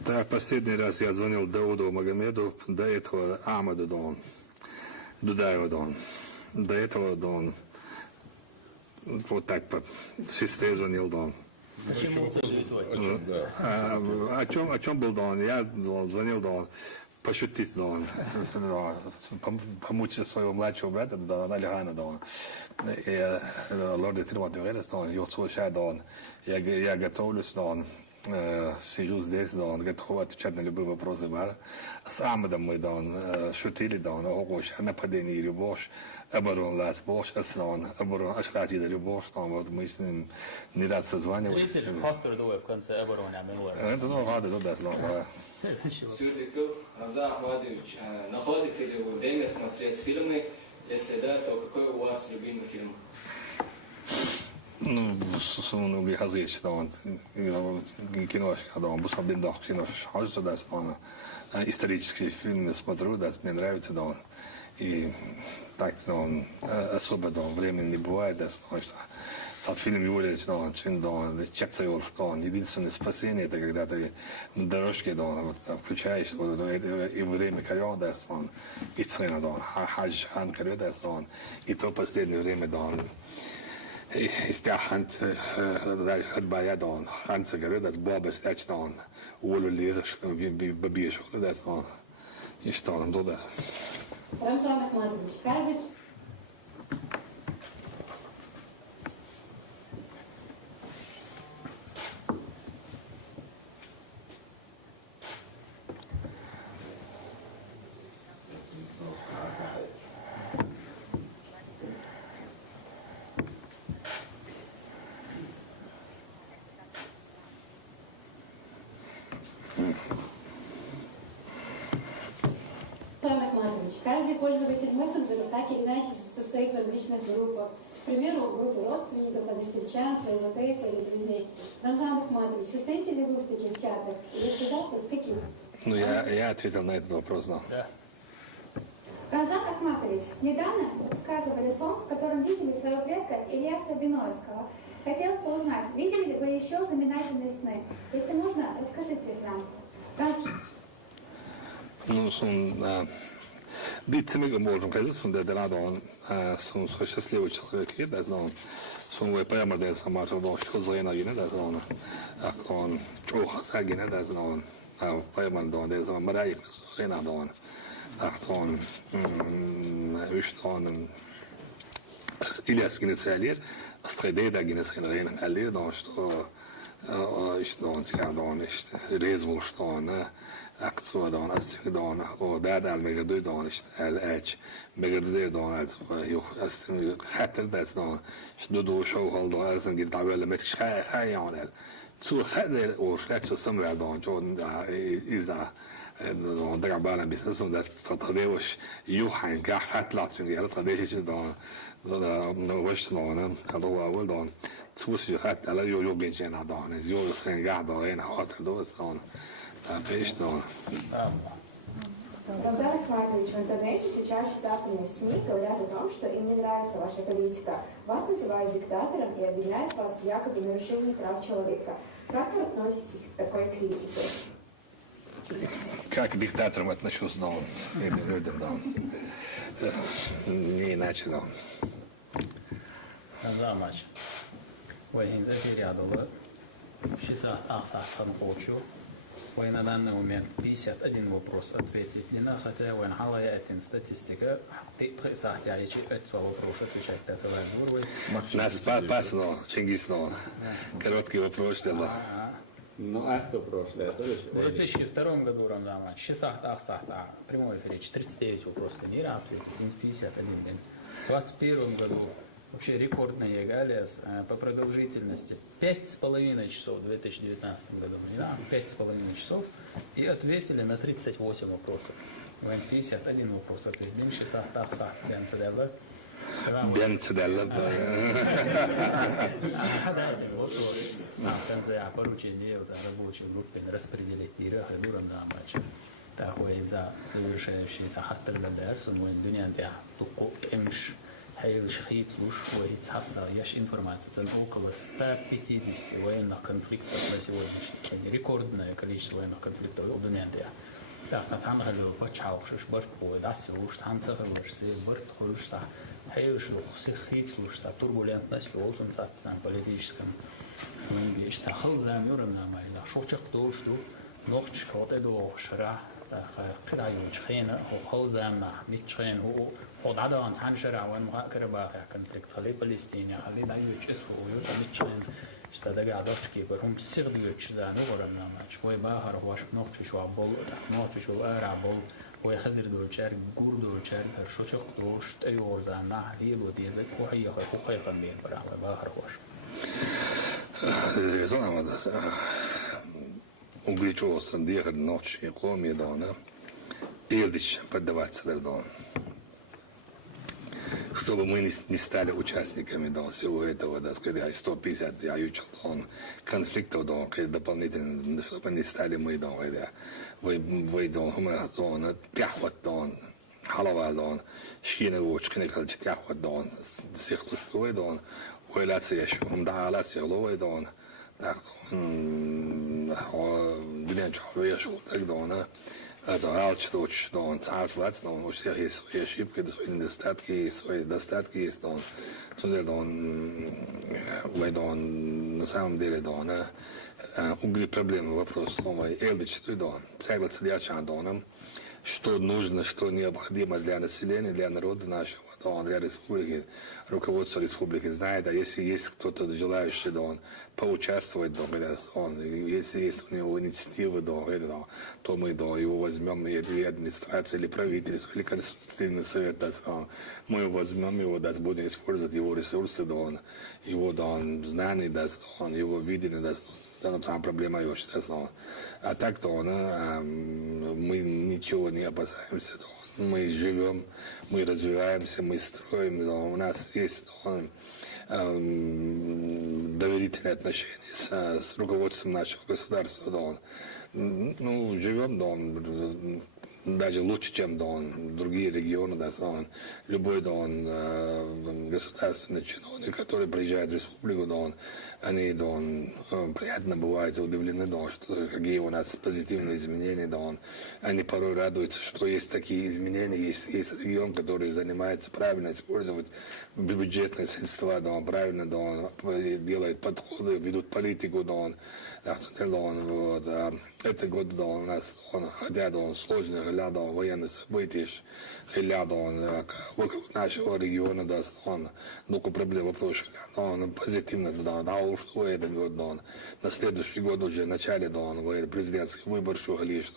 Да, последний раз я звонил Дауду Магомеду, до этого Ахмаду Дон, Дудаеву Дон, до этого Дон, вот так по сестре звонил Дон. О чем был Дон? Я звонил Дон, пошутить Дон, помучить своего младшего брата Дон, Алихана Дон. Лорд Тирмат Юрелес Дон, Йоцуша Дон, я готовлюсь Дон. Сижу здесь, да, он готов отвечать на любые вопросы бара. С Ахмедом мы, да, шутили, да, огош, нападение любовь, оборон лас бош, аслан, оборон ашлати да любовь, вот мы с ним не раз созванивались. в конце обороны, это, ну, надо, да, да. Сюрдиков, Рамзан Ахматович, находите ли вы время смотреть фильмы? Если да, то какой у вас любимый фильм? Ну, языч, да, киношка, да, Бусабиндах, киношка, да, исторические фильмы смотрю, да, мне нравится, да, и так, да, особо, да, времени не бывает, да, что фильм Юрьевич, да, Чакцайор, да, единственное спасение, это когда ты на дорожке, да, вот, включаешь, вот, и время корё, да, и цена, да, хадж, хан корё, да, и то последнее время, да, استعانت البيادون خمسة جريدة بابا استعجتون وولو اللي ببيشو ده صار يشتغل ده Рамзан Ахматович, каждый Ахматович, каждый пользователь мессенджеров так или иначе состоит в различных группах. К примеру, группы родственников, односельчан, своего тейпа или друзей. Рамзан Ахматович, состоите ли вы в таких чатах? Если да, то в каких? Ну, я ответил на этот вопрос, да. Рамзан Ахматович, недавно рассказывали сон, в котором видели своего предка Ильяса Биноевского. Хотелось бы узнать, видели ли вы еще знаменательные сны? Если можно, расскажите их нам. Ну, биться mycket mål som kallas som det där dagen som så счастливый человек är det sån som var på det som har då så zena inne det sån att han tror att inne det sån på då det som Maria så zena då att han urstan Ilias ginetsalir استعداد ginetsalir اللي då så işte ska då inte rezolvstående aktuella då alltså då och där med det då inte med det då alltså ju alltså حتى det då då show håll då alltså det där väl med خيال så hade och så samma då إذا då där bara blir så där تطلعش يوحنا قاعد لاتين يلا تدش då då وش då هذا أول då توصي حتى لا يوجد جنا då يوجد سنجا då هنا حاضر då så بيش då Рамзан Ахматович, в интернете сейчас западные СМИ говорят о том, что им не нравится ваша политика. Вас называют диктатором и обвиняют вас в якобы нарушении прав человека. Как вы относитесь к такой критике? Как к диктаторам отношусь, да, этим людям, да. Не иначе, да. Замач. وين ذا рядом, часа ахсан хочу. وين на данный момент 51 вопрос ответить не на, хотя вين хала я этим статистика, ты присах я еще это вопрос отвечать на свой уровень. Нас пасно, Чингисхан. Короткий вопрос, да. Ну, а что прошлое? В 2002 году Рамзан, часах прямой эфир, 49 вопросов мира ответить, 51 день. В 2021 году вообще рекордная галия по продолжительности 5,5 часов в 2019 году. 5,5 часов. И ответили на 38 вопросов. 51 вопрос ответили. Меньше сахтах бенцеделла. Бенцеделла, да. Танзания поручение за рабочей группой распределить мира, ходуром на матч. Такой за завершающийся хаттер бендерсон, мы дуня для туку эмш. Хейл шхит слуш воит хасна яш информация около 150 военных конфликтов на сегодняшний день. Рекордное количество военных конфликтов в Дунянде. Так, там говорю, почал, что борт бой, да, слуш, танцы говоришь, борт слуш, да, хейл шхит слуш, да, турбулентность, вот он там политическом смысле, да, хал замером на май, да, шучек то, что ночь шкода до шра, да, краюч хена, хал замна, митчен, وضع عن سان شرع وان كرباخ كونفليكت خلي فلسطين خلي دا يوتشس ويو تمشين اشتدق عدوشكي برهم سيغ يوتش دا نورنا ما شوي باهر واش نوتش شو بول نوتش شو ارا بول وي خزر دولچر گور دولچر شو چخ دوش تيور زان نحلي ودي زك وهي حقوقي فمين برا باهر واش Резона мадас. Угличо сандир ночь и коми дона. Ирдич поддаваться дон. Чтобы мы не стали участниками всего этого, да, сказать, 150 конфликтов, дополнительно, чтобы не стали мы, выйдем, тяхват, халава, шины учкины, тяхват, всех лучшего, ويلاتي يشوفهم ده على سيغلو يدون بلين شو يشوف تقدونه أزعلت توش دون تعرف وقت دون وش يشيب كده سوي ندستاتكي سوي دستاتكي دون سوي دون ويدون نسام ديري دونه угли проблемы вопрос новый элдич дон цегла сидяча доном что нужно что необходимо для населения для народа нашего для республики, руководство республики знает, а если есть кто-то желающий, он поучаствовать, если есть у него инициатива, то мы его возьмем, или администрация, или правительство, или конституционный совет, мы его возьмем, его будем использовать его ресурсы, его знания, его видение, там проблема есть, а так-то мы ничего не опасаемся, мы живем, мы развиваемся, мы строим, да, у нас есть доверительные отношения с руководством нашего государства, да, ну, живем, да, даже лучше, чем другие регионы, да, любой государственный чиновник, который приезжает в республику, они приятно бывают удивлены, что какие у нас позитивные изменения, они порой радуются, что есть такие изменения, есть регион, который занимается правильно использовать бюджетные средства, правильно делает подходы, ведут политику, этот год у нас, хотя сложный, военные события, вокруг нашего региона, много проблем вопросов, позитивно, ушло этот год, на следующий год уже в начале, президентский выбор, что говоришь,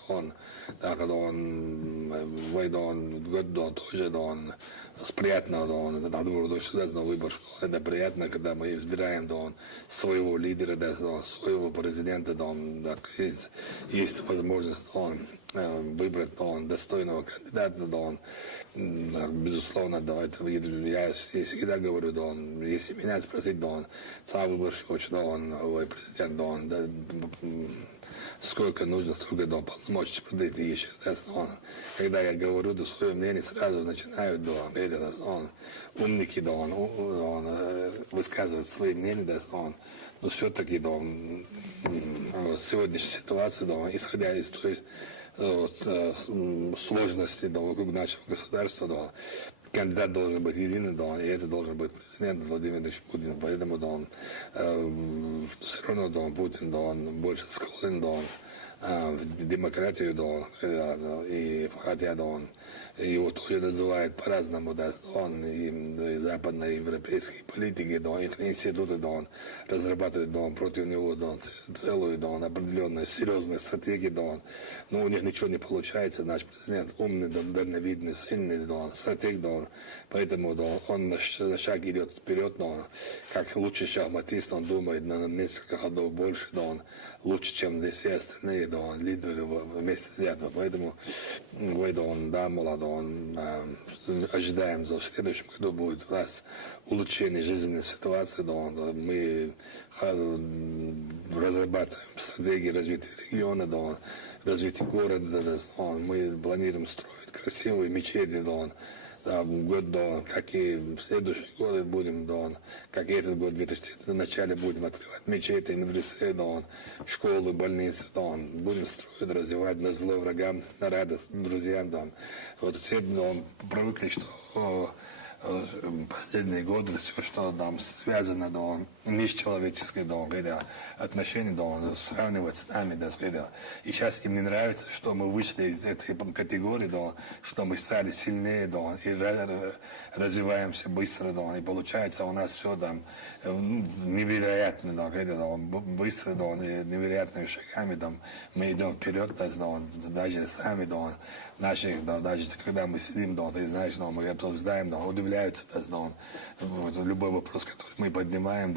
когда год тоже, приятно, государственный выбор, это приятно, когда мы избираем своего лидера, своего президента, есть возможность выбрать достойного кандидата, безусловно, это я всегда говорю, если меня спросить, сам выборщик, президент, сколько нужно, столько полномочий подойти еще. Когда я говорю свое мнение, сразу начинают умники высказывать свои мнения, но все-таки сегодняшняя ситуация, исходя из той сложности вокруг нашего государства, кандидат должен быть единый, и это должен быть президент Владимир Ильич Путин. Поэтому все равно Путин больше склонен в демократию, и хотя его тоже называют по-разному, и западноевропейские политики, их институты разрабатывают против него целую определенную серьезную стратегию, но у них ничего не получается. Наш президент умный, дальновидный, сильный, стратег, поэтому он на шаг идет вперед, как лучший шахматист, он думает на несколько ходов больше, лучше, чем все остальные лидеры вместе взятого. Поэтому ожидаем, что в следующем году будет у нас улучшение жизненной ситуации, мы разрабатываем стратегии развития региона, развития города, мы планируем строить красивые мечети, год, как и в следующий год будем, как и этот год, в начале будем открывать мечети, медресе, школы, больницы, будем строить, развивать на зло врагам, на радость друзьям, вот все привыкли, что последние годы все, что связано межчеловеческие отношения, сравнивать с нами. И сейчас им не нравится, что мы вышли из этой категории, что мы стали сильнее и развиваемся быстро. И получается у нас все невероятно, быстро, и невероятными шагами мы идем вперед, даже сами наши, даже когда мы сидим, ты знаешь, мы обсуждаем, удивляются, любой вопрос, который мы поднимаем,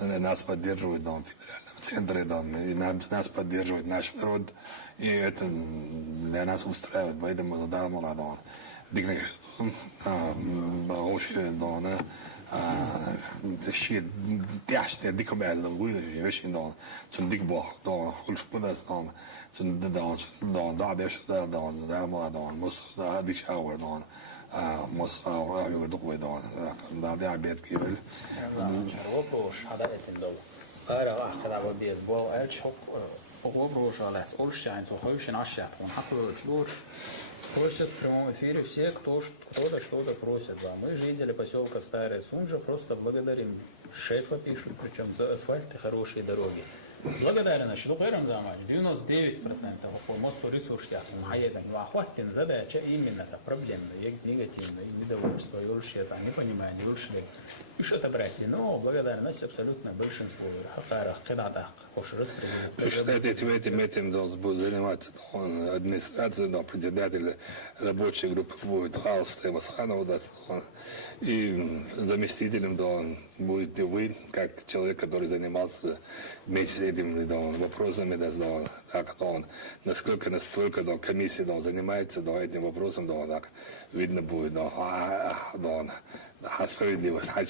нас поддерживают в федеральном центре, и нас поддерживает наш народ, и это для нас устраивает, поэтому, det kommer alle ud i Østindien, så det går hulf på det sådan, så det der måste det shower måste jag då det arbete kul. Вопрос هذا تندو. قارا أخذ وبيت بو ألشق вопрос على أولشين تخويش ناشط ونحكوا чдуш. Просят в прямом эфире все, кто-то что-то просит. Да. Мы, жители поселка Старая Сунжа, просто благодарим. Шефа пишут, причем за асфальт и хорошие дороги. Благодарен, что первым замач 99% по мосту ресурсов маятник вахватин задача именно это проблемная, негативная, недовольство, юршеца, непонимание, юршник. И что-то брать, но благодарность абсолютно большинству. Хахарах, кедатах, Этим должен будет заниматься администрация, председатель рабочей группы будет Халстер Масханов, и заместителем будет и вы, как человек, который занимался вместе этими вопросами, насколько настолько комиссия занимается этим вопросом, так видно будет, справедливость, О,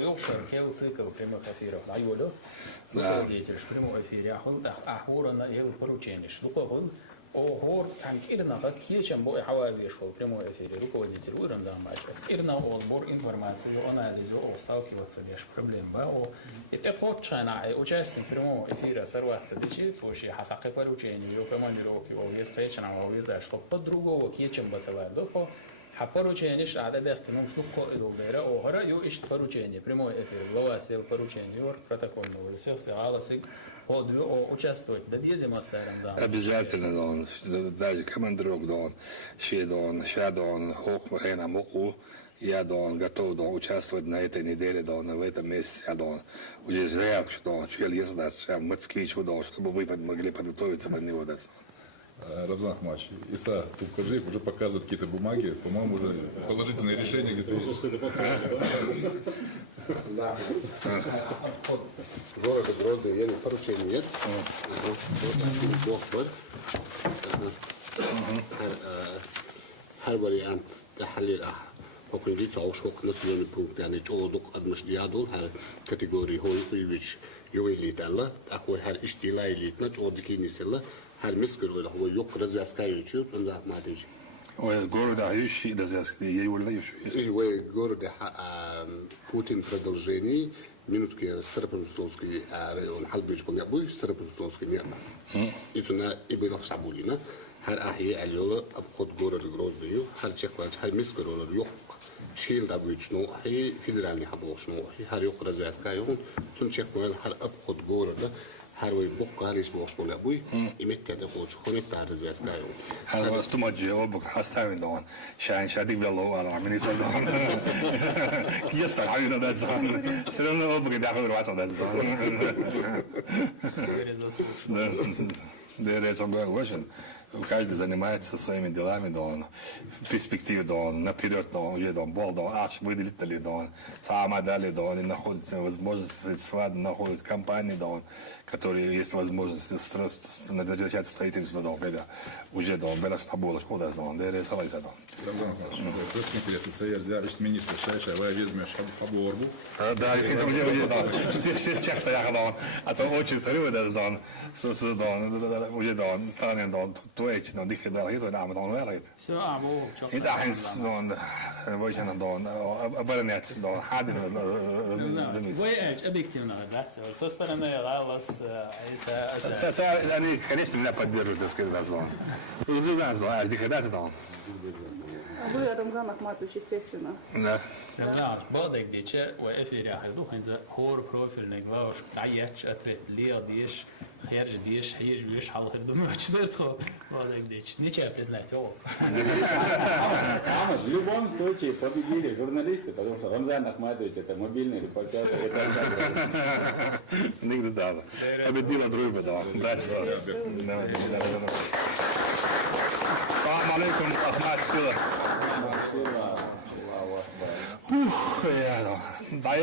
Йошер, Кел Цикл, прямых эфиров, Айоло, руководитель прямого эфира, Ахурана, Ел поручениш, Луковод, Ого, Танкирна, как Хичем, бой Хавави шел прямой эфире, руководитель Уран Дамач, Ирна отбор информацию, анализу, сталкиваться лишь проблем, и это хотчана, участник прямого эфира сорваться, дичи, слушай, хасаки поручения, командировки, встреча, что под другого Хичем бацевая духо, а поручение, а дебех, ну, шлюпко и дубера, охора, ю ищет поручение, прямой эфир, глава сел поручение, протокольного, все, аласик, участвовать, да где обязательно, даже командировок, щедон, хохмахена, муху, я готов участвовать на этой неделе, в этом месяце, уже зря, чел ездать, мацкий чудо, чтобы вы могли подготовиться под него. Рамзан Ахматович, Иса Тупкаджиев уже показывает какие-то бумаги, по-моему, уже положительные решения где-то есть. Да. Город Грозный, я поручения нет. Her variant تحليل وكل تعوشك نسل البروك يعني جودك المشديادون هر كاتيجوري هون بيش يويلي دالله أقوى هر اشتلاي ليتنا جودكي نسله هر مسكر ولا هو يقرز يسكايوشيو تنزح ما تيجي. Город Аюши, я его И вы городе Путин продолжение минутки Старопромысловский район Халбичком я буду Старопромысловский нет. И сюда и было Сабулина. Хар ахи алёла обход города Грозный, хар чеквач, хар мискер вала юк. Шил дабвично, хи федеральный хаблошно, хар юк развязкайон. Сун чеквач хар обход города. هروي بوق هاريس بوش ولا بوي يمت هذا بوش خونت بعد زيادة كايو هذا استماجي أبوك حستاوي دون شاين شادي بالله أنا عمني صدقون كيس تعاين ده دون سلام أبوك ده أخذ الواسع ده دون There is a good question. Каждый занимается своими делами, в перспективе, наперед, уже бол, выделили, сама дали, и находится возможность средства, находят компании, которые есть возможность начать строительство, уже, белых наборов, шкода, there is always a Пресс-конференция Ярзявич, министр Шайша, вы возьмешь оборбу. Да, это уже, все чек стоят, а то очень трудно, уже, تويتش ديك ده هيتو نعم دون ولا شو عمو انت احس دون وجهنا دون ابرنت دون حد ويج ابيكتينا ذات سوسترنا يلاس عيسى يعني كانت من قدر ده كده زون زون ديك ده دون Вы, Рамзан Ахматович, естественно. Да. Ja, badek dice, و افير يا حدو خنزا هور بروفيل نغلاش تعيش اتبت لي ديش خير ديش هيج بيش حال هدو ما чдерто badek dice. Ничего признать его. В любом случае победили журналисты, потому что Рамзан Ахматович это мобильный репортер. Никогда да. Победила дружба, да. Братство. Салам алейкум, Ахмат Сила. Ух, я да. Дай,